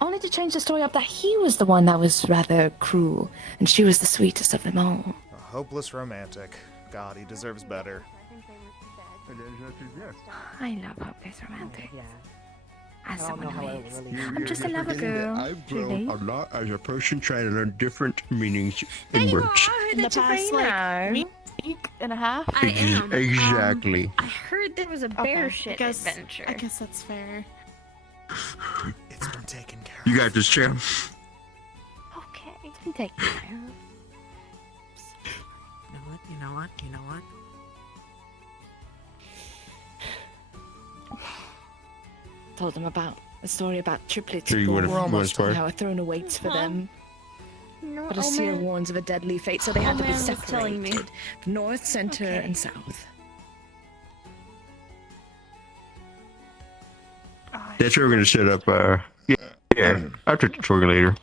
only to change the story up that he was the one that was rather cruel, and she was the sweetest of them all. A hopeless romantic. God, he deserves better. I love hopeless romantics. As I don't someone know who how I is. really I'm just a lover girl. I've grown Julie. a lot as a person trying to learn different meanings in words. In the past, like, week and a half. I am. Exactly. I heard there was a bear shit adventure. I guess that's fair. It's been taken care You got this, champ. Okay, it's been taken care of. You know what? Told them about a story about triplets So you born, wanna spar? how Athrona waits for them. No, But a oh, seer man. warns of a deadly fate, so they had to be man was telling me. separated. North, center, and south. That's where we're gonna set up. Yeah. After the tutorial later,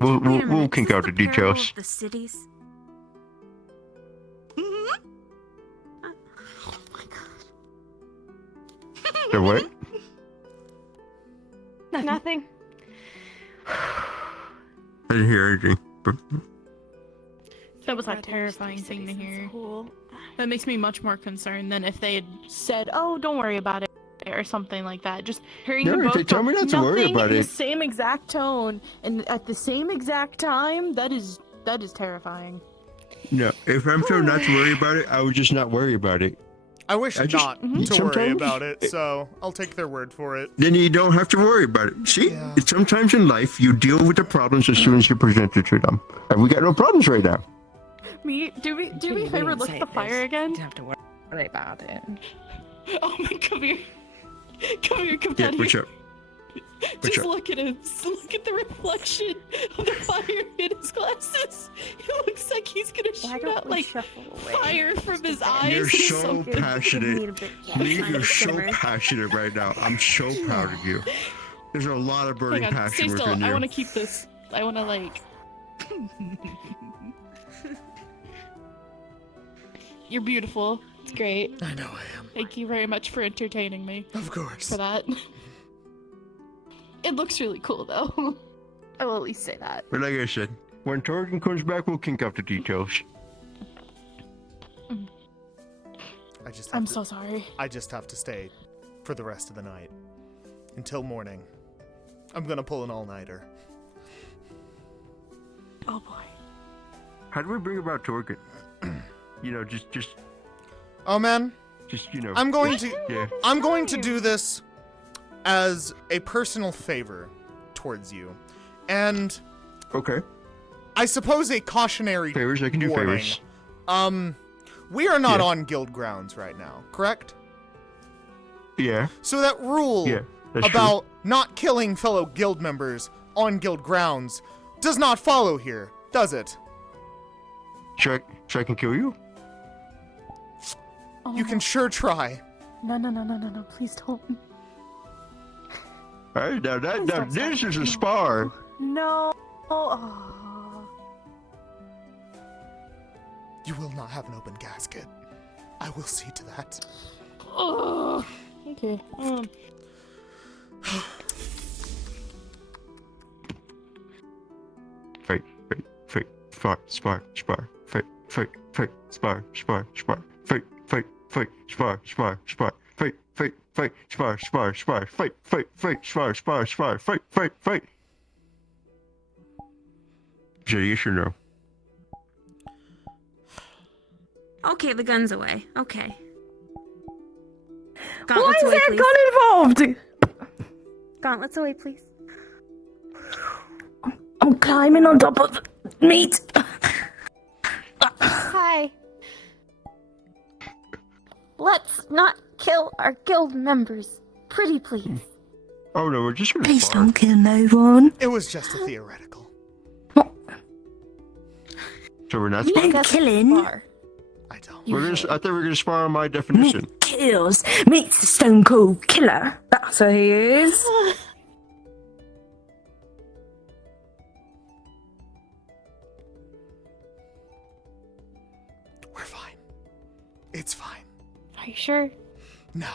we'll kink out the details. The cities. The what? Nothing. I didn't hear anything. That was a terrifying thing to hear. That makes me much more concerned than if they had said, "Oh, don't worry about it," or something like that. Just hearing No, them both they tell me not to worry nothing about in it. the same exact tone and at the same exact time. That is terrifying. No, if I'm told not to worry about it, I would just not worry about it. I wish I just- not to worry sometimes- about it, so I'll take their word for it. Then you don't have to worry about it. See, sometimes in life you deal with the problems as soon as you present it to them, and we got no problems right now. Do me a favor, look at the fire again. Don't have to worry about it. Oh my, come here, come Yeah, down what's here. up? What's Just up? look at him. Just look at the reflection of the fire in his glasses. It looks like he's gonna shoot out like fire from his eyes. You're He's so good. passionate. You're so passionate right now. I'm so proud of you. There's a lot of burning Hang on, stay passion still. within I you. want to keep this. I want to like. You're beautiful. It's great. I know I am. Thank you very much for entertaining me. Of course. For that. It looks really cool though. I will at least say that. But like I said, when Torgen comes back, we'll kink out the details. I'm so sorry. I just have to stay for the rest of the night. Until morning. I'm gonna pull an all-nighter. Oh boy. How do we bring about Torgen? You know, just. Oh man. Just, you know. I'm going to. Yeah. I'm going to do this as a personal favor towards you, and. Okay. I suppose a cautionary Favors, I can do warning. favors. We are not Yeah. on guild grounds right now, correct? Yeah. So that rule Yeah, that's about not killing fellow guild members on guild grounds does not follow here, does it? So I can kill you? Oh, You can sure try. No, please don't. Alright, now this is a spar. No. You will not have an open gasket. I will see to that. Oh. Okay. Fight, spar, spar, fight, spar, spar, spar, fight, spar, spar, fight, spar, spar, fight. Is that yes or no? Okay, the gun's away. Okay. Why Gauntlets is away, there a please. gun involved? Gauntlets away, please. I'm climbing on top of the meat. Hi. Let's not kill our guild members. Pretty please. Oh no, we're just gonna Please spar. don't kill no one. It was just a theoretical. So we're not No sparring? killing. We're gonna, I thought we were gonna spar on my definition. Meat kills. Meat's the stone cold killer. That's what he is. We're fine. It's fine. Are you sure? No.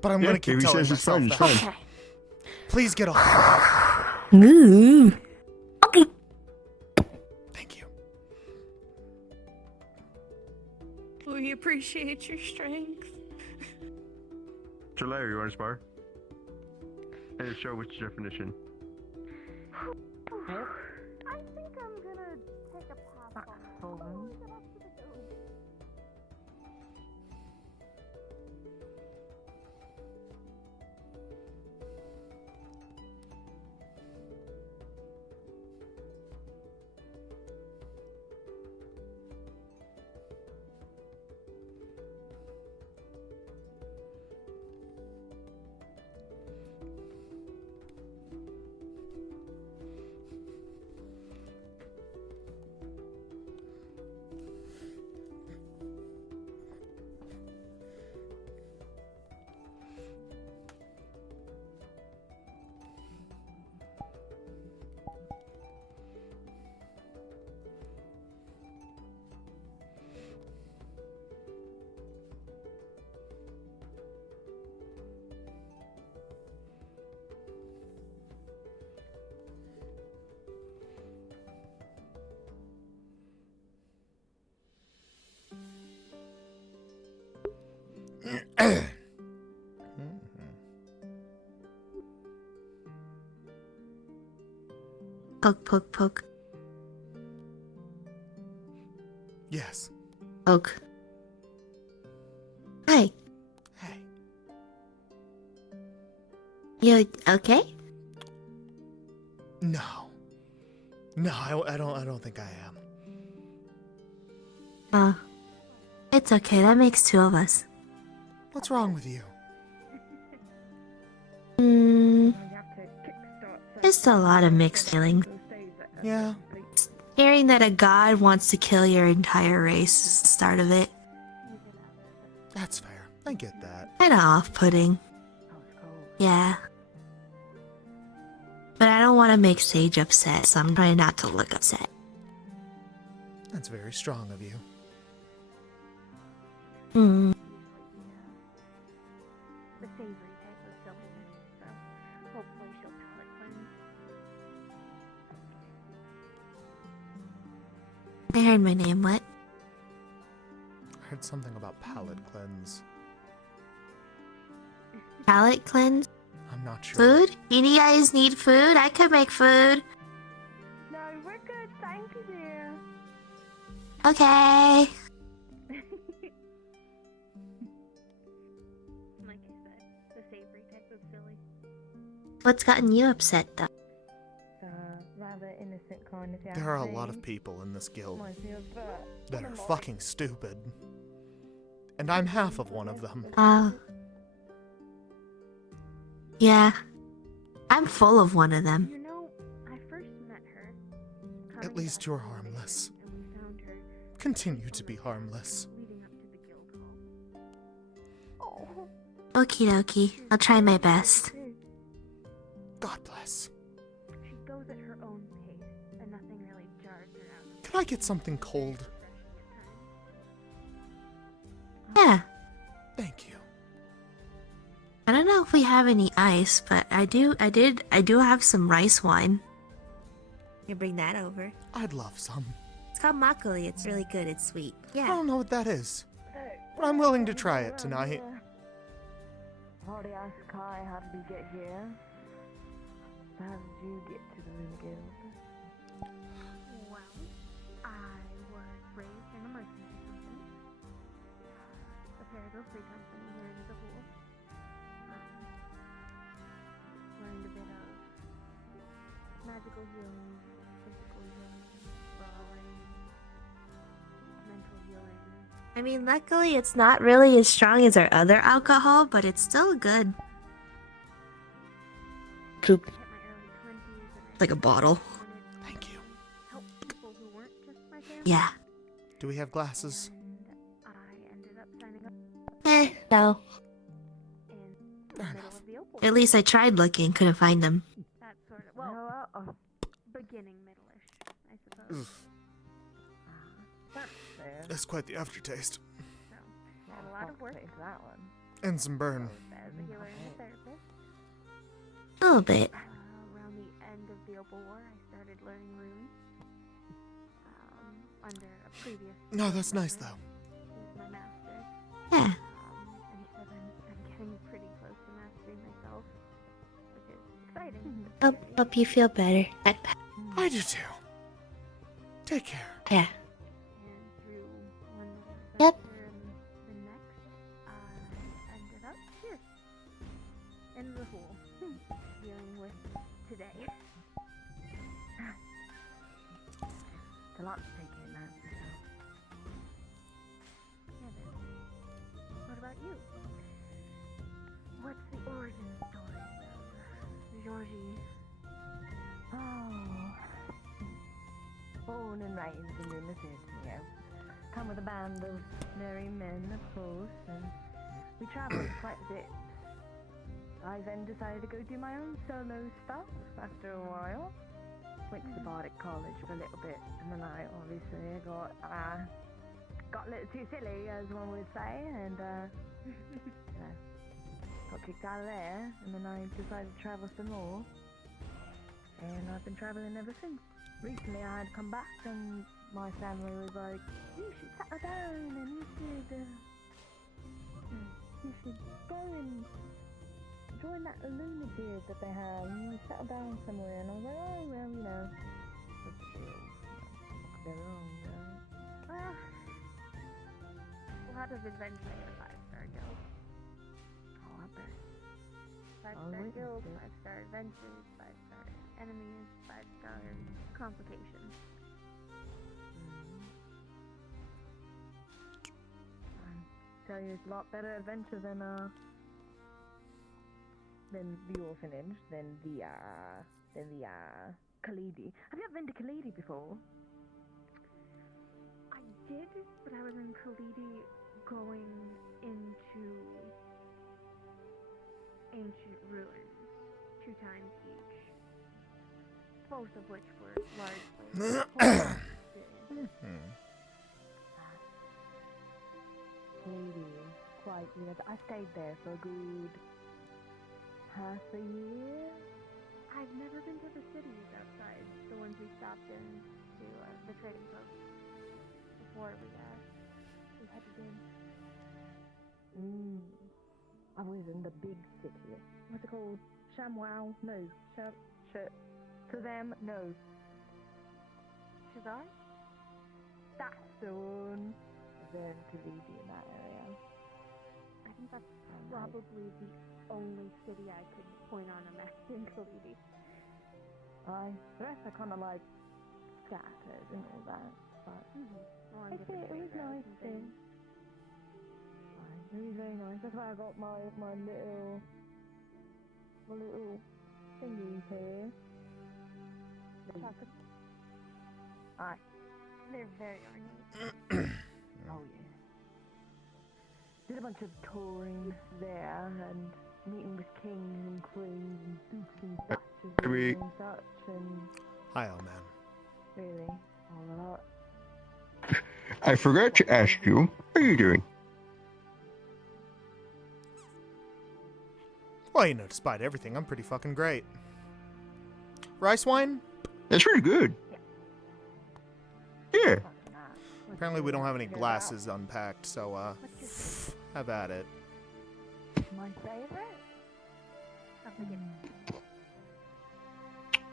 But I'm Yeah, gonna keep if he telling says it's myself fine, it's that. fine. Okay. Please get off. Ooh. Okay. Thank you. We appreciate your strength. So Larry, you wanna spar? Hey, show which definition. I think I'm gonna take a pass on this. Poke, poke, poke. Yes. Poke. Hi. Hey. You okay? No. No, I don't think I am. Oh. It's okay, that makes two of us. What's wrong with you? Just a lot of mixed feelings. Yeah. Hearing that a god wants to kill your entire race is the start of it. That's fair. I get that. Kinda off-putting. Yeah. But I don't want to make Sage upset, so I'm trying not to look upset. That's very strong of you. Hmm. The savory type of silliness, so hopefully she'll palate cleanse. I heard my name, what? I heard something about palate cleanse. Palate cleanse? I'm not sure. Food? You guys need food? I could make food. No, we're good, thank you, dear. Okay. Like I said, the savory type of silly. What's gotten you upset, though? Rather innocent kind of. There are a lot of people in this guild that are fucking stupid. And I'm half of one of them. Yeah. I'm full of one of them. You know, I first met her. At least you're harmless. And we found her Continue to be harmless. leading up to the guild hall. Oh. Okie dokie. I'll try my best. God bless. She goes at her own pace, and nothing really jars her out. Can I get something cold? Yeah. Thank you. I don't know if we have any ice, but I do have some rice wine. You bring that over. I'd love some. It's called makgeolli. It's really good. It's sweet. I Yeah. don't know what that is, but I'm willing to try it tonight. Already asked Kai, how did we get here? How did you get to the Moon Guild? Well, I was raised in a mercenary company. A paralegal company here in the Hole. Learned a bit of magical healing, physical healing, brawling, mental healing, I mean, luckily it's not really as strong as our other alcohol, but it's still good. Poop. Like a bottle. Thank you. Yeah. Do we have glasses? No. Fair enough. At least I tried looking, couldn't find them. That sort of, well, beginning middle-ish, I suppose. Oof. That's fair. That's quite the aftertaste. Had a lot of work. That one. And some burn. As a healer and a therapist. A little bit. Around the end of the Opal War, I started learning runes. Under a previous. No, that's nice though. He's my master. Yeah. And he says I'm getting pretty close to mastering myself, which is exciting. Hope you feel better. I do too. Take care. Yeah. And through one Yep. adventure and the next, I ended up here. In the hole. Dealing with today. It's a lot to take in, that. Yeah, it is. What about you? What's the origin story of Georgie? Oh. Born and raised in Luna City. Come with a band of merry men, of course, and we travelled quite a bit. I then decided to go do my own solo stuff after a while. Went to the Bardic College for a little bit, and then I obviously got a little too silly, as one would say, and got kicked out of there, and then I decided to travel some more, and I've been traveling ever since. Recently I had come back, and my family was like, you should settle down, and you should go and join that Luna Beard that they have, and you settle down somewhere, and I was like, oh, well, you know, what's the deal? They're wrong, right? Well, a lot of adventure in a 5-star guild. Oh, I bet. 5-star witnessed guild, it. 5-star adventures, 5-star enemies, 5-star complications. Tell you, it's a lot better adventure than the orphanage, than the Khalidi. Have you ever been to Khalidi before? I did, but I was in Khalidi going into ancient ruins 2 times each, both of which were largely Khalidi, quite, you know, I stayed there for a good half a year. I've never been to the cities outside, the ones we stopped in to the trading post before we headed in. I was in the big city. What's it called? Shamwow? No. To them, no. Shazar? That's the one. Then Khalidi in that area. I think that's probably the only city I could point on a map in Khalidi. The rest are kind of like scattered and all that, but Well, it was nice too. It was very nice. That's why I got my little thingies here. Chocolate. Aye. They're very ornate. Oh yeah. Did a bunch of touring there and meeting with kings and queens and dukes and duchesses and such, and Hi, old man. really all a lot. I forgot to ask you, how are you doing? Well, you know, despite everything, I'm pretty fucking great. Rice wine? That's pretty good. Yeah. Apparently we don't have any glasses unpacked, so, have at it. My favorite? Of the game.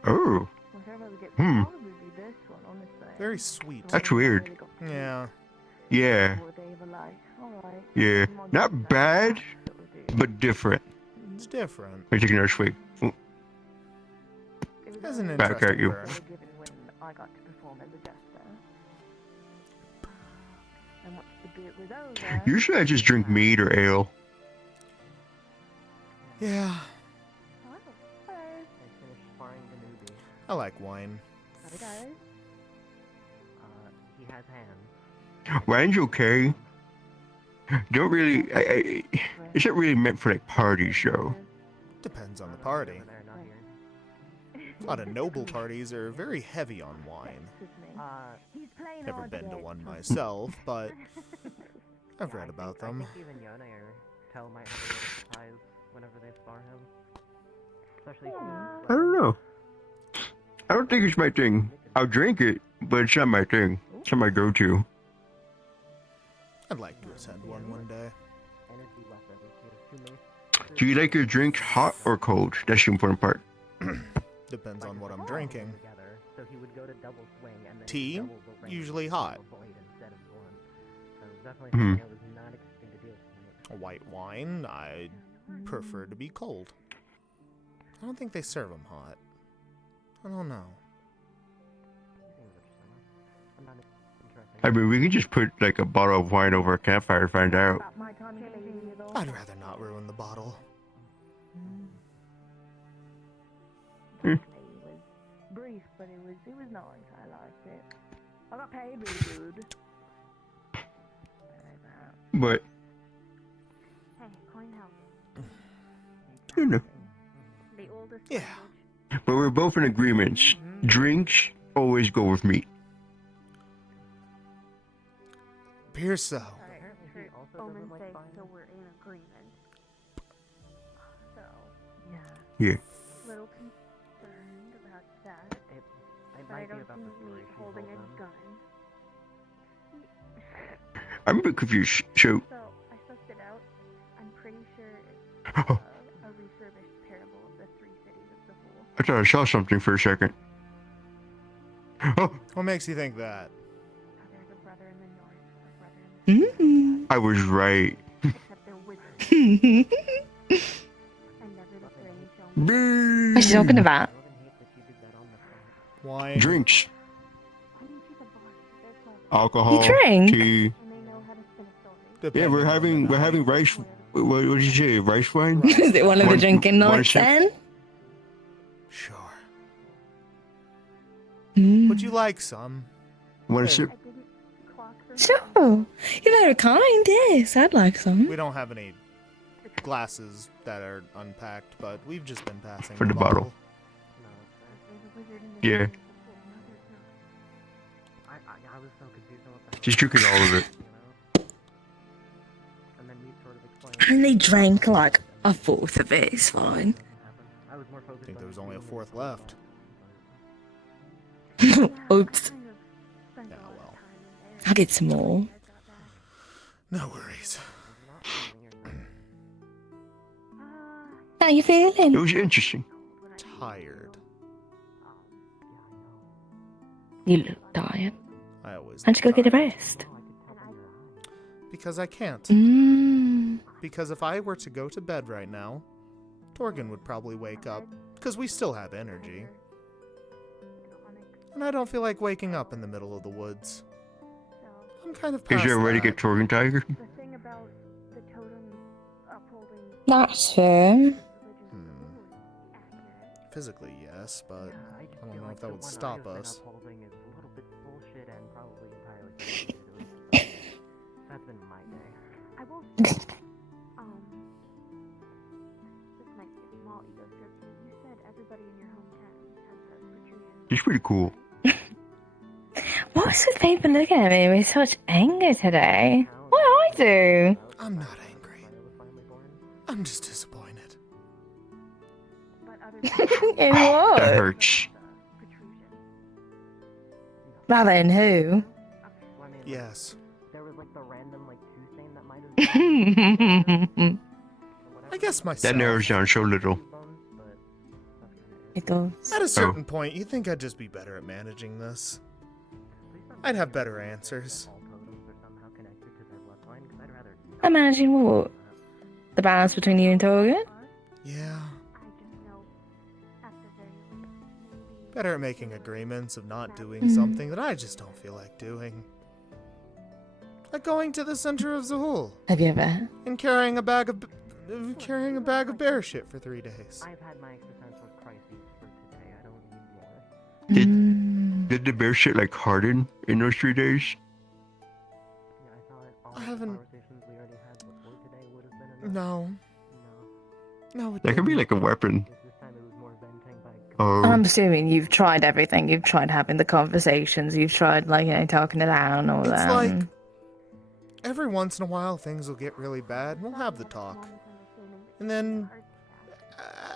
Oh. Whatever we get, Hmm. probably be this one, honestly. Very sweet. That's weird. Yeah. Yeah. What they were like. Alright. Yeah. Not bad, but different. It's different. Let me take another swig. Ooh. That's an Back at interesting you. burn. Given when I got to perform as a jester. And once the bit was over, Usually I just drink mead or ale. Yeah, hello. finished sparring the newbie. I like wine. Howdy guys. He has hands. Wine's okay. Don't really. It's not really meant for like parties, though. Depends on the party. A lot of noble parties are very heavy on wine. Never been to one myself, but I've read about them. I think even Yona or Tel might have a little surprise whenever they spar him. Especially I don't know. I don't think it's my thing. I'll drink it, but it's not my thing. It's not my go-to. I'd like to attend one day. Do you like your drinks hot or cold? That's the important part. Depends on what I'm drinking. So he would go to double swing and then Tea, usually hot. Hmm. A white wine, I'd prefer to be cold. I don't think they serve them hot. I don't know. I mean, we can just put like a bottle of wine over a campfire and find out. I'd rather not ruin the bottle. Hmm. It was brief, but it was nice. I liked it. I got paid really good. But Hey, coin help. you know. The oldest Yeah. But we're both in agreement. Drinks always go with meat. Appears so. Omen say so we're in agreement. So, Yeah. little concerned about that. It But I might be don't about see the story me she holding told a them. gun. I'm a bit confused. So, So, I sussed it out. I'm pretty sure it's Oh. a refurbished parable of the three cities of the fool. I thought I saw something for a second. Oh, What makes you think that? There's a brother in the north, a brother in the Mm. I was right. except they're wizards. And never the strange show What's she talking about? Wine. Drinks. I mean, she's a boss. They're clever. Alcohol. drink? Tea. And they know how to spin a story. Yeah, Depending we're on the having night. rice. What did you say? Rice wine? Is it one of the drinking one nights sip? then? Sure. Mm. Would you like some? One sip. I didn't clock them. Sure. You're very kind, yes. I'd like some. We don't have any glasses that are unpacked, but we've just been passing For the bottle. There's a wizard in the Yeah. north. No, there's not. I was so confused on what the Just drinking all of it. And then we sort of explained. And they drank like a fourth of it. It's fine. I was more I focused think on there was only a fourth left. Oops. Yeah, well. I'll get some more. No worries. How you It feeling? was interesting. Tired. You look tired. I always. Why don't you go look get a tired. rest? Because I can't. Mm. Because if I were to go to bed right now, Torgan would probably wake up. Because we still have energy. And I don't feel like waking up in the middle of the woods. I'm kind of Is past there a way to that. get Torgan Tiger? The thing about the totem upholding That's fair. religion accurate. Physically, yes, but I just don't feel know like if that the would one stop I've been us. upholding is a little bit bullshit and probably entirely fabricated. That's been my day. I will say, this might be a small ego trip, but you said everybody in your hometown has a protrusion. It's pretty cool. What's with people looking at me with such anger today? What did I do? I'm not angry. I'm just disappointed. But other people In That what? hurts. Rather than who? Well, I mean, Yes. there was like the random like tooth thing that might have been. I guess That myself. narrows down so little. It does. At a certain point, you think I'd just be better at managing this. I'd have better answers. I'm managing what? The balance between you and Torgan? Yeah. I just know, at the very least, maybe Better at making agreements of not doing Mm. something that I just don't feel like doing. Like going to the center of Zahul. Have you ever? And carrying a bag of bear shit for 3 days. I've had my existential crises for today. I don't need more. Did the bear shit like harden in those 3 days? Yeah, I thought all I the haven't- conversations we already had before today would have been enough. No. No, it That could be like a weapon. This time it was more venting by Oh. I'm assuming you've tried everything. You've tried having the conversations. You've tried, like, talking it out and all It's that. like every once in a while things will get really bad. We'll have the talk. And then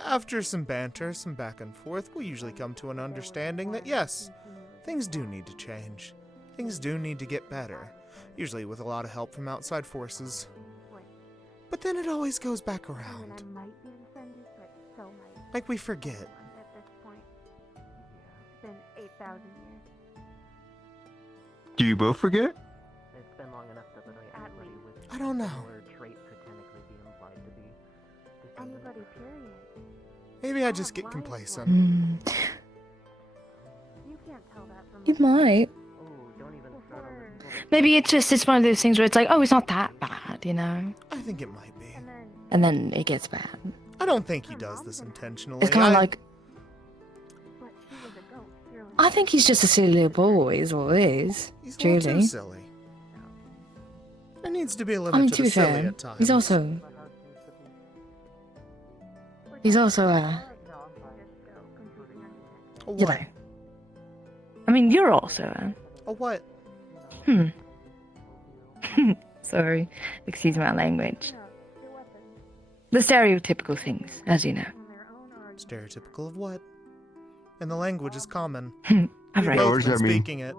after some banter, some back and forth, we'll usually come to an understanding that yes, things do need to change. Things do need to get better. Usually with a lot of help from outside forces. But then it always goes back around. Like we forget. At this point, it's been 8,000 years. Do you both forget? It's been long enough that literally anybody with I don't know. similar trait could technically be implied to be descendant. Anybody, period. Maybe I just get complacent. You can't tell that from You might. Maybe it's one of those things where it's like, oh, it's not that bad, you know? I think it might be. And then it gets bad. I don't think he does this intentionally. It's kind of like, I think he's just a silly little boy, is all it is. He's a little too Truly. silly. There needs to be a limit I mean, to to the be silly fair, at times. he's also A you what? know. I mean, you're also A what? Sorry, excuse my language. The stereotypical things, as you know. Stereotypical of what? And the language is common. I've We've read both it. been speaking it.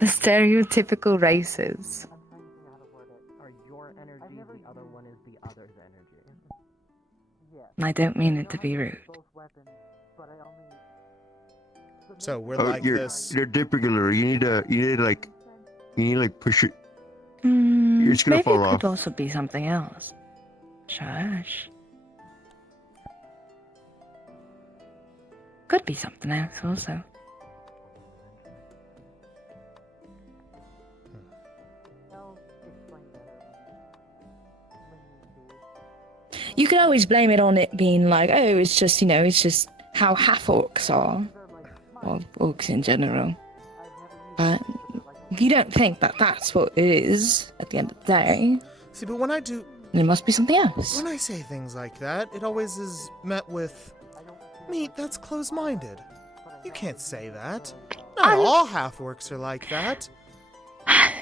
The stereotypical races. Are your energy the other one is the other's energy? I don't mean it to be rude. So we're Oh, like you're, this. You're typical. You need to like push it. It's gonna Maybe fall it off. could also be something else. Shush. Could be something else also. You can always blame it on it being like, oh, it's just, it's just how half orcs are. Or orcs in general. But if you don't think that that's what it is at the end of the day, See, but when I do, there must be something else. when I say things like that, it always is met with, "Meat, that's close-minded. You can't say that. Not all half-orcs are like that."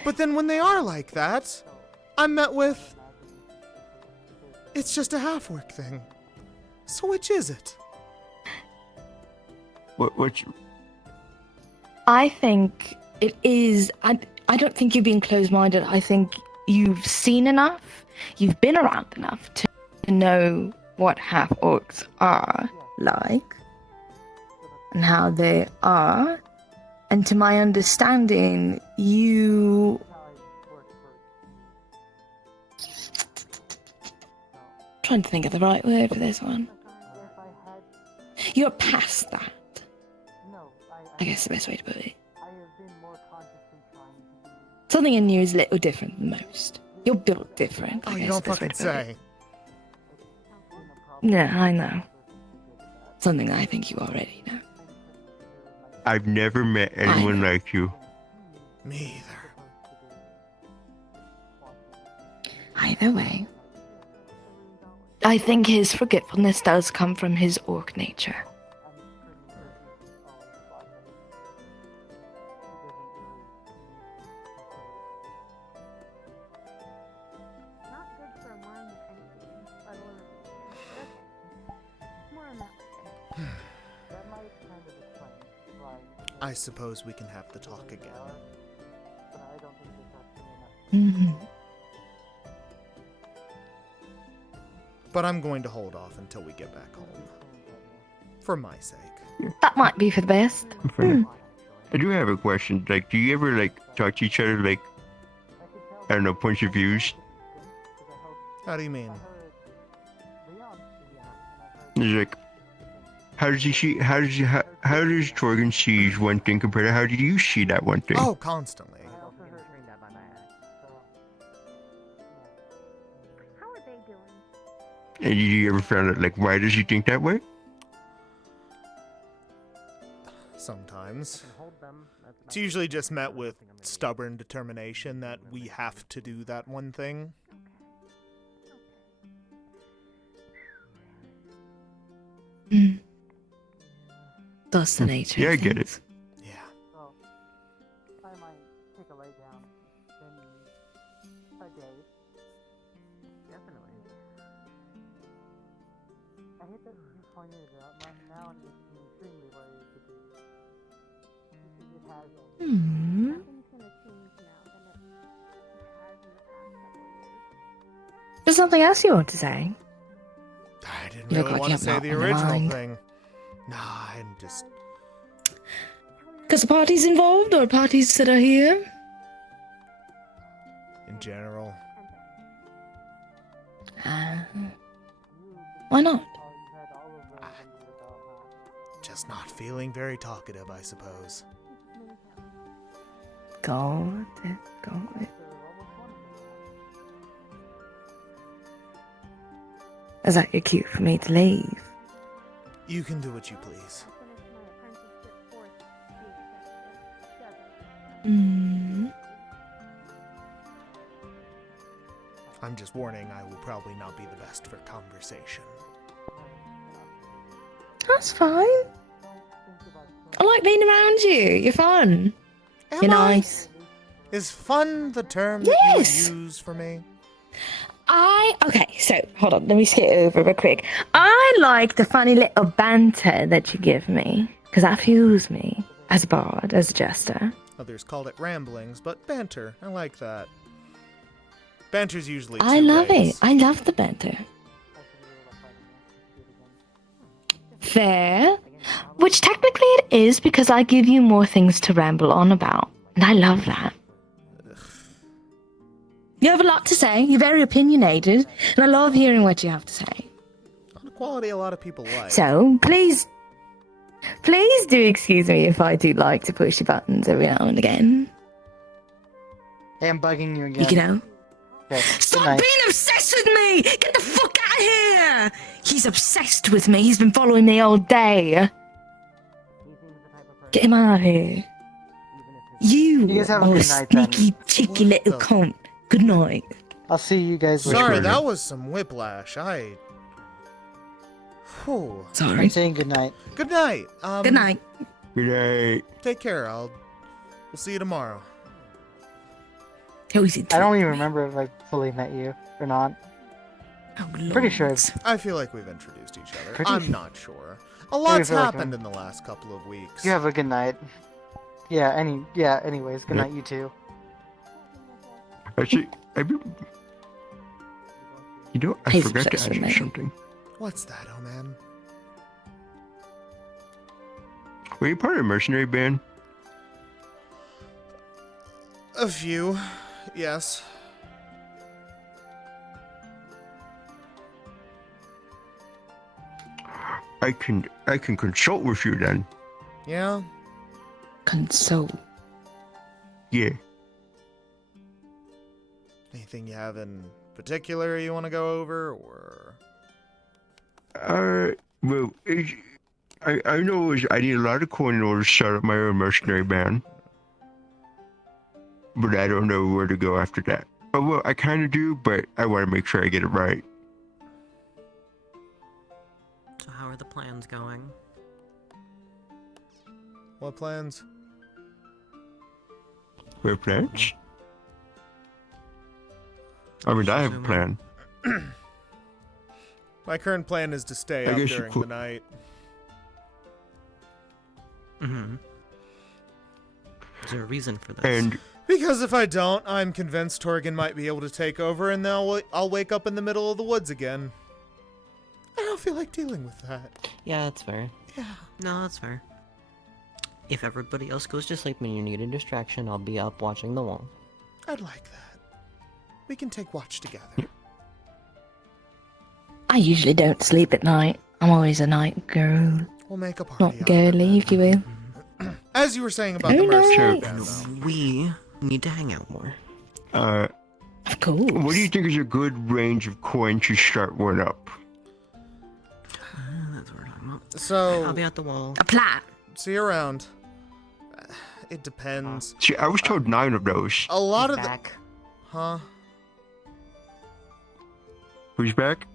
But then when they are like that, I'm met with, "It's just a half-orc thing." So which is it? Which? I think it is. I don't think you're being closed-minded. I think you've seen enough, you've been around enough to know what half orcs are like and how they are. And to my understanding, you. Trying to think of the right word for this one. You're past that. I guess the best way to put it. Something in you is a little different than most. You're built different. Oh, you don't fucking say. Yeah, I know. Something I think you already know. I've never met anyone like you. Me Either way, I think his forgetfulness does come from his orc nature. I suppose we can have the talk again. Mm-hmm. But I'm going to hold off until we get back home. For my sake. That might be for the best. I do have a question. Like, do you ever like talk to each other like, I don't know, points of views? How do you mean? It's like, how does Torgan see one thing compared to how do you see that one thing? Oh, constantly. And you ever found out, like, why does he think that way? Sometimes. It's usually just met with stubborn determination that we have to do that one thing. That's the nature. Yeah, of I get things. it. I might take a lay down in a day. Definitely. I hate that you pointed it out. Now I'm just extremely worried because it has Hmm. There's something else you want to say? I didn't You look really like want you to have say not the in your original mind. thing. Nah, I'm just... Because the party's involved, or parties that are here? in general. Why not? Just not feeling very talkative, I suppose. Got it. Is that your cue for me to leave? You can do what you please. Hmm. I'm just warning, I will probably not be the best for conversation. That's fine. I like being around you. You're fun. You're nice. Is fun the term that you would use for me? Okay, so hold on, let me skip over real quick. I like the funny little banter that you give me, because that fuels me as a bard, as a jester. Others called it ramblings, but banter. I like that. Banter's usually I two love ways. it. I love the banter. Fair. Which technically it is because I give you more things to ramble on about. And I love that. You have a lot to say. You're very opinionated. And I love hearing what you have to say. Not a quality a lot of people like. So, please do excuse me if I do like to push your buttons every now and again. Hey, I'm bugging you again. You know? Okay, Stop being obsessed with me! Get the fuck out of here! He's obsessed with me. He's been following me all day. Get him out of here. You guys have a are a good night, then. sneaky, cheeky little cunt. Good night. I'll see you guys later. Sorry, that was some whiplash. Whew. Sorry. I'm saying good night. Good night. Good night. Good night. Take care. We'll see you tomorrow. I don't even remember if I fully met you or not. Pretty sure. I feel like we've introduced each other. Pretty I'm sure. not sure. A Maybe lot's feel like happened in the last couple of weeks. You have a good night. Yeah. Anyways, good night, you too. Actually, you know, I He's forgot to obsessed ask with you me. something. What's that, oh man? Were you part of a mercenary band? A few, yes. I can consult with you then. Yeah? Console. Yeah. Anything you have in particular you want to go over, or? Well, I know I need a lot of coin in order to start up my own mercenary band. But I don't know where to go after that. Oh, well, I kind of do, but I want to make sure I get it right. So how are the plans going? What plans? What plans? I mean, I have a plan. My current plan is to stay I up guess you during could- the night. Mm-hmm. Is there a reason for this? And Because if I don't, I'm convinced Torgan might be able to take over, and then I'll wake up in the middle of the woods again. I don't feel like dealing with that. Yeah, that's fair. Yeah. No, that's fair. If everybody else goes to sleep and you need a distraction, I'll be up watching the wall. I'd like that. We can take watch together. I usually don't sleep at night. I'm always a night girl. We'll make a party. Not girly, if you will. As you were saying about Oh, the mercenary nice. band, though. We need to hang out more. Of course. What do you think is a good range of coin to start one up? So I'll be at the wall. A plat. See you around. It depends. See, I was told 9 of those. A lot He's of back. Huh? Who's back?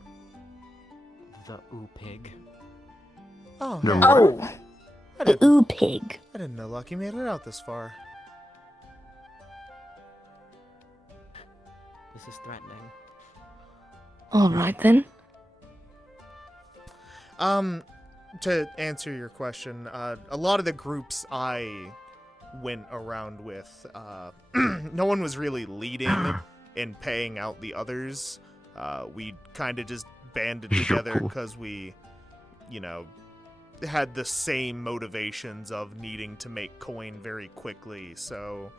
The ooh pig. Oh. The hey. what? The ooh pig. I didn't know Lucky made it out this far. This is threatening. All right then. To answer your question, a lot of the groups I went around with, no one was really leading and paying out the others. We kind of just banded together because we, you know, had the same motivations of needing to make coin very quickly. So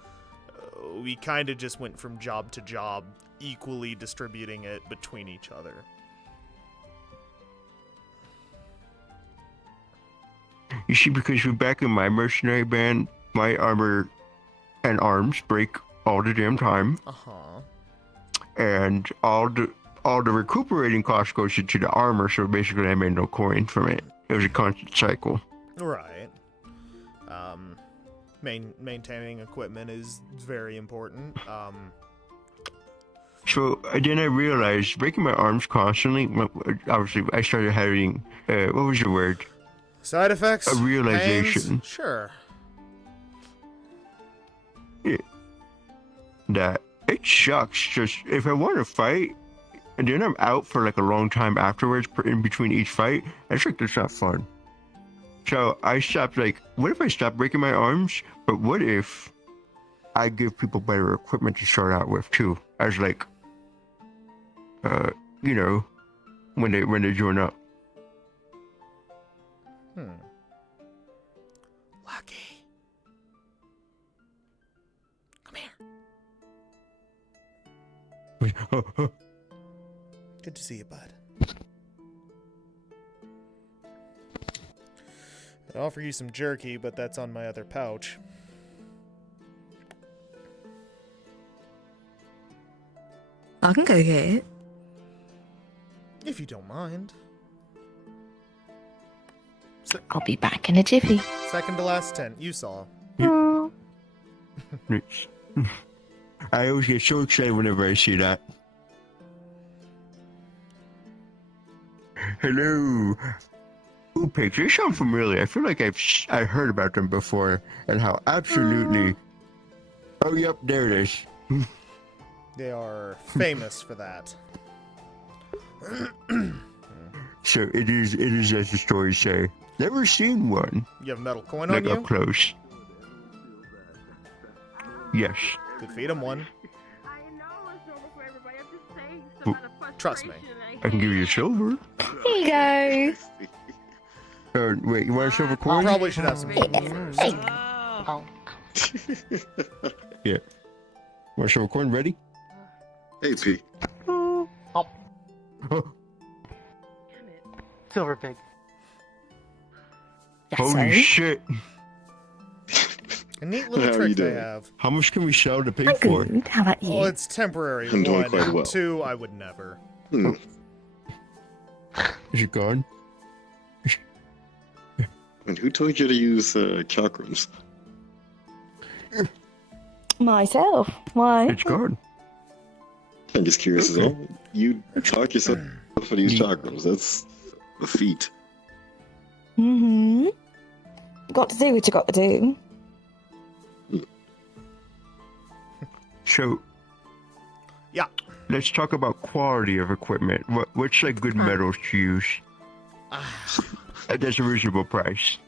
we kind of just went from job to job, equally distributing it between each other. You see, because we're back in my mercenary band, my armor and arms break all the damn time. Uh-huh. And all the recuperating cost goes into the armor, so basically I made no coin from it. It was a constant cycle. Right. Maintaining equipment is very important. So then I realized breaking my arms constantly. Obviously, I started having what was the word? Side effects. A realization. Pains? Sure. Yeah. That it sucks. Just if I want to fight, and then I'm out for like a long time afterwards, in between each fight, that's not fun. So I stopped. Like, what if I stop breaking my arms? But what if I give people better equipment to start out with too, as like, you know, when they join up. Lucky. Come here. Good to see you, bud. I'd offer you some jerky, but that's on my other pouch. I can go get it. If you don't mind. I'll be back in a jiffy. Second to last tent, you saw. I always get so excited whenever I see that. Hello. Ooh, pigs, they sound familiar. I feel like I heard about them before, and how absolutely. Oh, yep, there it is. They are famous for that. So it is as the stories say. Never seen one. You have a metal coin like on you? up close. Yes. Could feed him one. Trust me. I can give you a silver. Here you go. Wait, you want a silver coin? Probably should have some food first. Oh. Yeah. Want a silver coin ready? Hey, P. Silver pig. Holy shit. A neat little How are trick you they doing? have. How much can we sell the pig for? How about you? Well, it's temporary. I'm doing One, quite well. two, I would never. Is it gone? And who told you to use chakrams? Myself. Why? It's gone. I'm just curious as well. You talk yourself to use chakrams. That's a feat. Mm-hmm. Got to do what you got to do. So, yeah. Let's talk about quality of equipment. What's like good metals to use? That's a reasonable price.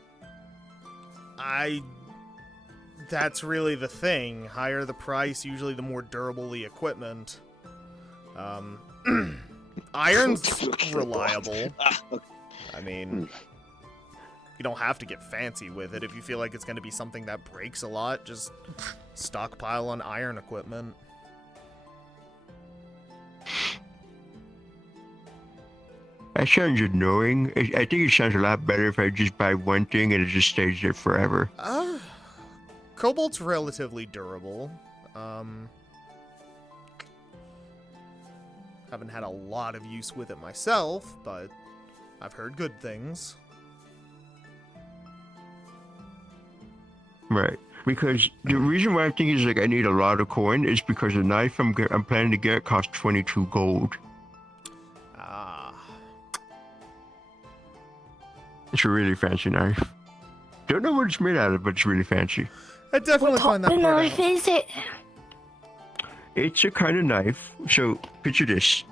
That's really the thing. Higher the price, usually the more durable the equipment. Iron's reliable. I mean, you don't have to get fancy with it. If you feel like it's going to be something that breaks a lot, just stockpile on iron equipment. That sounds annoying. I think it sounds a lot better if I just buy one thing and it just stays there forever. Cobalt's relatively durable. Haven't had a lot of use with it myself, but I've heard good things. Right. Because the reason why I'm thinking is like I need a lot of coin is because the knife I'm planning to get costs 22 gold. Ah. It's a really fancy knife. Don't know what it's made out of, but it's really fancy. I definitely find that part knife out. is it? It's a kind of knife. So picture this: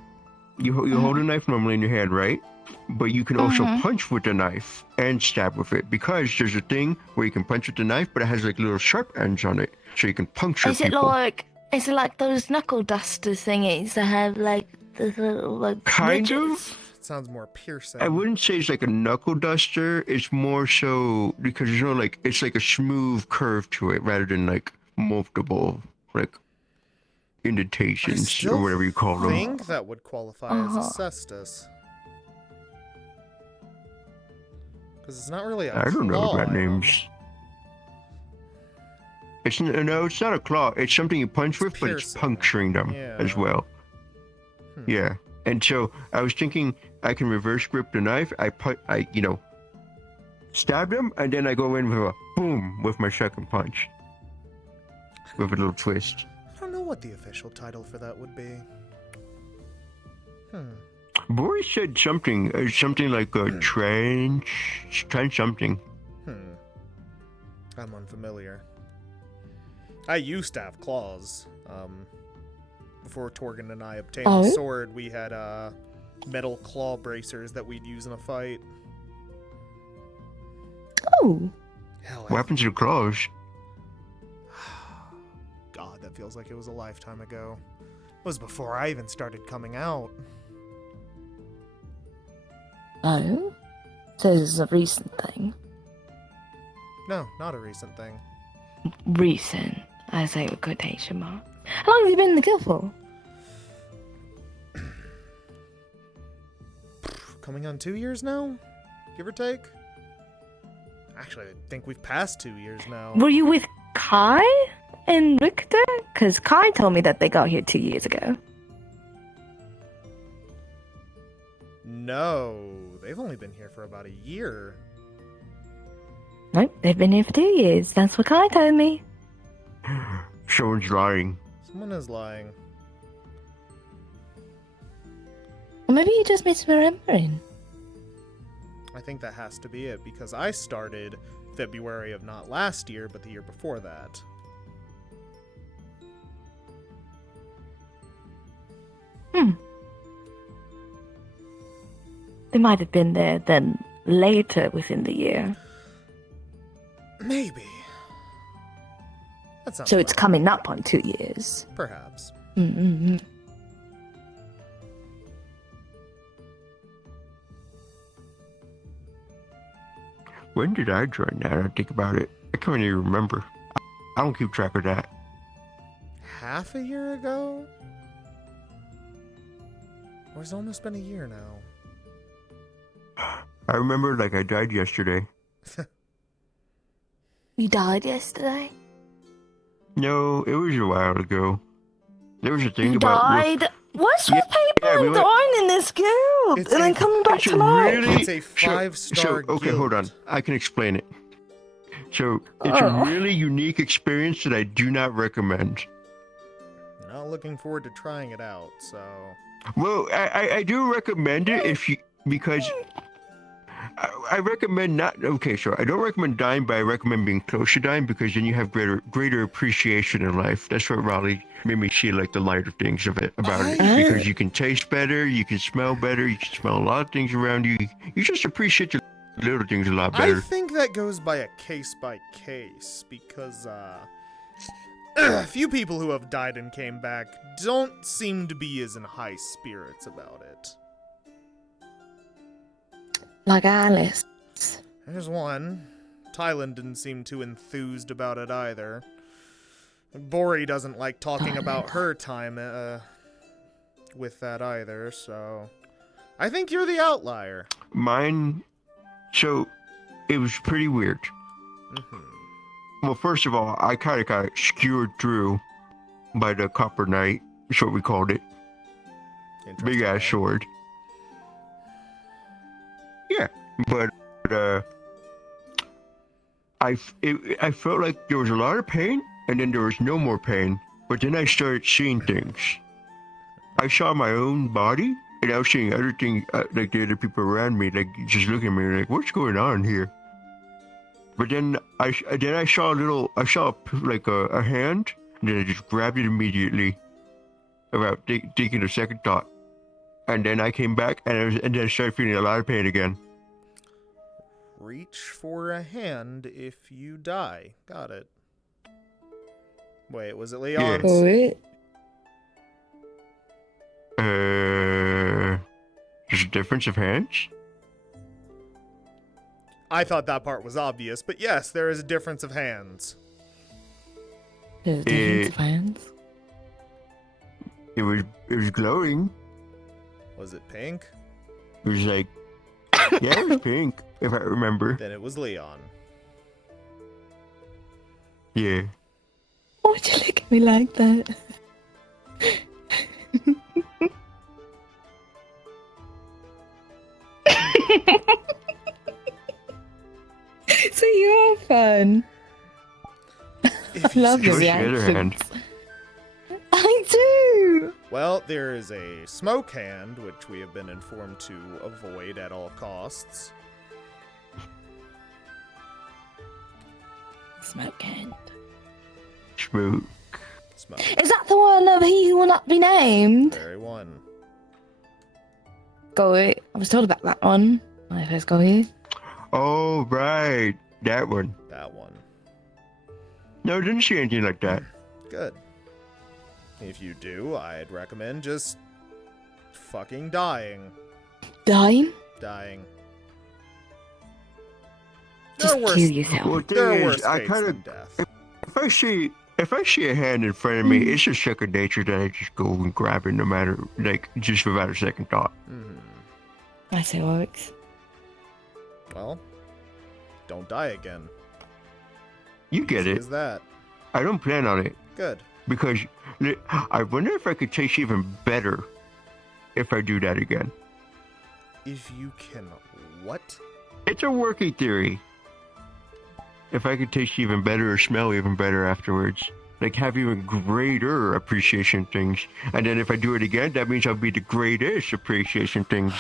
you hold a knife normally in your hand, right? But you can also punch with the knife and stab with it because there's a thing where you can punch with the knife, but it has like little sharp ends on it, so you can puncture Is it people. is it like those knuckle duster thingies that have like the little like Kind smidges? of. It sounds more piercing. I wouldn't say it's like a knuckle duster. It's more so because there's no like it's like a smooth curve to it rather than like multiple like indentations or whatever you call I them. think that would qualify as a cestus. Because it's not really a I don't know claw about item. names. No, it's not a claw. It's something you punch with, but it's puncturing them as well. Yeah. And so I was thinking I can reverse grip the knife. I stab them, and then I go in with a boom with my second punch. With a little twist. I don't know what the official title for that would be. Boris said something like a trench something. I'm unfamiliar. I used to have claws. Before Torgan and I obtained the sword, we had metal claw bracers that we'd use in a fight. Oh. What happened to the claws? God, that feels like it was a lifetime ago. It was before I even started coming out. Oh? So this is a recent thing. No, not a recent thing. Recent, I say with quotation marks. How long have you been in the guild for? Coming on 2 years now? Give or take? Actually, I think we've passed 2 years now. Were you with Kai and Richter? Because Kai told me that they got here 2 years ago. No, they've only been here for about a year. Nope, they've been here for 2 years. That's what Kai told me. Someone's lying. Someone is lying. Or maybe you just misremembering. I think that has to be it, because I started February of not last year, but the year before that. They might have been there then later within the year. Maybe. That sounds So it's right. coming up on 2 years. Perhaps. Mm-hmm. When did I join that? I think about it. I can't even remember. I don't keep track of that. Half a year ago? Or it's almost been a year now. I remember like I died yesterday. You died yesterday? No, it was a while ago. There was a thing You about... died? What's with people we went- dying in this guild and then coming back to life? It's a 5-star okay, hold on. I can explain it. So, it's a really unique experience that I do not recommend. Not looking forward to trying it out, so... Well, I do recommend it if you... Because... I recommend not... Okay, so I don't recommend dying, but I recommend being close to dying because then you have greater appreciation in life. That's what Raleigh made me see like the lighter things of it about it. Because you can taste better, you can smell better, you can smell a lot of things around you. You just appreciate the little things a lot better. I think that goes by a case-by-case, because, a few people who have died and came back don't seem to be as in high spirits about it. Like Alice. There's one. Tylan didn't seem too enthused about it either. Bori doesn't like talking about her time with that either, so... I think you're the outlier. Mine... So, it was pretty weird. Well, first of all, I kind of got skewered through by the Copper Knight. That's what we called it. Big ass sword. Yeah, but I felt like there was a lot of pain, and then there was no more pain. But then I started seeing things. I saw my own body, and I was seeing other things, like the other people around me, like just looking at me, like, what's going on here? But then I saw a hand, and then I just grabbed it immediately, without taking a second thought. And then I came back, and then I started feeling a lot of pain again. Reach for a hand if you die. Got it. Wait, was it Leon's? Yeah. There's a difference of hands? I thought that part was obvious, but yes, there is a difference of hands. There's a difference of hands? It was glowing. Was it pink? It was like, yeah, it was pink, if I remember. Then it was Leon. Yeah. Why would you look at me like that? So you're fun. I love your reactions. I do! Well, there is a smoke hand, which we have been informed to avoid at all costs. Smoke hand. Smoke. Is that the one of He Who Will Not Be Named? Very one. Go it. I was told about that one when I first got here. Oh, right. That one. That one. No, I didn't see anything like that. Good. If you do, I'd recommend just fucking dying. Dying? Dying. Just kill yourself. Well, There are thing worse is, I fates kind than of, death. if I see a hand in front of me, it's just second nature that I just go and grab it, no matter, like, just without a second thought. I say works. Well, don't die again. You get Easy it. as that. I don't plan on it. Good. Because I wonder if I could taste even better if I do that again. If you can what? It's a working theory. If I could taste even better or smell even better afterwards. Like have even greater appreciation things. And then if I do it again, that means I'll be the greatest appreciation things.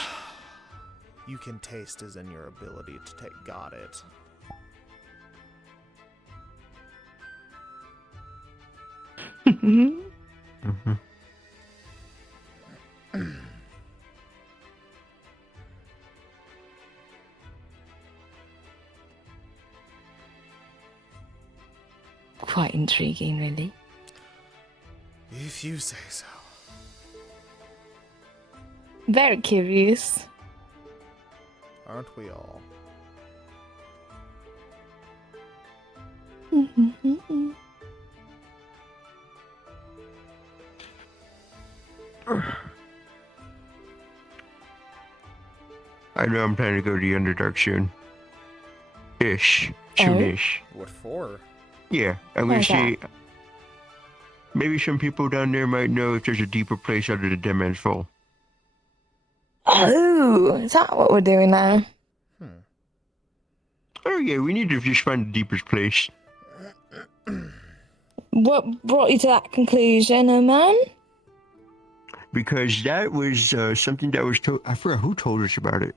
You can taste as in your ability to take. Got it. Quite intriguing, really. If you say so. Very curious. Aren't we all? I know I'm planning to go to the Underdark soon. Soon-ish. What for? Yeah, I'm gonna Where's see. Maybe some people down there might know if there's a deeper place under the Dead Man's Fall. Oh, is that what we're doing now? Oh yeah, we need to just find the deepest place. What brought you to that conclusion, oh man? Because that was something that was told. I forgot who told us about it.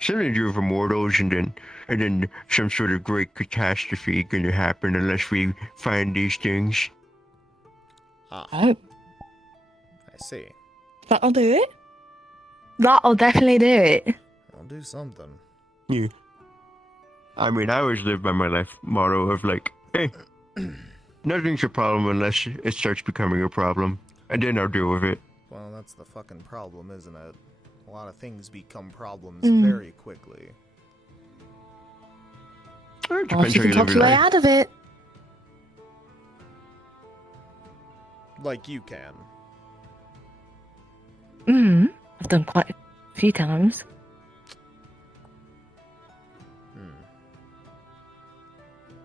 Something to do with immortals, and then some sort of great catastrophe going to happen unless we find these things. Ah. Oh. I see. That'll do it. That'll definitely do it. I'll do something. Yeah. I mean, I always live by my life motto of like, hey, nothing's a problem unless it starts becoming a problem, and then I'll deal with it. Well, that's the fucking problem, isn't it? A lot of things become problems Mm. very quickly. It Or depends if you how can you talk live your your way life. out of it. Like you can. I've done quite a few times.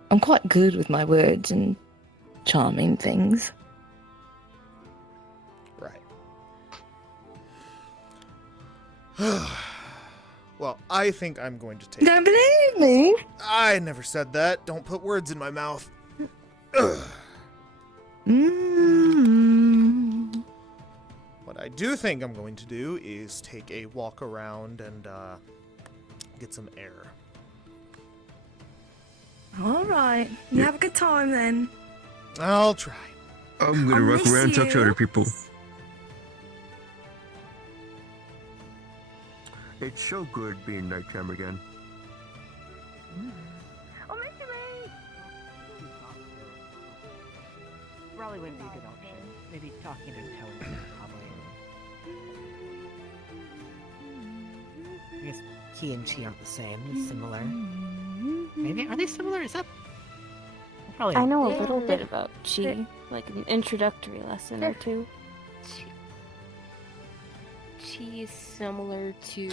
I'm quite good with my words and charming things. Right. Well, I think I'm going to take. Don't believe me? I never said that. Don't put words in my mouth. Ugh. What I do think I'm going to do is take a walk around and get some air. All right. You have a good time then. I'll try. I'm gonna walk around and talk to other people. It's so good being nighttime again. Oh, Mystery! Probably wouldn't be a good option. Maybe talking to Tony probably. I guess he and she aren't the same. It's similar. Maybe are they similar? Is that probably? I know a little bit about chi, like an introductory lesson or two. Chi is similar to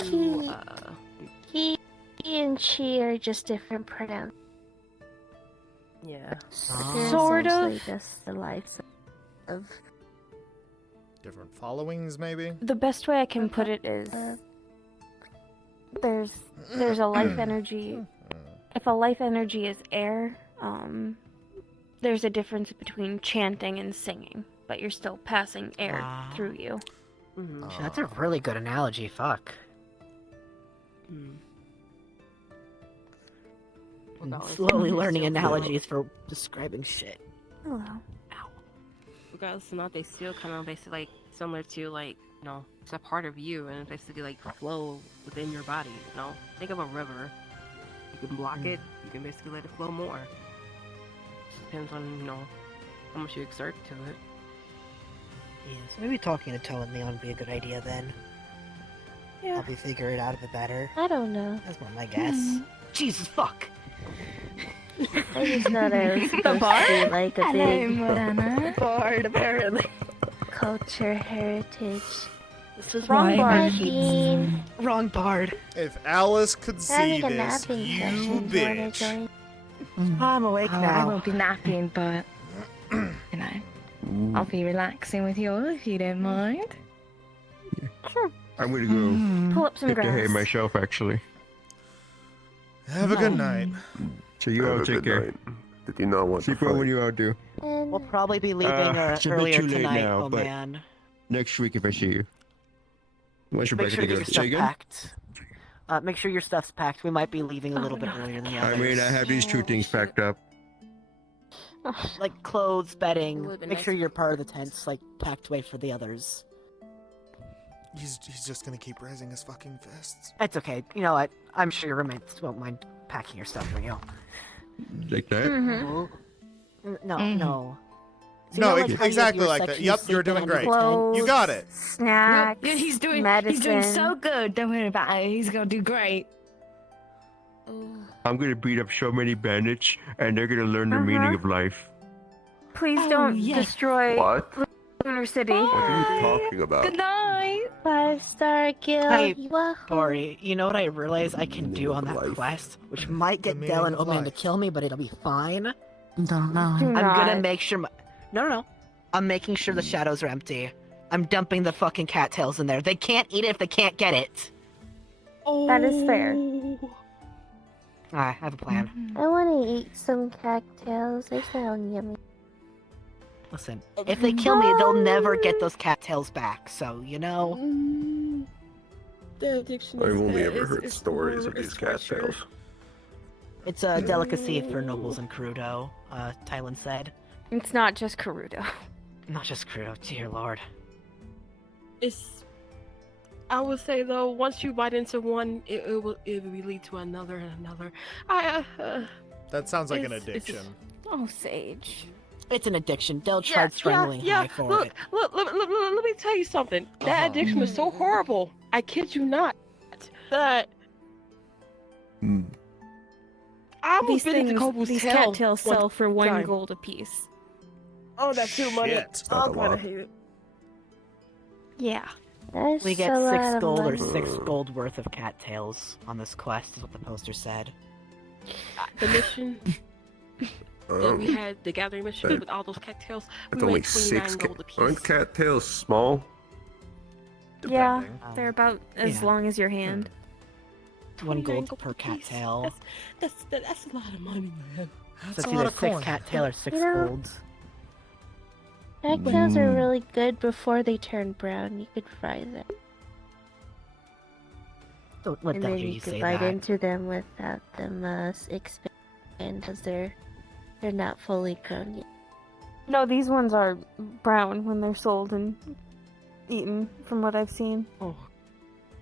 He and she are just different pronouns. yeah. Oh. Sort of. Just the lights of Different followings, maybe? The best way I can put it is there's a life energy. If a life energy is air, there's a difference between chanting and singing, but you're still passing air through you. Shit, that's a really good analogy. Fuck. I'm slowly learning analogies for describing shit. Hello. Regardless or not, they still kind of basically like similar to like, you know, it's a part of you and basically like flow within your body, you know? Think of a river. You can block it, you can basically let it flow more. Depends on, you know, how much you exert to it. Yeah, so maybe talking to Toe and Leon would be a good idea then. Yeah. I'll be figure it out a bit better. I don't know. That's not my guess. Jesus fuck! I just thought I was supposed to be like a big Bard, apparently. culture heritage. This was Wrong my bard. Wrong bard. If Alice could see Having a this, napping you session. Do you wanna bitch. join? I'm awake Oh, now. I won't be napping, but you know, I'll be relaxing with you all if you don't mind. Sure. I'm gonna go Pull up some get the hay grass. myself, actually. Have a good night. So you all take care. Did you not want Sleep to well fight? when you all do. We'll probably be leaving It's a bit earlier too late tonight. now, Oh but man. next week if I see you. Once you're Make back sure to get together. your Say stuff again? packed. Make sure your stuff's packed. We might be leaving a little bit earlier than the others. I mean, I have these two things packed up. Like clothes, bedding. would've been Make nice sure you're part of the tent's like packed away for the others. He's just gonna keep raising his fucking fists. It's okay. You know what? I'm sure your roommates won't mind packing your stuff for you. Like that? No, Mm-hmm. no. So you No, know, like, how you have exactly your like that. section Yep, you you're sleep in doing under the great. tent? You got it. Snacks. Yeah, he's doing medicine. so good. Don't worry about it. He's gonna do great. I'm gonna beat up so many bandits, and they're gonna learn the meaning of life. Please Oh, don't yeah. destroy What? Lunar City. What are you talking about? Good night. 5-star guild. Hey, Wahoo. Bori, you know what I realize I can do on that quest? Which might get The Dell and meaning of Oman to life. kill me, but it'll be fine. Don't know. Do I'm gonna not. make sure No. I'm making sure the shadows are empty. I'm dumping the fucking cattails in there. They can't eat it if they can't get it. That is fair. I have a plan. I want to eat some cattails. They sound yummy. Listen, if they kill me, they'll never get those cattails back, so, you know. The addiction I've is- only is- ever heard is stories more- of these is torture. cattails. It's a delicacy for nobles in Kurudo, Tylan said. It's not just Karudo. Not just Kurudo, dear lord. It's. I would say though, once you bite into one, it will lead to another and another. That sounds like an It's- addiction. Oh, Sage. It's an addiction. They'll charge strangling high for Look, it. let me tell you something. That addiction is so horrible. I kid you not. That I almost These been into things, Kobu's these tail cattails sell for 1 time. gold apiece. Oh, that's too money. Shit. Oh, a God, I lot. hate it. Yeah. That's We get a 6 lot of gold or money. 6 gold worth of cattails on this quest, is what the poster said. The mission that we had, the gathering mission That- with all those cattails, That's we only made 29 6 gold apiece. Aren't cattails small? Yeah, Depending. they're about as Yeah. long as your hand. 1 gold per cattail. That's a lot of money, man. So it's either 6 cattail or 6 golds. Cattails are really good before they turn brown. You could fry them. Don't let and that then hear you you could say bite that. into them without them expanding because they're not fully grown yet. No, these ones are brown when they're sold and eaten, from what I've seen. Oh,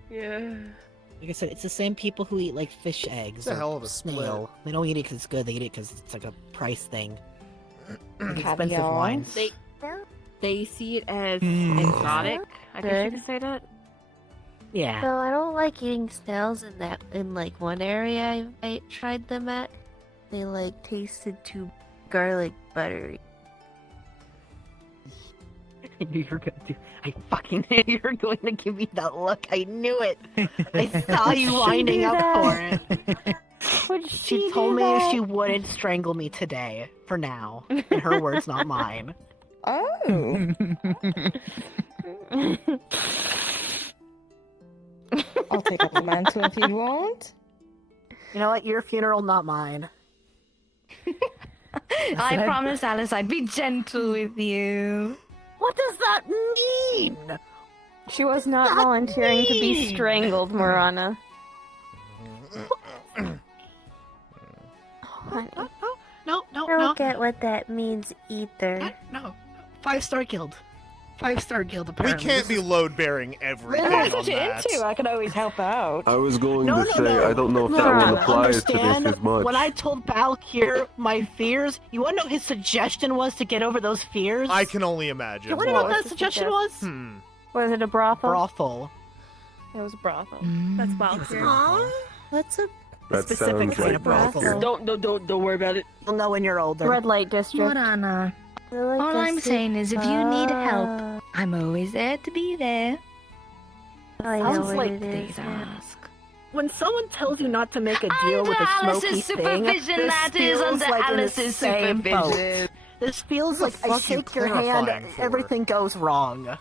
yeah. Like I said, it's the same people who eat like fish eggs It's a or hell of a snail. They don't eat it because it's good. They eat it because it's like a price thing. Like expensive Caviar. wines. They see it as exotic. I guess you could say that. Yeah. So I don't like eating snails in like one area I tried them at. They like tasted too garlic buttery. I knew you were gonna do. I fucking knew you were going to give me that look. I knew it. I saw you winding up for it. She told me if she wouldn't strangle me today. For now, in her words, not mine. Oh. I'll take up the mantle if you want. You know what? Your funeral, not mine. I promised Alice I'd be gentle with you. What does that mean? She was not volunteering to be strangled, Morana. No, I don't get what that means either. No. 5-star guild. 5-star guild, We apparently. can't be load bearing everything That's on what you're that. into. I can always help out. I was going No, to no, say, no. I don't know if No, that one no, applies to understand? this as much. When I told Valkyr my fears, you want to know what his suggestion was to get over those fears? I can only imagine. You want to know what that suggestion was? Was it a brothel? Brothel. It was a brothel. That's Valkyr. What's a That Specific sounds kind like of brothel. Valkyr. Don't worry about it. You'll know when you're older. red light district? Morana, Like all a I'm saying is if you need help, super- I'm always there to be there. I know Sounds what like it is. Please ask. When someone tells you not to make a deal Under with a smoky Alice's thing, supervision, this that is, feels under like in the Alice's same boat. supervision. This feels What like the I fuck you shake your hand, clarifying for? everything goes wrong.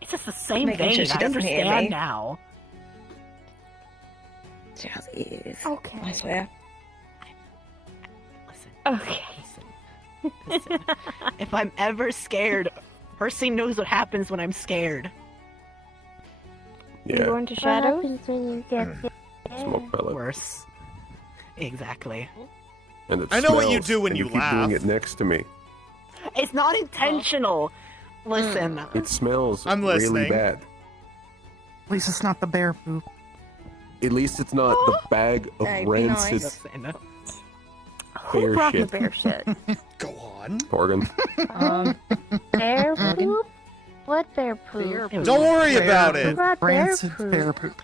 It's just the same Making thing. sure she I doesn't hear understand me. now. Jazzy. Okay. I swear. Listen. Okay. Listen. If I'm ever scared, Percy knows what happens when I'm scared. You Yeah, going to shadows? What happens when you get smoke pellet. Worse. Exactly. And it I know what you smells, do when and you keep laugh. doing it next to me. It's not intentional. Listen. It smells I'm really listening. bad. At least it's not the bear poop. At least it's not the bag of Hey, be rancid nice. Who bear brought the shit. bear shit? Go on. Organ. Bear poop? What bear poop? Don't worry about Who it. brought bear Rancid poop? bear poop.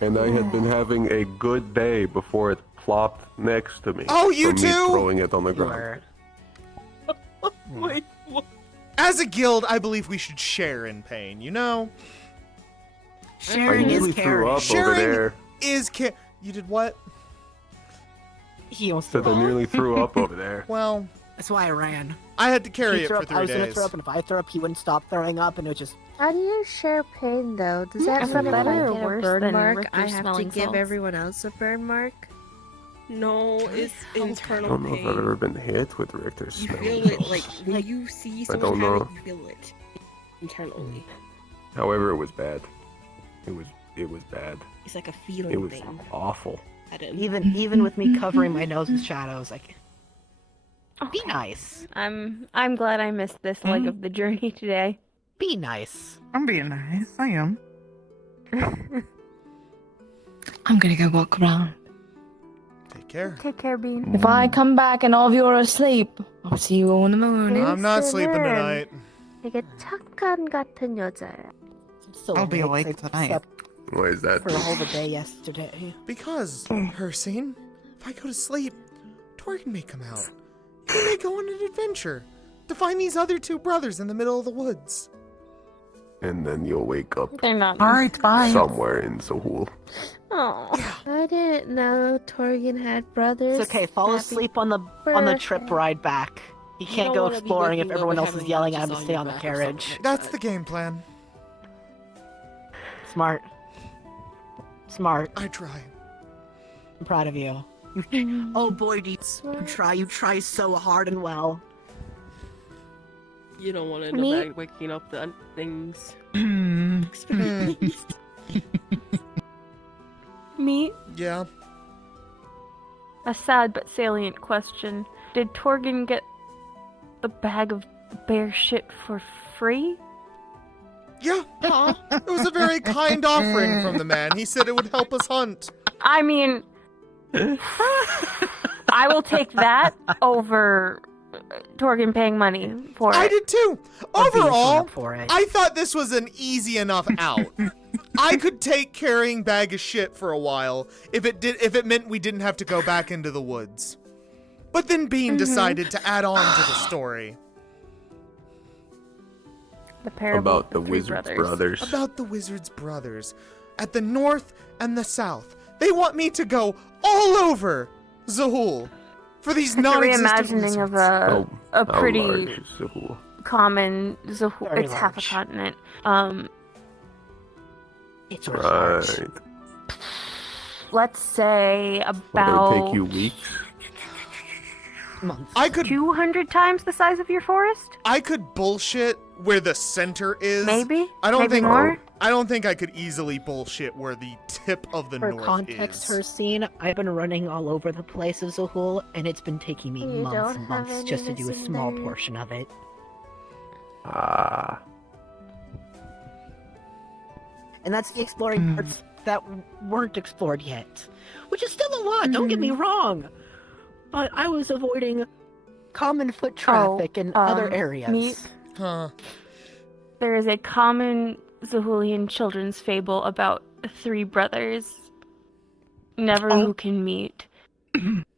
And I had been having a good day before it plopped next to me. Oh, you from me too? throwing it on the ground. Were. Wait, what? As a guild, I believe we should share in pain, you know? I Sharing nearly is threw caring. up over Sharing there. is You did what? He almost Said I nearly threw up over there. Well, That's why I ran. I had to carry He it threw for up, 3 I was gonna days. throw up, and if I throw up, he wouldn't stop throwing up, and it would just. How do you share pain though? Does that Is mean it if I better or get a worse burn than mark, Richter I have to smelling give salts? everyone else a burn mark? No, it's I internal don't know if I've pain. ever been hit with Richter's You smell. feel it, like, when you see I someone don't have know. it, you feel it internally. However, it was bad. It was bad. It's like a feeling It was thing. awful. Even with me covering my nose with shadows, like. Be nice. I'm glad I missed this leg of the journey today. Be nice. I'm being nice. I am. I'm gonna go walk around. Take care. Take care, Bean. If I come back and all of you are asleep, I'll see you all in the morning. I'm not sleeping tonight. 되게 착한 같은 여자야. So I'll be awake. awake I tonight. slept Why is that? for the whole of the day yesterday. Because, Ursine, if I go to sleep, Torgan may come out. We may go on an adventure to find these other 2 brothers in the middle of the woods. And then you'll wake up They're not. Alright, bye. somewhere in Sahul. Oh, I didn't know Torgan had brothers. It's okay. Fall Happy asleep on the trip birthday. ride back. You can't don't go wanna be exploring if waking up everyone and else is having yelling at him lunches to stay on on the your back or something carriage. like That's that. the game plan. Smart. Smart. I try. I'm proud of you. Oh boy, do you try. You try so hard and well. You don't want to end Me? up back waking up the things. Me? Yeah. A sad but salient question. Did Torgen get the bag of bear shit for free? Yeah. It was a very kind offering from the man. He said it would help us hunt. I mean, I will take that over Torgen paying money for it. I did too. Or being Overall, up for it. I thought this was an easy enough out. I could take carrying bag of shit for a while if it meant we didn't have to go back into the woods. But then Bean decided to add on to the story. The parable About of the three Wizard's brothers. About the Wizard's brothers. At the north and the south. They want me to go all over Zahul for these It's a non-existent reimagining wizards. of a How pretty large is Zahul? common Zahul. Very It's half a large. continent. It's really large. Right. Let's say Will about it take you weeks? Months. I could 200 times the size of your forest? I could bullshit where the center is. Maybe? I don't Maybe think more? I don't think I could easily bullshit where the tip of the For north context, is. her scene, I've been running all over the place of Zahul, and it's been taking me You months don't and have months any just to do a small listeners. portion of it. Ah. And that's the exploring parts that weren't explored yet. Which is still a lot, don't get me wrong. But I was avoiding common foot traffic in other areas. Meat. Huh. There is a common Zahulian children's fable about three brothers, never who can meet.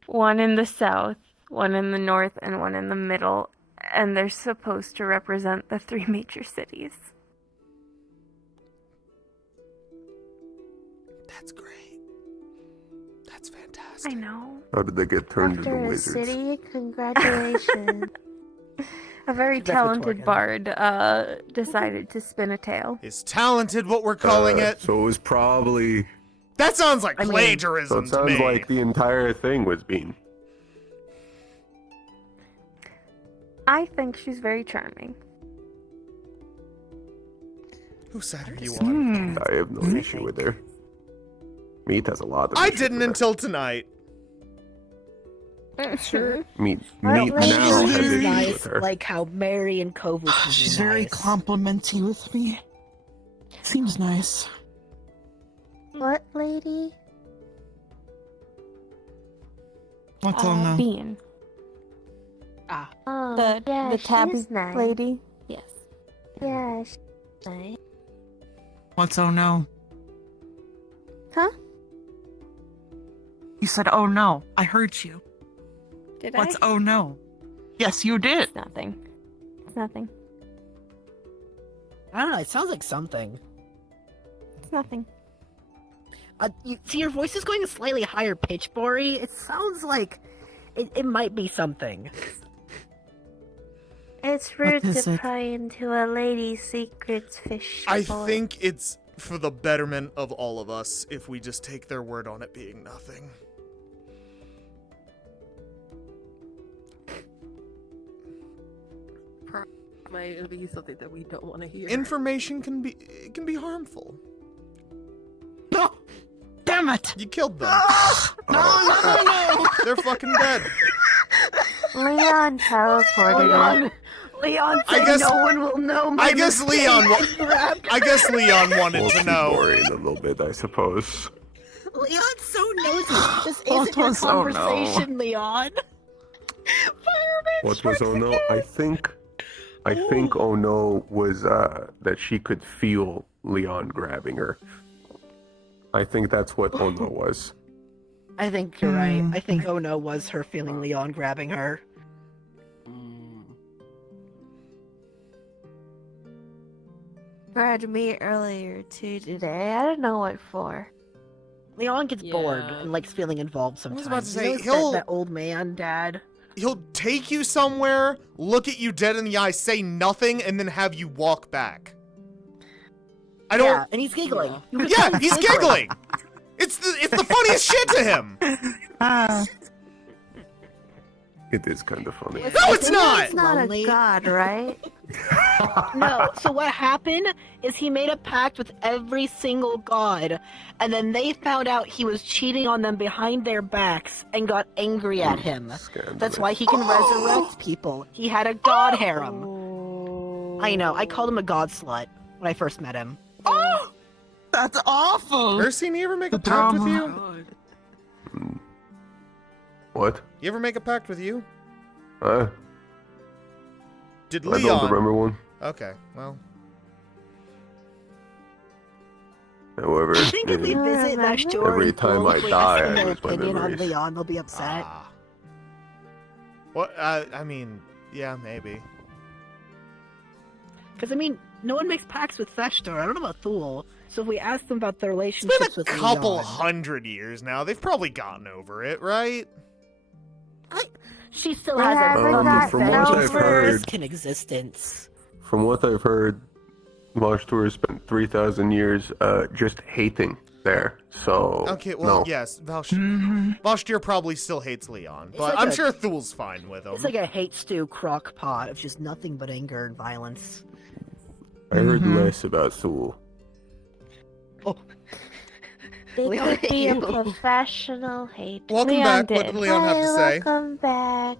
One in the south, one in the north, and one in the middle, and they're supposed to represent the three major cities. That's great. That's fantastic. I know. How did they get turned After into a wizards? city, congratulations. A very That's what talented Torgen- bard decided to spin a tale. Is talented what we're calling it? So it was probably. That sounds like I mean- So plagiarism it to sounds me. like the entire thing was Bean. I think she's very charming. Who side are you on? I have no issue with her. Meat has a lot of. I issue didn't with her. until tonight. Sure. Meat Well, now she's has just issues nice, with her. like how Mary and Kovu can be She's very nice. complimenty with me. Seems nice. What lady? What's on now? Bean. Oh, The yeah, tabby she's nice. lady. Yes. Yeah, she's nice. What's oh no? Huh? You said oh no. I heard you. Did What's I? oh no? Yes, you did. It's nothing. It's nothing. I don't know, it sounds like something. It's nothing. You see, your voice is going a slightly higher pitch, Bori. It sounds like it might be something. It's rude is to it? pry into a lady's secrets, fish. I boy. think it's for the betterment of all of us if we just take their word on it being nothing. Might be something that we don't want to hear. Information can be harmful. No! Damn it! You killed them. No! They're fucking dead. Leon teleported. Leon I said guess- no one will know my I guess mistake. I guess Leon wanted We'll to keep know. worrying a little bit, I suppose. Leon's so nosy. This What isn't your was oh no? conversation, Leon. What was oh no? I think oh no was that she could feel Leon grabbing her. I think that's what oh no was. I think you're right. I think oh no was her feeling Leon grabbing her. Grabbed me earlier too today. I don't know what for. Leon gets bored Yeah. and likes feeling involved sometimes. about to He say, knows he'll- that old man, Dad. He'll take you somewhere, look at you dead in the eye, say nothing, and then have you walk back. I don't. Yeah, and he's giggling. Yeah, he's giggling. It's the funniest shit to him. It is kind of funny. No, it's not. He's not a god, right? No, so what happened is he made a pact with every single god, and then they found out he was cheating on them behind their backs and got angry at him. That's why he can resurrect people. He had a god harem. I know, I called him a god slut when I first met him. Oh! That's awful! Ursine, you ever make a pact with you? What? You ever make a pact with you? Did I Leon? don't remember one. Okay, well. However, I think if we visit Nashtor every time I die, I their lose my opinion on memories. Leon, they'll be upset. What? I mean, yeah, maybe. Because, I mean, no one makes pacts with Theshtor. I don't know about Thule. So if we ask them about their It's relationships been a with couple Leon... 100 years now. They've probably gotten over it, right? She still They has a haven't got from what I've heard, risk in existence. From what I've heard, Vashtor spent 3,000 years just hating there. So Okay, well, no. yes, Valshtir probably still hates Leon, It's but like I'm a- sure Thule's fine with him. It's like a hate stew crock pot of just nothing but anger and violence. I heard less about Thule. They Leon could be a hate you. professional hate. Welcome Leon back. What did. did Leon have to Hi, say? welcome back.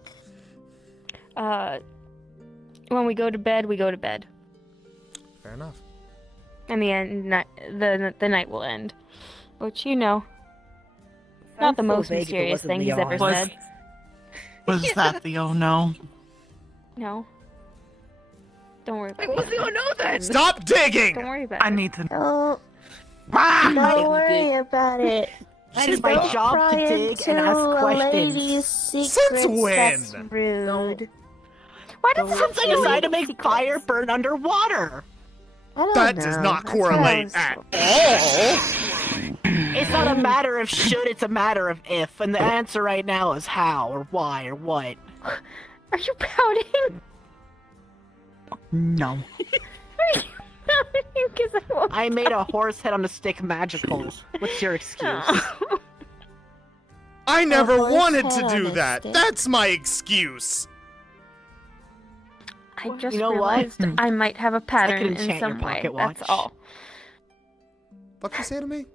When we go to bed, we go to bed. Fair enough. And the night will end. Which, you know, not the so most vague if it mysterious wasn't thing he's ever Leon. said. Was that the oh no? No. Don't worry about Wait, what was the oh no then? Stop digging! Don't worry about I it. need to. Don't worry about it. That is my Don't job to pry dig and into ask a questions. lady's secrets. Since when? That's rude. Why does Since I decided to make fire burn underwater. I don't That know. does not That correlate sounds- at all. It's not a matter of should, it's a matter of if. And the answer right now is how or why or what. Are you pouting? No. Are you pouting? 'Cause I won't I made a horse head on a stick magical. What's your excuse? I never horse wanted head to on do a that. stick. That's my excuse. I just You know what? realized I might have a pattern in enchant some your way. pocket That's watch. all. What you say to me?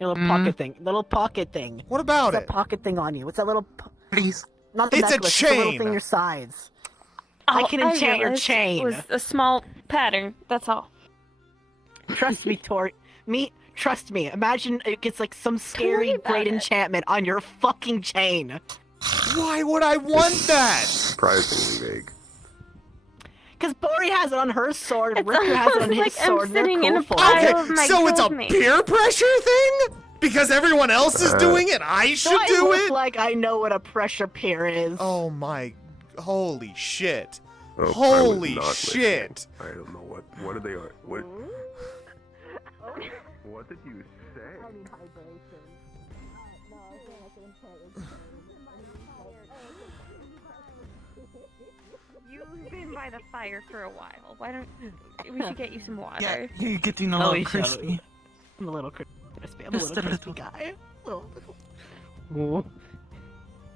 Your little pocket thing. Little pocket thing. What about What's it? that pocket thing on you? What's that little... Please. Not the It's a necklace, it's the little chain. thing your sides. I Oh, can enchant your realized chain. It was a small pattern. That's all. Trust me, Tori. Trust me. Imagine it gets like some scary about great it. enchantment on your fucking chain. Why would I want that? Surprisingly vague. Because Bori has it on her sword, It's Richter has it on almost his like I'm sword. They're sitting in cool a for pile it. of my So it's a guildmates. peer pressure thing? Because everyone else is doing it, I should Do I do look it? like I know what a pressure peer is? Oh my, holy shit. Oh, I was Holy not shit. listening. I don't know what are they are. What did you say? You've been by the fire for a while. Why don't we should get you some water? Yeah, you're getting a Oh, little you shall. crispy. I'm a little crispy. I'm Just a little a crispy little. guy. Ooh.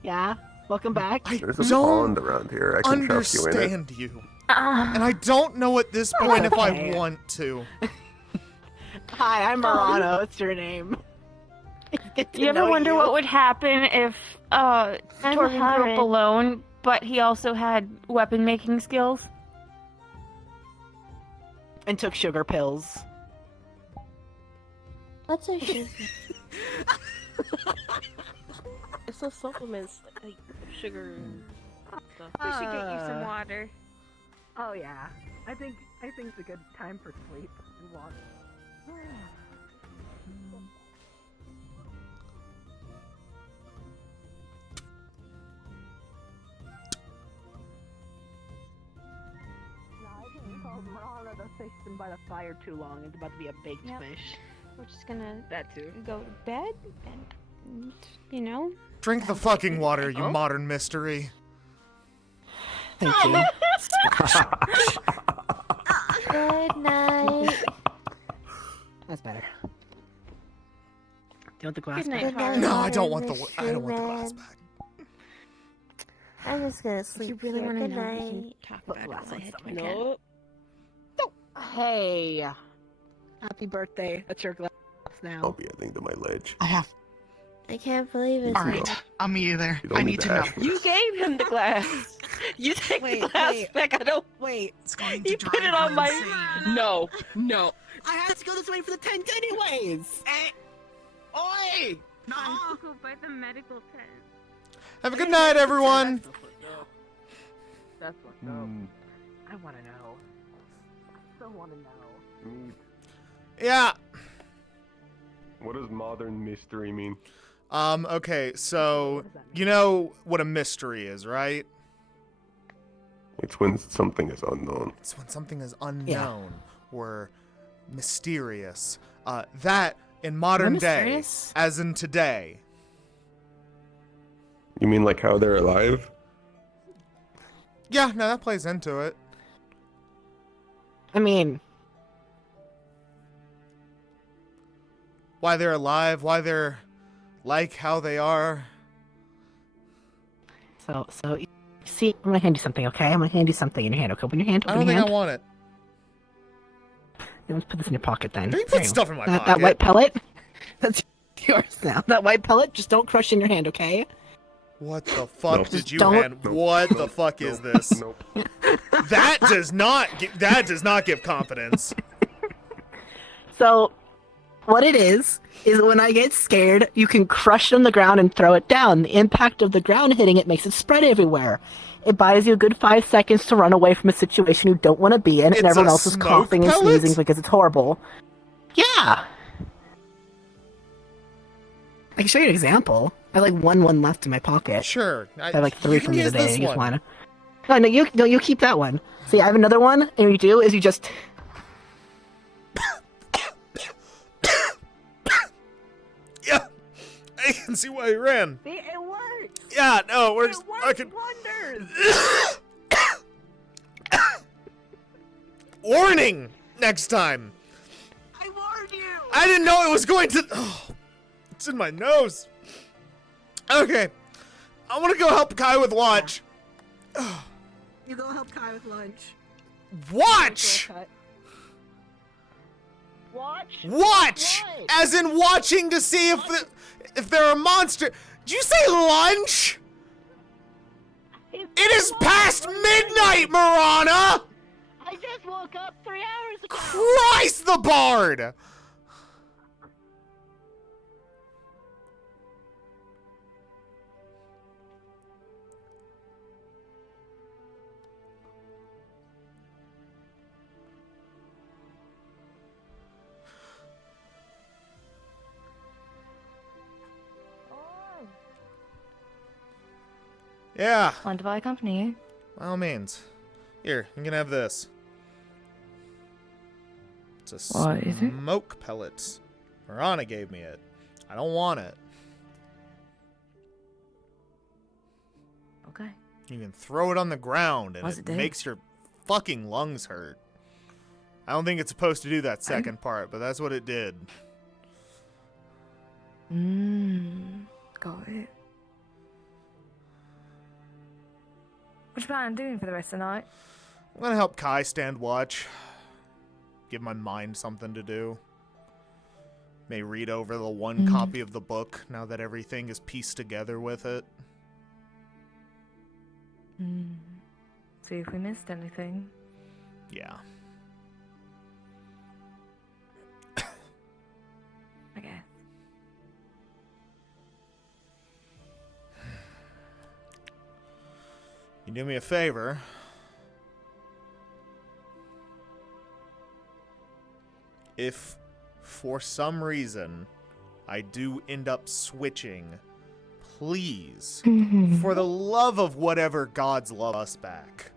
Yeah? Welcome back. There's a pond around here. I can trust you in it. Understand you. And I don't know at this point if I want to. Hi, I'm Marano. What's your name? Get to You ever know wonder you. what would happen if Torvin grew Harry. up alone, but he also had weapon making skills? And took sugar pills. What's a sugar? It's those supplements like sugar and stuff. We should get you some water. Oh yeah, I think it's a good time for sleep and water. Marano, the fish been by the fire too long. It's about to be a baked Yep. fish. We're just gonna That too. go to bed and, you know. Drink the fucking water, you Oh. modern mystery. Thank you. Good night. You want the glass Good back? night, Harley. No, I don't Modern want the. I don't want the glass mystery back. I'm just gonna sleep you really here. want to Good know, we can night. talk about it while I head to my cat. Nope. Hey, happy birthday. That's your glass now. I'll be heading to my ledge. I have. I can't believe it's Alright, I'm either. You don't I need need to to know. hash me. You gave him the glass. You take the glass back. I don't. Wait. It's going You to put drive it on you my. insane. No, no. I had to go this way for the tent anyways. Oi! No. Go by the medical tent. Have a good night, everyone. That's what's up. I want to know. So want to know. Yeah. What does modern mystery mean? Okay, so you know what a mystery is, right? It's when something is unknown. It's when something is unknown or mysterious. That in modern day, mysterious? as in today. You mean like how they're alive? Yeah, no, that plays into it. I mean, Why they're alive, why they're like how they are. so you see, I'm gonna hand you something, okay? I'm gonna hand you something in your hand. Okay, open your hand. I Open don't your think hand. I want it. Let's put this in your pocket then. Don't you put There stuff in my That pocket. white pellet. That's yours now. That white pellet, just don't crush in your hand, okay? What the fuck Nope. did you Don't- hand? What the fuck is this? Nope. That does not give confidence. So, what it is when I get scared, you can crush it on the ground and throw it down. The impact of the ground hitting it makes it spread everywhere. It buys you a good 5 seconds to run away from a situation you don't want to be in, It's and everyone a else is smoke coughing and pellet? sneezing because it's horrible. Yeah! I can show you an example. I have like one left in my pocket. Sure. I have like 3 you from can the use other day. this You just one. wanna... No, you keep that one. See, I have another one, and what you do is you just... Yeah, I can see why he ran. See, it works. Yeah, no, it works. It works Fucking wonders. warning next time. I warned you! I didn't know it was going to. Oh, it's in my nose. Okay, I want to go help Kai with lunch. You go help Kai with lunch. Watch. Watch. Watch, What? as in watching to see if there are monsters. Did you say lunch? It is past midnight, Marana. I just woke up 3 hours ago. Christ, the bard. Yeah. Mind if I accompany you? By all means. Here, you can have this. It's a What is it? smoke pellets. Marana gave me it. I don't want it. Okay. You can throw it on the ground and What's it it do? makes your fucking lungs hurt. I don't think it's supposed to do that second part, but that's what it did. Got it. What you plan on doing for the rest of the night? I'm gonna help Kai stand watch. Give my mind something to do. May read over the one copy of the book now that everything is pieced together with it. See if we missed anything. Yeah. I guess. You do me a favor. If, for some reason, I do end up switching, please, for the love of whatever gods love us back,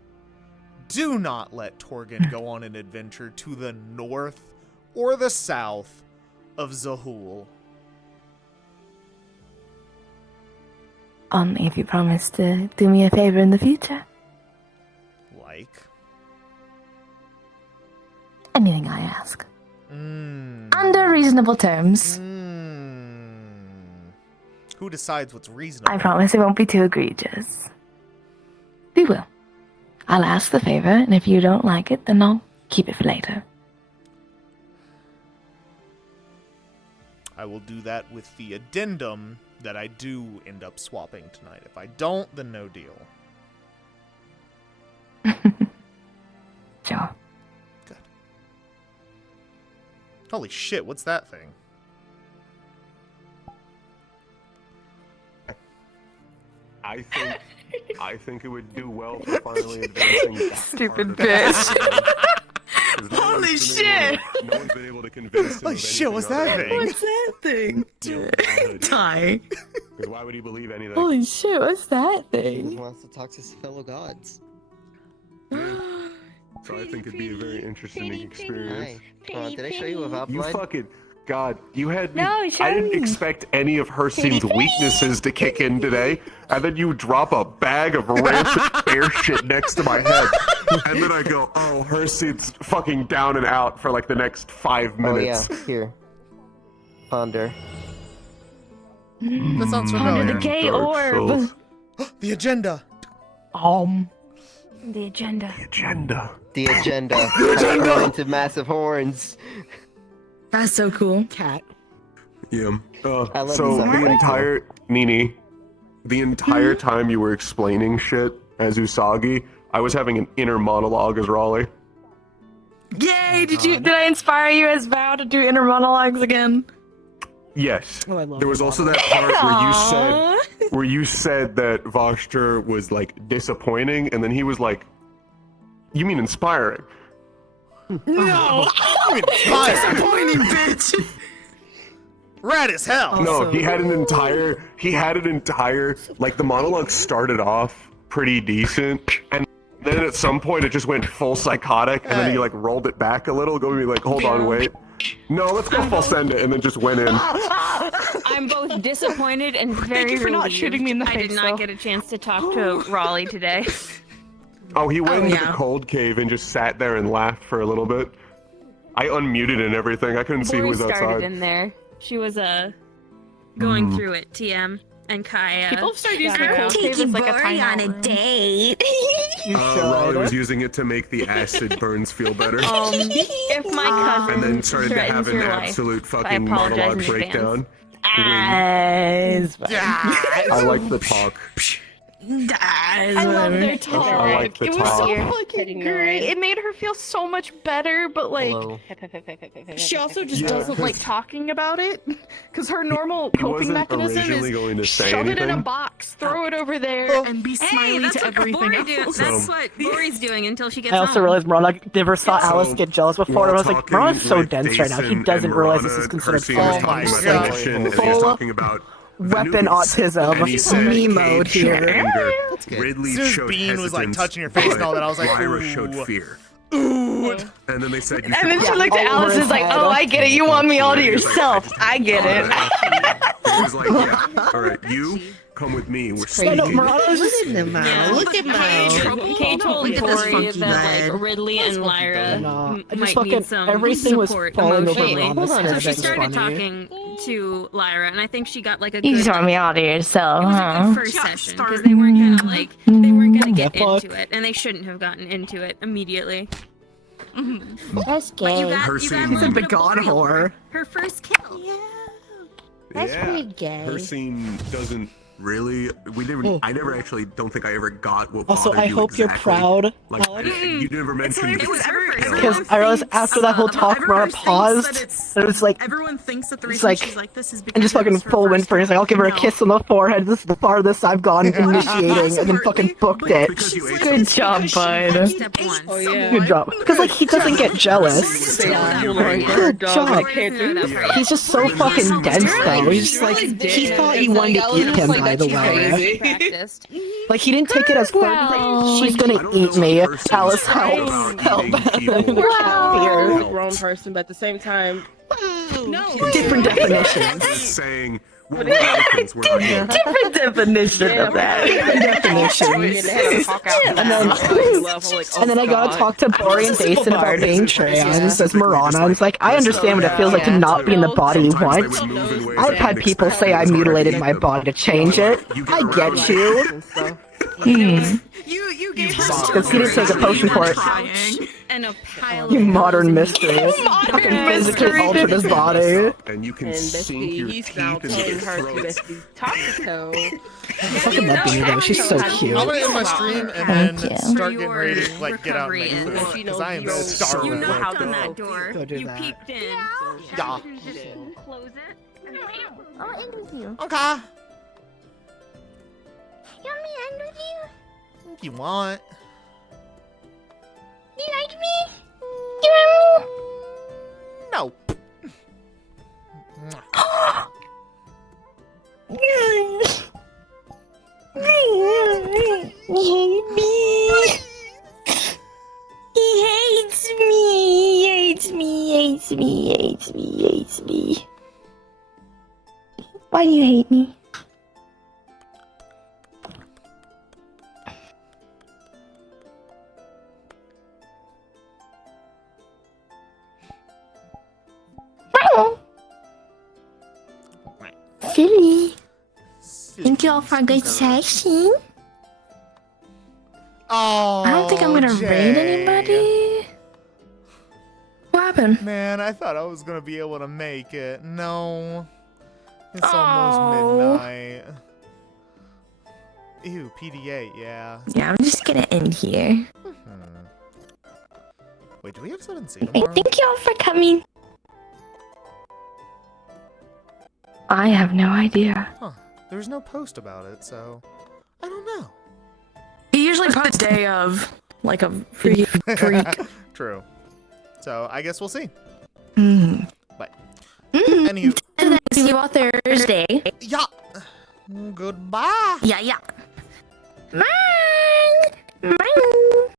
do not let Torgan go on an adventure to the north or the south of Zahul. Only if you promise to do me a favor in the future. Like? Anything I ask. Under reasonable terms. Who decides what's reasonable? I promise it won't be too egregious. We will. I'll ask the favor, and if you don't like it, then I'll keep it for later. I will do that with the addendum that I do end up swapping tonight. If I don't, then no deal. Sure. Good. Holy shit, what's that thing? I think it would do well for finally advancing. Stupid bitch. Holy shit! No one's been able to convince him. Holy shit, what's that thing? What's that thing? Ty. Because why would he believe anything? Holy shit, what's that He thing? wants to talk to his fellow gods. So I think it'd be a very interesting experience. Hi. Did I show you about You blood? fucking God! You had me. No, show I didn't me. expect any of Hersene's weaknesses to kick in today, and then you drop a bag of rancid bear shit next to my head, and then I go, "Oh, Hersene's fucking down and out for like the next 5 minutes." Oh yeah, here. Ponder. That sounds Under familiar. the gay Dark orb. Souls. The agenda. The agenda. Agenda. The agenda. How to grow into massive horns. That's so cool. Cat. Yeah. I love So this the entire Nini, the entire time you were explaining shit as Usagi, I was having an inner monologue as Raleigh. Yay! Did I inspire you as Val to do inner monologues again? Yes. Oh, I love There was the also that part where you said that Voshter was like disappointing, and then he was like, "You mean inspiring?" No! Disappointing, bitch! Red as hell! No, he had an entire, like the monologue started off pretty decent, and then at some point it just went full psychotic, and then he like rolled it back a little, going to be like, hold on, wait. No, let's go full send it, and then just went in. I'm both disappointed and very Thank you for not relieved. shooting me in the I face, did not though. get a chance to talk to Raleigh today. Oh, he went into yeah. the cold cave and just sat there and laughed for a little bit. I unmuted and everything. I couldn't see who Bori was started outside. in there. She was going Mm. through it. TM and Kaya. People started using got the her cold out. cave as like a timeout. date. Raleigh was using it to make the acid burns feel better. If my cousin And then started to have threatens an your life, absolute I fucking apologize monologue in breakdown. I like the talk. I love their talk. I like the it was talk. so fucking great. It made her feel so much better, but like Hello. she also just Yeah, doesn't like 'cause- talking about it because her normal He coping wasn't mechanism originally is going to say shove it in a anything. box, throw it over there, and be Hey, smiley that's to what everything Bori else. do. That's what Bori's doing until she gets I also home. realized Marana never saw So, Alice get jealous before, and I was like, talking Marana's so with dense right now. He Dason doesn't and realize Marana, this is considered Hershey was fun. talking He's about like, action, and he was full talking about weapon autism. And he said, Me-mode Cade showed here. anger, That's good. Ridley As soon as showed Bean was, like, hesitance, touching your face and all that, I was like, Lyra ooh. showed fear. Ooh. And then they said, you And should then she put looked at all over Alice and was his like, head. "Oh, I get it. You want me all to He was like, yourself. I get it." He was like, yeah, all right, you come with me. We're Yeah, no, sneaking. Marana's just Look at Mo. Kate told Look at this Bori funky that bud. like Ridley and Lyra Nah, I just might fucking need some everything was support falling over emotionally. Marana's So head. she That's started funny. talking to Lyra, and I think she got like a You good, just want me all to yourself, it was a huh? good first session because they weren't gonna like they weren't gonna get fuck. into it, and they shouldn't have gotten into it immediately. That's But you gay. got, Her you got a scene- little He's a bit of god Bori whore. over her first kill. That's Yeah. pretty gay. Her scene doesn't really. We didn't. I never actually. Don't think I ever got what. Also, bothered I you hope you're exactly. proud, Like Alex. you never mentioned. It was her first Because kill. I realized after that whole talk, Marana paused, and it was like, Everyone thinks that the it's reason like, she's like this is because and just it fucking was her full first Winfrey. He's like, I'll give her a No. kiss on the forehead. This is the farthest I've gone initiating, and then fucking booked it. Because you ate Good job, bud. Step one. Oh yeah. Good job. Because like he doesn't get jealous. Good job. He's just so fucking dense though. He's just like he thought you wanted to eat him, by the way. Practiced. Like he didn't take it as fun. He's like, she's gonna eat me. Alice, help, help. You're a grown person, but at the same time, No. Different Just definitions. saying Well, we're Americans, we're not gay. Different definition of that. Different definitions. And then I gotta talk to Bori and Basin about being trans as Marana. I was like, I understand what it feels like to not be in the body you want. I've had people say I mutilated my body to change it. I get you. You gave Because he didn't take a potion for it. and a pile You of modern mystery. Fucking physically altered his body. And you can And sink your he's teeth now into telling their her to throats. basically talk to Toe. I fucking love Beanie though. She's so cute. I'm gonna end my stream and Thank then you. start getting ready to like get out and make recovery food is- because I am You starving. know how on that door. Go do You that. peeked in. Yeah. Close it. I'll end with you. Okay. You want me to end with you? If you want. You like me? You want me? No. He hates me. He hates me. He hates me. Hates me. Hates me. Hates me. Why do you hate me? Silly. Thank you all for a good section. Oh. I don't think I'm gonna raid Jay. anybody. What happened? Man, I thought I was gonna be able to make it. No. It's Oh. almost midnight. Ew, PD8, yeah. Yeah, I'm just gonna end here. Wait, do we have 7C Hey, tomorrow? thank you all for coming. I have no idea. Huh. There's no post about it, so I don't know. He usually puts day of, like a freak. True. So I guess we'll see. Mm. Bye. Mm. Anywho. And then see you all Thursday. Yeah. Goodbye. Yeah, yeah. Bye. Bye.